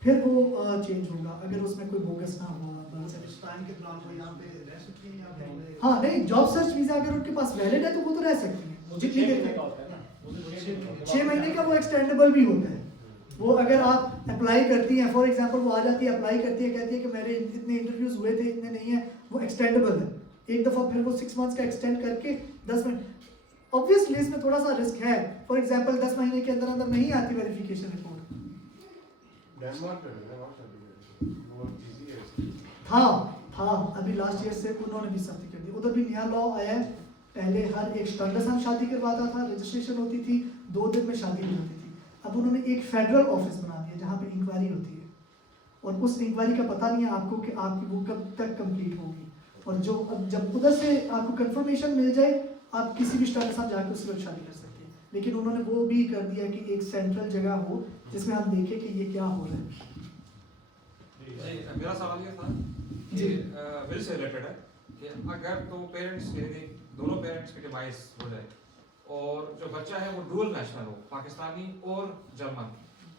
फिर वो चेंज होगा, अगर उसमें कोई बोगस ना हो। इस टाइम के दौरान वो यहाँ पे रह सकती हैं या फिर? हाँ नहीं, जॉब सर्च वीज़ा अगर उनके पास वैलिड है तो वो तो रह सकती हैं जितनी देर तक। 6 महीने का वो एक्सटेंडेबल भी होता है। वो अगर आप अप्लाई करती हैं, फॉर एग्जांपल वो आ जाती है, अप्लाई करती है, कहती है कि मेरे इतने इंटरव्यूज हुए थे, इतने नहीं है, वो एक्सटेंडेबल है एक दफ़ा, फिर वो 6 मंथ्स का एक्सटेंड करके 10 महीने। ऑब्वियसली इसमें थोड़ा सा रिस्क है, फॉर एग्जांपल 10 महीने के अंदर अंदर नहीं आती वेरिफिकेशन रिपोर्ट। था अभी लास्ट ईयर से उन्होंने भी सख्ती कर दी, उधर भी नया लॉ आया है। पहले हर एक स्टैंडर्ड हम शादी करवाता था, रजिस्ट्रेशन होती थी, 2 दिन में शादी हो जाती थी। अब उन्होंने एक फेडरल ऑफिस बना दिया जहाँ पे इंक्वायरी होती है, और उस इंक्वायरी का पता नहीं है आपको कि आपकी वो कब तक कंप्लीट होगी, और जो जब उधर से आपको कंफर्मेशन मिल जाए आप किसी भी स्टैंडर्ड साथ जाकर उससे शादी कर सकते हैं। लेकिन उन्होंने वो भी कर दिया कि एक सेंट्रल जगह हो जिसमें आप देखें कि ये क्या हो रहा है। मेरा सवाल ये था कि विल से रिलेटेड है कि अगर दो पेरेंट्स दोनों पेरेंट्स की डिवाइस हो जाए और जो बच्चा है वो डुअल नेशनल हो, पाकिस्तानी और जर्मन,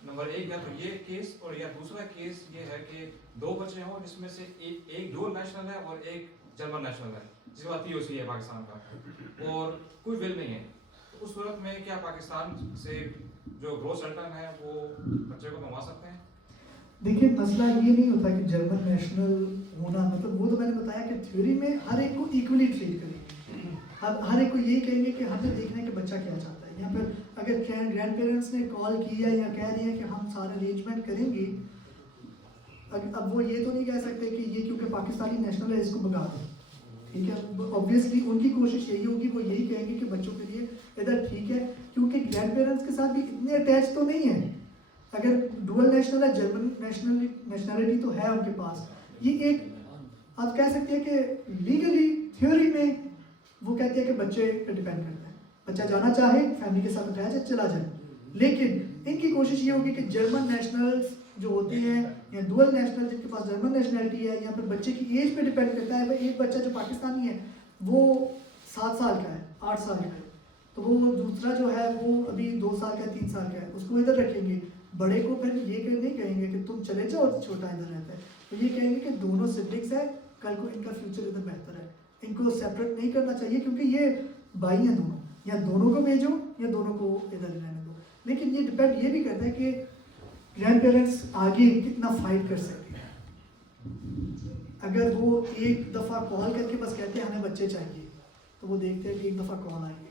नंबर एक या तो ये केस, और या दूसरा केस ये है कि 2 बच्चे हों जिसमें से एक डुअल नेशनल है और एक जर्मन नेशनल है, जिसके बाद POC है पाकिस्तान का, और कोई विल नहीं है, तो उस सूरत में क्या पाकिस्तान से जो ग्रोथ सेल्टन है वो बच्चे को मंगवा सकते हैं? देखिए मसला ये नहीं होता कि जर्मन नेशनल होना, मतलब वो तो मैंने बताया कि थ्योरी में हर एक को इक्वली ट्रीट करेंगे, हर एक को यही कहेंगे कि हमें देखना है कि बच्चा क्या चाहता है, या फिर अगर ग्रैंड पेरेंट्स ने कॉल किया या कह रहे हैं कि हम सारे अरेंजमेंट करेंगे, अब वो ये तो नहीं कह सकते कि ये क्योंकि पाकिस्तानी नेशनल है इसको भगा दें, ठीक है। ऑब्वियसली उनकी कोशिश यही होगी, वो यही कहेंगे कि बच्चों के लिए इधर ठीक है, क्योंकि ग्रैंड पेरेंट्स के साथ भी इतने अटैच तो नहीं है, अगर डुअल नेशनल है, जर्मन नेशनलिटी तो है उनके पास, ये एक आप कह सकते हैं कि लीगली थ्योरी में वो कहते हैं कि बच्चे पे डिपेंड करता है, बच्चा जाना चाहे फैमिली के साथ अटैच है चला जाए, लेकिन इनकी कोशिश ये होगी कि जर्मन नेशनल्स जो होते हैं या डुअल नेशनल जिनके पास जर्मन नेशनलिटी है, या फिर बच्चे की एज पे डिपेंड करता है, भाई एक बच्चा जो पाकिस्तानी है वो 7 साल का है, 8 साल का है, तो वो दूसरा जो है वो अभी 2 साल का 3 साल का है, उसको इधर रखेंगे, बड़े को फिर ये नहीं कहेंगे कि तुम चले जाओ, छोटा इधर रहता है, तो ये कहेंगे कि दोनों सिबलिंग्स है, कल को इनका फ्यूचर इधर बेहतर है, इनको सेपरेट नहीं करना चाहिए, क्योंकि ये भाई हैं दोनों, या दोनों को भेजो या दोनों को इधर रहने दो, लेकिन ये डिपेंड ये भी करता है कि ग्रैंड पेरेंट्स आगे कितना फाइट कर सकते हैं। अगर वो एक दफ़ा कॉल करके बस कहते हैं हमें बच्चे चाहिए, तो वो देखते हैं कि एक दफ़ा कॉल आएगी,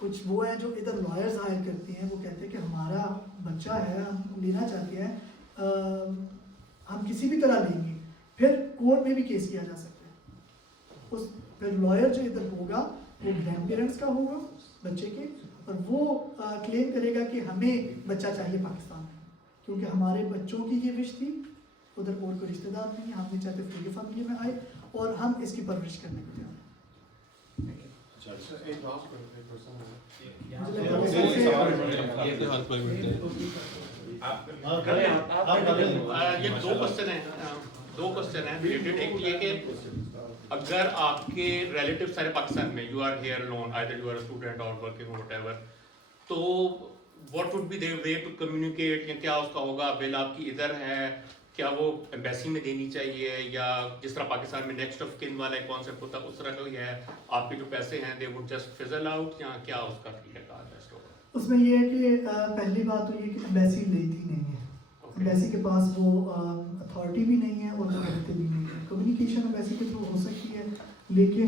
कुछ वो हैं जो इधर लॉयर्स हायर करते हैं, वो कहते हैं कि हमारा बच्चा है, हम लेना चाहते हैं, हम किसी भी तरह लेंगे, फिर कोर्ट में भी केस किया जा सकता है, उस फिर लॉयर जो इधर होगा वो ग्रैंड पेरेंट्स का होगा बच्चे के, और वो क्लेम करेगा कि हमें बच्चा चाहिए पाकिस्तान में, क्योंकि हमारे बच्चों की ये विश थी, उधर और कोई रिश्तेदार नहीं, हम नहीं चाहते पूरी फैमिली में आए, और हम इसकी परवरिश करने को तैयार हैं। एक लास्ट क्वेश्चन ये 2 क्वेश्चन हैं रिलेटेड। एक ये कि अगर आपके रिलेटिव सारे पाकिस्तान में, you are here alone, either you are a student और वर्किंग और व्हाटएवर, तो what would be their way to communicate, या क्या उसका होगा, बिल आपकी इधर है, क्या वो एम्बेसी में देनी चाहिए, या जिस तरह पाकिस्तान में नेक्स्ट ऑफ किन वाला एक कॉन्सेप्ट होता है उस तरह का ही है, आपके जो पैसे हैं they would just fizzle out, या क्या उसका तरीका बेस्ट होगा? उसमें ये है कि पहली बात तो ये कि एम्बेसी लेती नहीं है, एम्बेसी के पास वो अथॉरिटी भी नहीं है और वो रहते भी नहीं है, कम्युनिकेशन एम्बेसी के थ्रू हो सकती है, लेकिन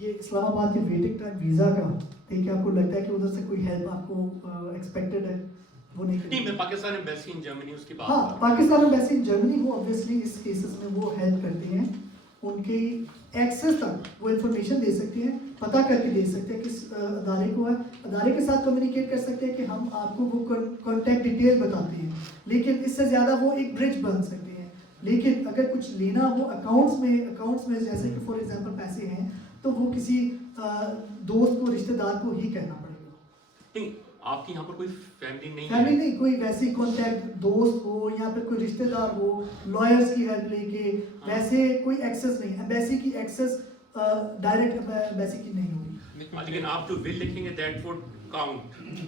ये इस्लामाबाद के वेटिंग टाइम वीज़ा का देखिए, आपको लगता है कि उधर से कोई हेल्प आपको एक्सपेक्टेड है, वो नहीं मैं पाकिस्तान एम्बेसी इन जर्मनी उसकी बात, हाँ पाकिस्तान एम्बेसी इन जर्मनी वो ऑब्वियसली इस केसेस में वो हेल्प करते हैं, उनके एक्सेस तक वो इन्फॉर्मेशन दे सकते हैं, पता करके दे सकते हैं किस अदारे को है, अदारे के साथ कम्युनिकेट कर सकते हैं कि हम आपको वो कॉन्टैक्ट डिटेल बताते हैं, लेकिन इससे ज़्यादा वो एक ब्रिज बन सकते हैं, लेकिन अगर कुछ लेना हो अकाउंट्स में जैसे कि फॉर एग्जांपल पैसे हैं, तो वो किसी दोस्त को, रिश्तेदार को ही कहना पड़ेगा। नहीं, आपकी यहाँ पर कोई फैमिली नहीं फैमिली है? नहीं, कोई वैसे कॉन्टैक्ट दोस्त हो या फिर कोई रिश्तेदार हो, लॉयर्स की हेल्प लेके, वैसे कोई एक्सेस नहीं, एम्बेसी की एक्सेस डायरेक्ट एम्बेसी की नहीं होगी। लेकिन आप जो बिल लिखेंगे दैट वुड काउंट,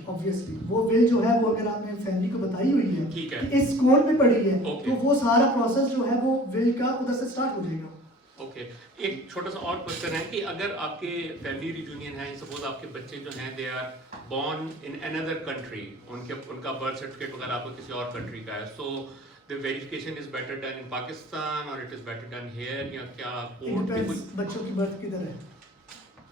ऑब्वियसली वो बिल जो है वो अगर आपने फैमिली को बताई हुई है, ठीक है, इस कोड में पड़ी है, Okay. तो वो सारा प्रोसेस जो है वो बिल का उधर से स्टार्ट हो जाएगा। ओके। एक छोटा सा और क्वेश्चन है कि अगर आपके फैमिली रियूनियन है, सपोज आपके बच्चे जो हैं they are born in another country, उनका बर्थ सर्टिफिकेट वगैरह आपको किसी और कंट्री का है, so the verification is better done in Pakistan or it is better done here, या क्या कोर्ट में कुछ बच्चों की बर्थ किधर है?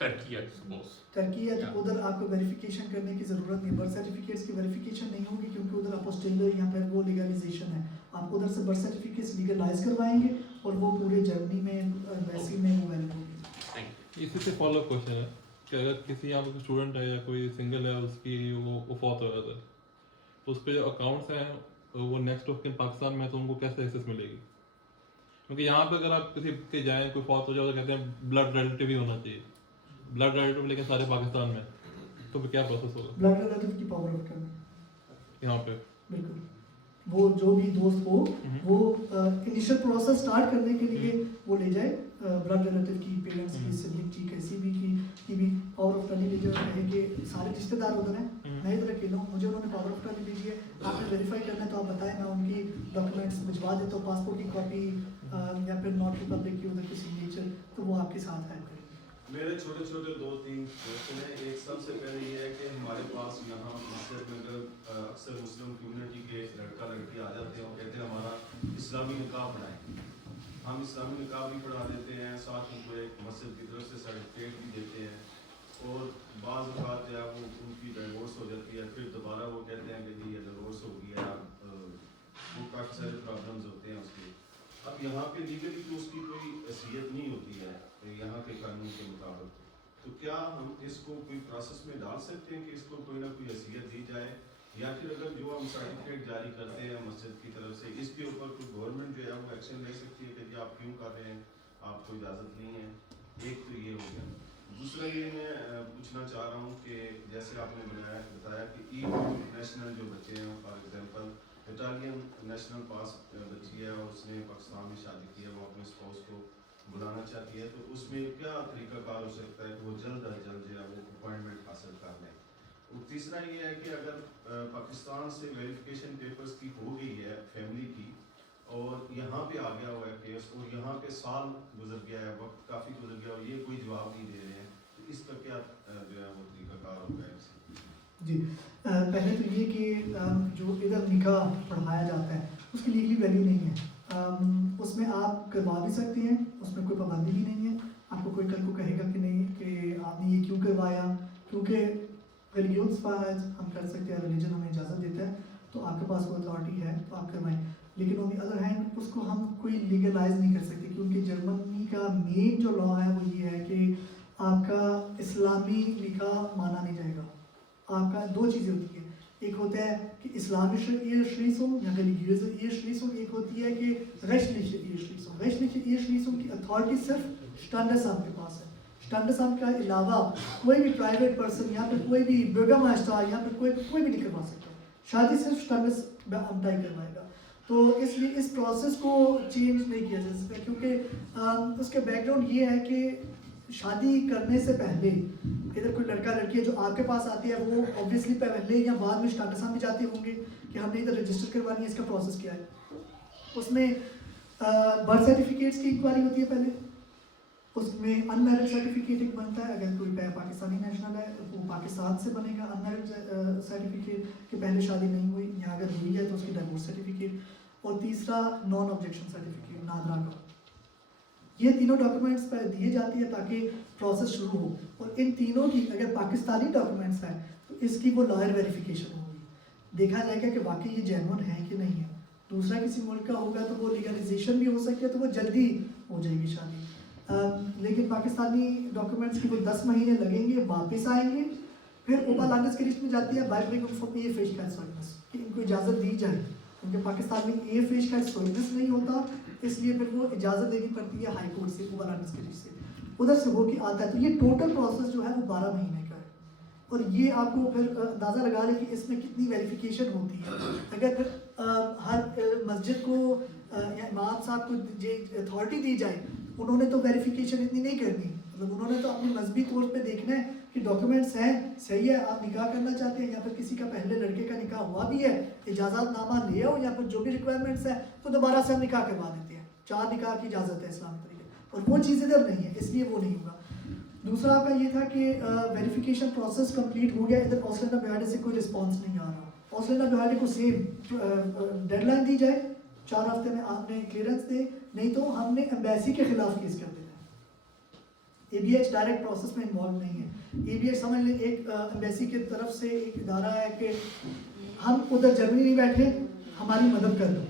टर्की है सपोज, टर्की है, तो उधर आपको वेरिफिकेशन करने की ज़रूरत नहीं, बर्थ सर्टिफिकेट्स की वेरिफिकेशन नहीं होगी, क्योंकि उधर अपोस्टिल यहाँ पर वो लीगलाइजेशन है, आप उधर से बर्थ सर्टिफिकेट्स लीगलाइज करवाएंगे और वो पूरे जर्मनी में एम्बेसी में वो वैलिड होगी। इसी से फॉलो क्वेश्चन है कि अगर किसी यहाँ पर स्टूडेंट है या कोई सिंगल है, उसकी वो फौत हो जाता है, तो उस पर जो अकाउंट्स हैं वो नेक्स्ट ऑफ किन पाकिस्तान में है, तो उनको कैसे एक्सेस मिलेगी? क्योंकि यहाँ पे अगर आप किसी के जाएँ, कोई फौत हो जाए तो कहते हैं ब्लड रिलेटिव ही होना चाहिए, ब्लड रिलेटिव लेकिन सारे पाकिस्तान में, तो फिर क्या प्रोसेस होगा? ब्लड रिलेटिव की पावर ऑफ करना यहाँ पे बिल्कुल वो जो भी दोस्त हो वो इनिशियल प्रोसेस स्टार्ट करने के लिए वो ले जाए ब्लड रिलेटिव की, पेरेंट्स की, सिबलिंग की, किसी भी की भी पावर ऑफ टर्नी ले जाए, कहे कि सारे रिश्तेदार उधर हैं, मैं इधर अकेला हूँ, मुझे उन्होंने पावर ऑफ टर्नी दीजिए, आपने वेरीफाई करना है तो आप बताएं, मैं उनकी डॉक्यूमेंट्स भिजवा देता हूँ, पासपोर्ट की कॉपी या फिर नॉट रिपब्लिक की उधर की सिग्नेचर, तो वो आपके साथ है। मेरे छोटे छोटे 2-3 क्वेश्चन हैं। एक सबसे पहले ये है कि हमारे पास यहाँ मस्जिद में अक्सर मुस्लिम कम्युनिटी के लड़का लड़की आ जाते हैं और कहते हैं हमारा इस्लामी निकाह पढ़ाएं। हम इस्लामी निकाह भी पढ़ा देते हैं, साथ उनको एक मस्जिद की तरफ से सर्टिफिकेट भी देते हैं और बाज़ औक़ात जो है वो उनकी डिवोर्स हो जाती है, फिर दोबारा वो कहते हैं कि जी ये डिवोर्स हो गया, वो काफ़ी सारे प्रॉब्लम्स होते हैं उसके। अब यहाँ पे लीगली तो उसकी कोई हैसियत नहीं होती है यहाँ के कानून के मुताबिक, तो क्या हम इसको कोई प्रोसेस में डाल सकते हैं कि इसको कोई ना कोई हैसियत दी जाए, या फिर अगर जो हम सर्टिफिकेट जारी करते हैं मस्जिद की तरफ से इसके ऊपर कोई गवर्नमेंट जो है वो एक्शन ले सकती है कि जी आप क्यों कर रहे हैं, आपको इजाज़त नहीं है। एक तो ये हो गया। दूसरा ये मैं पूछना चाह रहा हूँ कि जैसे आपने बताया कि नेशनल जो बच्चे हैं, फॉर एग्जांपल इटालियन नेशनल पास बच्ची है और उसने पाकिस्तान में शादी की है, वो अपने स्पाउस को बुलाना चाहती है, तो उसमें क्या तरीक़ाकार हो सकता है कि वो जल्द अज जल्द जो है वो अपॉइंटमेंट हासिल कर लें। और तीसरा ये है कि अगर पाकिस्तान से वेरिफिकेशन पेपर्स की हो गई है फैमिली की और यहाँ पे आ गया हुआ है केस और यहाँ पे साल गुजर गया है, वक्त काफ़ी गुजर गया और ये कोई जवाब नहीं दे रहे हैं, तो इसका क्या जो है वो तरीक़ाकार होगा इससे? जी, पहले तो ये कि जो इधर निकाह पढ़ाया जाता है उसकी लीगली वैल्यू नहीं है, उसमें आप करवा भी सकते हैं, उसमें कोई पाबंदी भी नहीं है, आपको कोई कल को कहेगा कि नहीं कि आपने ये क्यों करवाया, क्योंकि रिलीजियस पास हम कर सकते हैं, रिलीजन हमें इजाज़त देता है, तो आपके पास वो अथॉरिटी है तो आप करवाएं। लेकिन ऑन दी अदर हैंड उसको हम कोई लीगलाइज नहीं कर सकते, क्योंकि जर्मनी का मेन जो लॉ है वो ये है कि आपका इस्लामी निकाह माना नहीं जाएगा। आपका दो चीज़ें होती है, एक होता है कि इस्लामिक Eheschließung या religiöse Eheschließung, एक होती है कि rechtliche Eheschließung। rechtliche Eheschließung की अथॉरिटी सिर्फ स्टैंडर्साम के पास है, स्टैंडर्साम के अलावा कोई भी प्राइवेट पर्सन या फिर कोई भी बर्गरमेस्टर या फिर कोई भी नहीं करवा सकता, शादी सिर्फ स्टैंडर्स तय करवाएगा। तो इसलिए इस प्रोसेस को चेंज नहीं किया जा सकता, क्योंकि उसके बैकग्राउंड ये है कि शादी करने से पहले इधर कोई लड़का लड़की है जो आपके पास आती है, वो ऑब्वियसली पहले या बाद में स्टार्टर्स में जाते होंगे कि हमने इधर रजिस्टर करवानी है, इसका प्रोसेस क्या है। उसमें बर्थ सर्टिफिकेट्स की इंक्वायरी होती है पहले, उसमें अनमैरिड सर्टिफिकेट एक बनता है, अगर कोई पाकिस्तानी नेशनल है तो वो पाकिस्तान से बनेगा अनमैरिड सर्टिफिकेट कि पहले शादी नहीं हुई, या अगर हुई है तो उसकी डिवोर्स सर्टिफिकेट, और तीसरा नॉन ऑब्जेक्शन सर्टिफिकेट नादरा का। ये तीनों डॉक्यूमेंट्स पर दिए जाती है ताकि प्रोसेस शुरू हो, और इन तीनों की अगर पाकिस्तानी डॉक्यूमेंट्स हैं तो इसकी वो लॉयर वेरिफिकेशन होगी, देखा जाएगा कि वाकई ये जेन्युइन है कि नहीं है। दूसरा किसी मुल्क का होगा तो वो लीगलाइजेशन भी हो सकती है, तो वो जल्दी हो जाएगी शादी। लेकिन पाकिस्तानी डॉक्यूमेंट्स की वो 10 महीने लगेंगे, वापस आएंगे, फिर ओबालानस की लिस्ट में जाती है बाइब्रिक ये फेश का कि इनको इजाज़त दी जाए, क्योंकि पाकिस्तान में ये फेश का सोइनस नहीं होता, इसलिए फिर वो इजाज़त देनी पड़ती है हाई कोर्ट से, ओबालानस की लिस्ट से, उधर से होके आता है। तो ये टोटल प्रोसेस जो है वो 12 महीने का है, और ये आपको फिर अंदाज़ा लगा लें कि इसमें कितनी वेरिफिकेशन होती है। अगर हर मस्जिद को या इमाम साहब को जो अथॉरिटी दी जाए, उन्होंने तो वेरिफिकेशन इतनी नहीं करनी, मतलब उन्होंने तो अपने मजहबी तौर पे देखना है कि डॉक्यूमेंट्स हैं, सही है, आप निकाह करना चाहते हैं या फिर किसी का पहले लड़के का निकाह हुआ भी है, इजाज़तनामा ले आओ या फिर जो भी रिक्वायरमेंट्स है तो दोबारा से हम निकाह करवा देते हैं। 4 निकाह की इजाज़त है इस्लामिक तरीके, और वो चीज़ इधर नहीं है, इसलिए वो नहीं होगा। दूसरा आपका ये था कि वेरिफिकेशन प्रोसेस कंप्लीट हो गया, इधर ऑस्ट्रेलिया बिहार से कोई रिस्पॉन्स नहीं आ रहा। ऑस्ट्रेलिया बिहार को सेम डेडलाइन दी जाए, 4 हफ्ते में आपने क्लियरेंस दे, नहीं तो हमने एम्बेसी के खिलाफ केस कर देना है। ABH डायरेक्ट प्रोसेस में इन्वॉल्व नहीं है। ABH समझ लें एक एम्बेसी की तरफ से एक इदारा है कि हम उधर जर्मनी नहीं बैठे, हमारी मदद कर दो,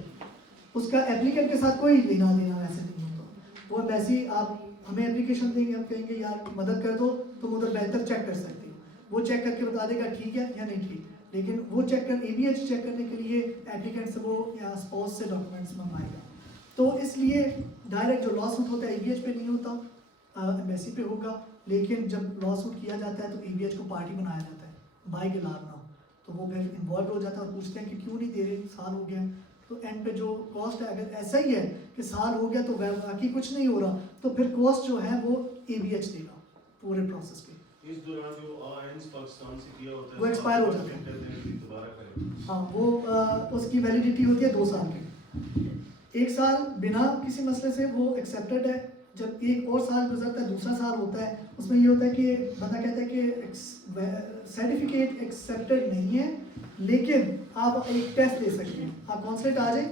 उसका एप्लीकेंट के साथ कोई लेना देना ऐसे नहीं होता। वो एम्बेसी आप हमें एप्लीकेशन देंगे, हम कहेंगे यार मदद कर दो, तुम उधर बेहतर चेक कर सकते हो, वो चेक करके बता देगा ठीक है या नहीं ठीक, लेकिन वो चेक कर ABH चेक करने के लिए एप्लीकेंट से वो या स्पाउस से डॉक्यूमेंट्स मंगवाएगा। तो इसलिए डायरेक्ट जो लॉ सूट होता है ABH पे नहीं होता, एम्बेसी पे होगा। लेकिन जब लॉ सूट किया जाता है तो ABH को पार्टी बनाया जाता है, बाई के लाभ ना हो, तो वो फिर इन्वॉल्व हो जाता है और पूछते हैं कि क्यों नहीं दे रहे, साल हो गया, तो एंड पे जो कॉस्ट है अगर ऐसा ही है कि साल हो गया तो बाकी कुछ नहीं हो रहा, तो फिर कॉस्ट जो है वो ABH देगा पूरे प्रोसेस की। इस दौरान जो RNs पाकिस्तान से किया होता है वो expire हो जाता है। दोबारा करें। हाँ, वो उसकी वैलिडिटी होती है 2 साल की। 1 साल बिना किसी मसले से वो एक्सेप्टेड है। जब 1 और साल गुजरता है, दूसरा साल होता है, उसमें ये होता है कि बंदा कहता है कि सर्टिफिकेट एक्सेप्टेड नहीं है, लेकिन आप एक टेस्ट दे सकते हैं। आप कॉन्सलेट आ जाए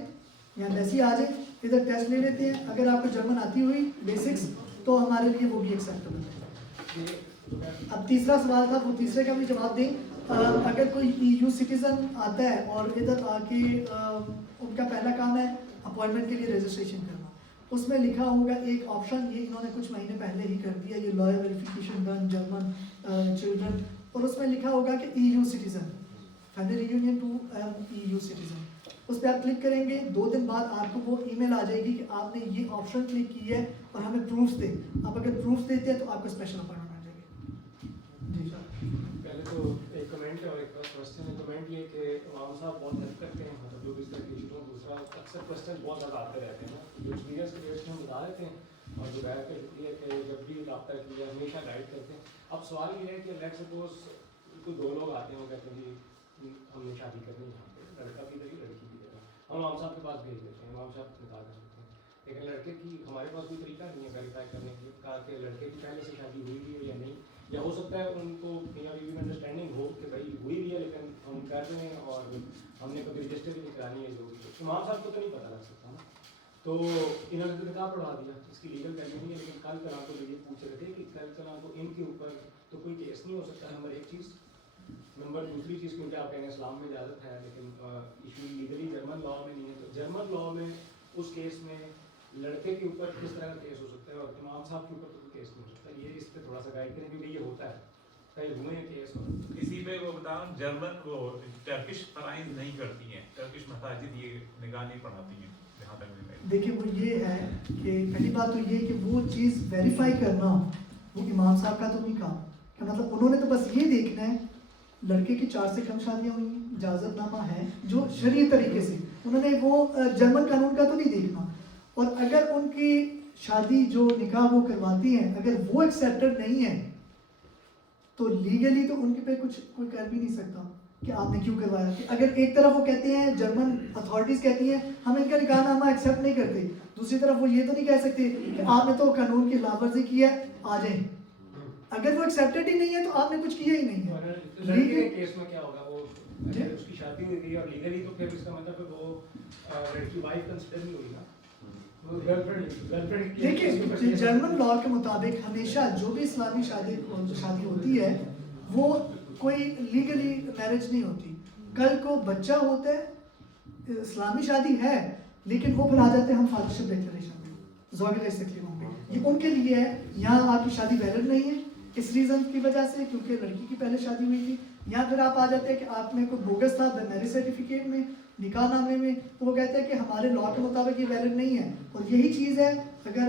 या एम्बेसी आ जाए, इधर टेस्ट ले लेते हैं। अगर आपको जर्मन आती हुई बेसिक्स, तो हमारे लिए वो भी एक्सेप्टेबल है। अब तीसरा सवाल था, वो तीसरे का भी जवाब दें। अगर कोई EU सिटीज़न आता है और इधर आके उनका पहला काम है अपॉइंटमेंट के लिए रजिस्ट्रेशन करना, उसमें लिखा होगा एक ऑप्शन, ये इन्होंने कुछ महीने पहले ही कर दिया, ये lawyer verification done German children, और उसमें लिखा होगा कि EU citizen, family reunion to EU citizen. उस पर आप क्लिक करेंगे, 2 दिन बाद आपको वो ईमेल आ जाएगी कि आपने ये ऑप्शन क्लिक की है और हमें प्रूफ्स दें। आप अगर प्रूफ्स देते हैं तो आपको स्पेशल अपॉइंटमेंट मिल जाएगी। जी सर। पहले तो एक कमेंट है और एक क्वेश्चन है। कमेंट ये कि इमाम साहब बहुत हेल्प करते हैं, मतलब जो भी इस तरह के इशू हो। दूसरा, अक्सर क्वेश्चन बहुत ज़्यादा आते रहते हैं ना, जो एक्सपीरियंस के बेस पे हम बता देते हैं, और जो बैठ करती है कि जब भी रब्ता किया हमेशा गाइड करते हैं। अब सवाल ये है कि लेट्स सपोज कोई 2 लोग आते हैं, वो कहते हैं कि हमने शादी करनी है यहाँ पे, लड़का भी करी लड़की भी करी, हम इमाम साहब के पास भेज देते हैं, इमाम साहब निकाह कर देते हैं। लेकिन लड़के की हमारे पास कोई तरीका नहीं है वेरीफाई करने के लिए, कहा कि लड़के की पहले से शादी हुई भी है या नहीं, या हो सकता है उनको मियाँ बीवी में अंडरस्टैंडिंग हो कि भाई हुई भी है लेकिन हम कर रहे हैं और हमने कभी रजिस्टर भी नहीं करानी है जरूरी है। इमाम साहब को तो नहीं पता लग सकता ना, तो इन्होंने तो निकाह पढ़ा दिया, इसकी लीगल वैल्यू नहीं है। लेकिन कल कल को ये पूछ रहे थे कि कल कल को इनके ऊपर तो कोई केस नहीं हो सकता, नंबर 1 चीज़। नंबर दूसरी चीज़, क्योंकि आप कहेंगे इस्लाम में इजाज़त है लेकिन इशू लीगली जर्मन लॉ में नहीं है, तो जर्मन लॉ में उस केस में लड़के के ऊपर किस तरह का केस हो सकता है और इमाम साहब के ऊपर तो कोई केस नहीं हो सकता। ये इस पर थोड़ा सा गाइड करें, क्योंकि ये होता है, कई हुए हैं केस। और इसी पे वो बताऊं, जर्मन वो टर्किश फराइज नहीं करती हैं, टर्किश मसाजिद ये निकाह नहीं पढ़ाती हैं जहाँ तक मैं। देखिए वो ये है कि पहली बात तो ये कि वो चीज़ वेरीफाई करना वो इमाम साहब का तो नहीं काम, कि मतलब उन्होंने तो बस ये देखना है लड़के की 4 से कम शादियाँ हुई, इजाज़तनामा है जो शरीय तरीके से, उन्होंने वो जर्मन कानून का तो नहीं देखना। और अगर उनकी शादी जो निकाह वो करवाती हैं, अगर वो एक्सेप्टेड नहीं है तो लीगली तो उनके पे कोई कर भी नहीं सकता कि आपने क्यों करवाया। कि अगर एक तरफ वो कहते हैं, जर्मन अथॉरिटीज़ कहती हैं हम इनका निकाहनामा एक्सेप्ट नहीं करते, दूसरी तरफ वो ये तो नहीं कह सकते कि आपने तो कानून की खिलाफवर्जी की है, आ जाए। अगर वो एक्सेप्टेड ही नहीं है तो आपने कुछ किया ही नहीं है। लड़के के केस में क्या होगा, वो अगर उसकी शादी हुई थी और लीगली, तो फिर इसका मतलब वो लड़की वाइफ कंसिडर नहीं हुई ना, वो गर्लफ्रेंड। देखिए जर्मन लॉ के मुताबिक हमेशा जो भी इस्लामी शादी होती है वो कोई लीगली मैरिज नहीं होती। कल को बच्चा होता है, इस्लामी शादी है, लेकिन वो फिर आ जाते हैं हम फादरशिप डिक्लेरेशन में, ज़ौजियत तकलीमों पे, ये उनके लिए है। यहाँ आपकी शादी वैलिड नहीं है इस रीज़न की वजह से क्योंकि लड़की की पहले शादी हुई थी, या फिर आप आ जाते हैं कि आपने कोई बोगस था मैरिज सर्टिफिकेट में, निकाह नामे में, तो वो कहते हैं कि हमारे लॉ के मुताबिक ये वैलिड नहीं है। और यही चीज़ है, अगर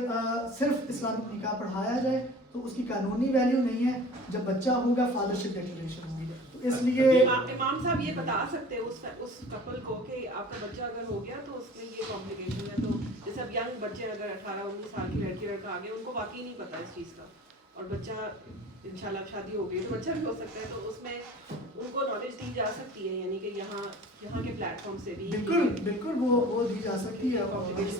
सिर्फ इस्लामिक निकाह पढ़ाया जाए तो उसकी कानूनी वैल्यू नहीं है, जब बच्चा होगा फादरशिप डिक्लेरेशन होगी। तो इसलिए इमाम साहब ये बता सकते हैं उस कपल को कि आपका बच्चा अगर हो गया तो उसमें ये कॉम्प्लिकेशन है। तो जैसे अब यंग बच्चे अगर 18-19 साल की लड़की लड़का आ गया, उनको वाकई नहीं पता इस चीज़ का, और बच्चा इंशाल्लाह शादी हो गई तो बच्चा भी हो सकता है, तो उसमें उनको नॉलेज दी जा सकती है, यानी कि यहाँ के प्लेटफॉर्म से भी बिल्कुल वो दी जा सकती है।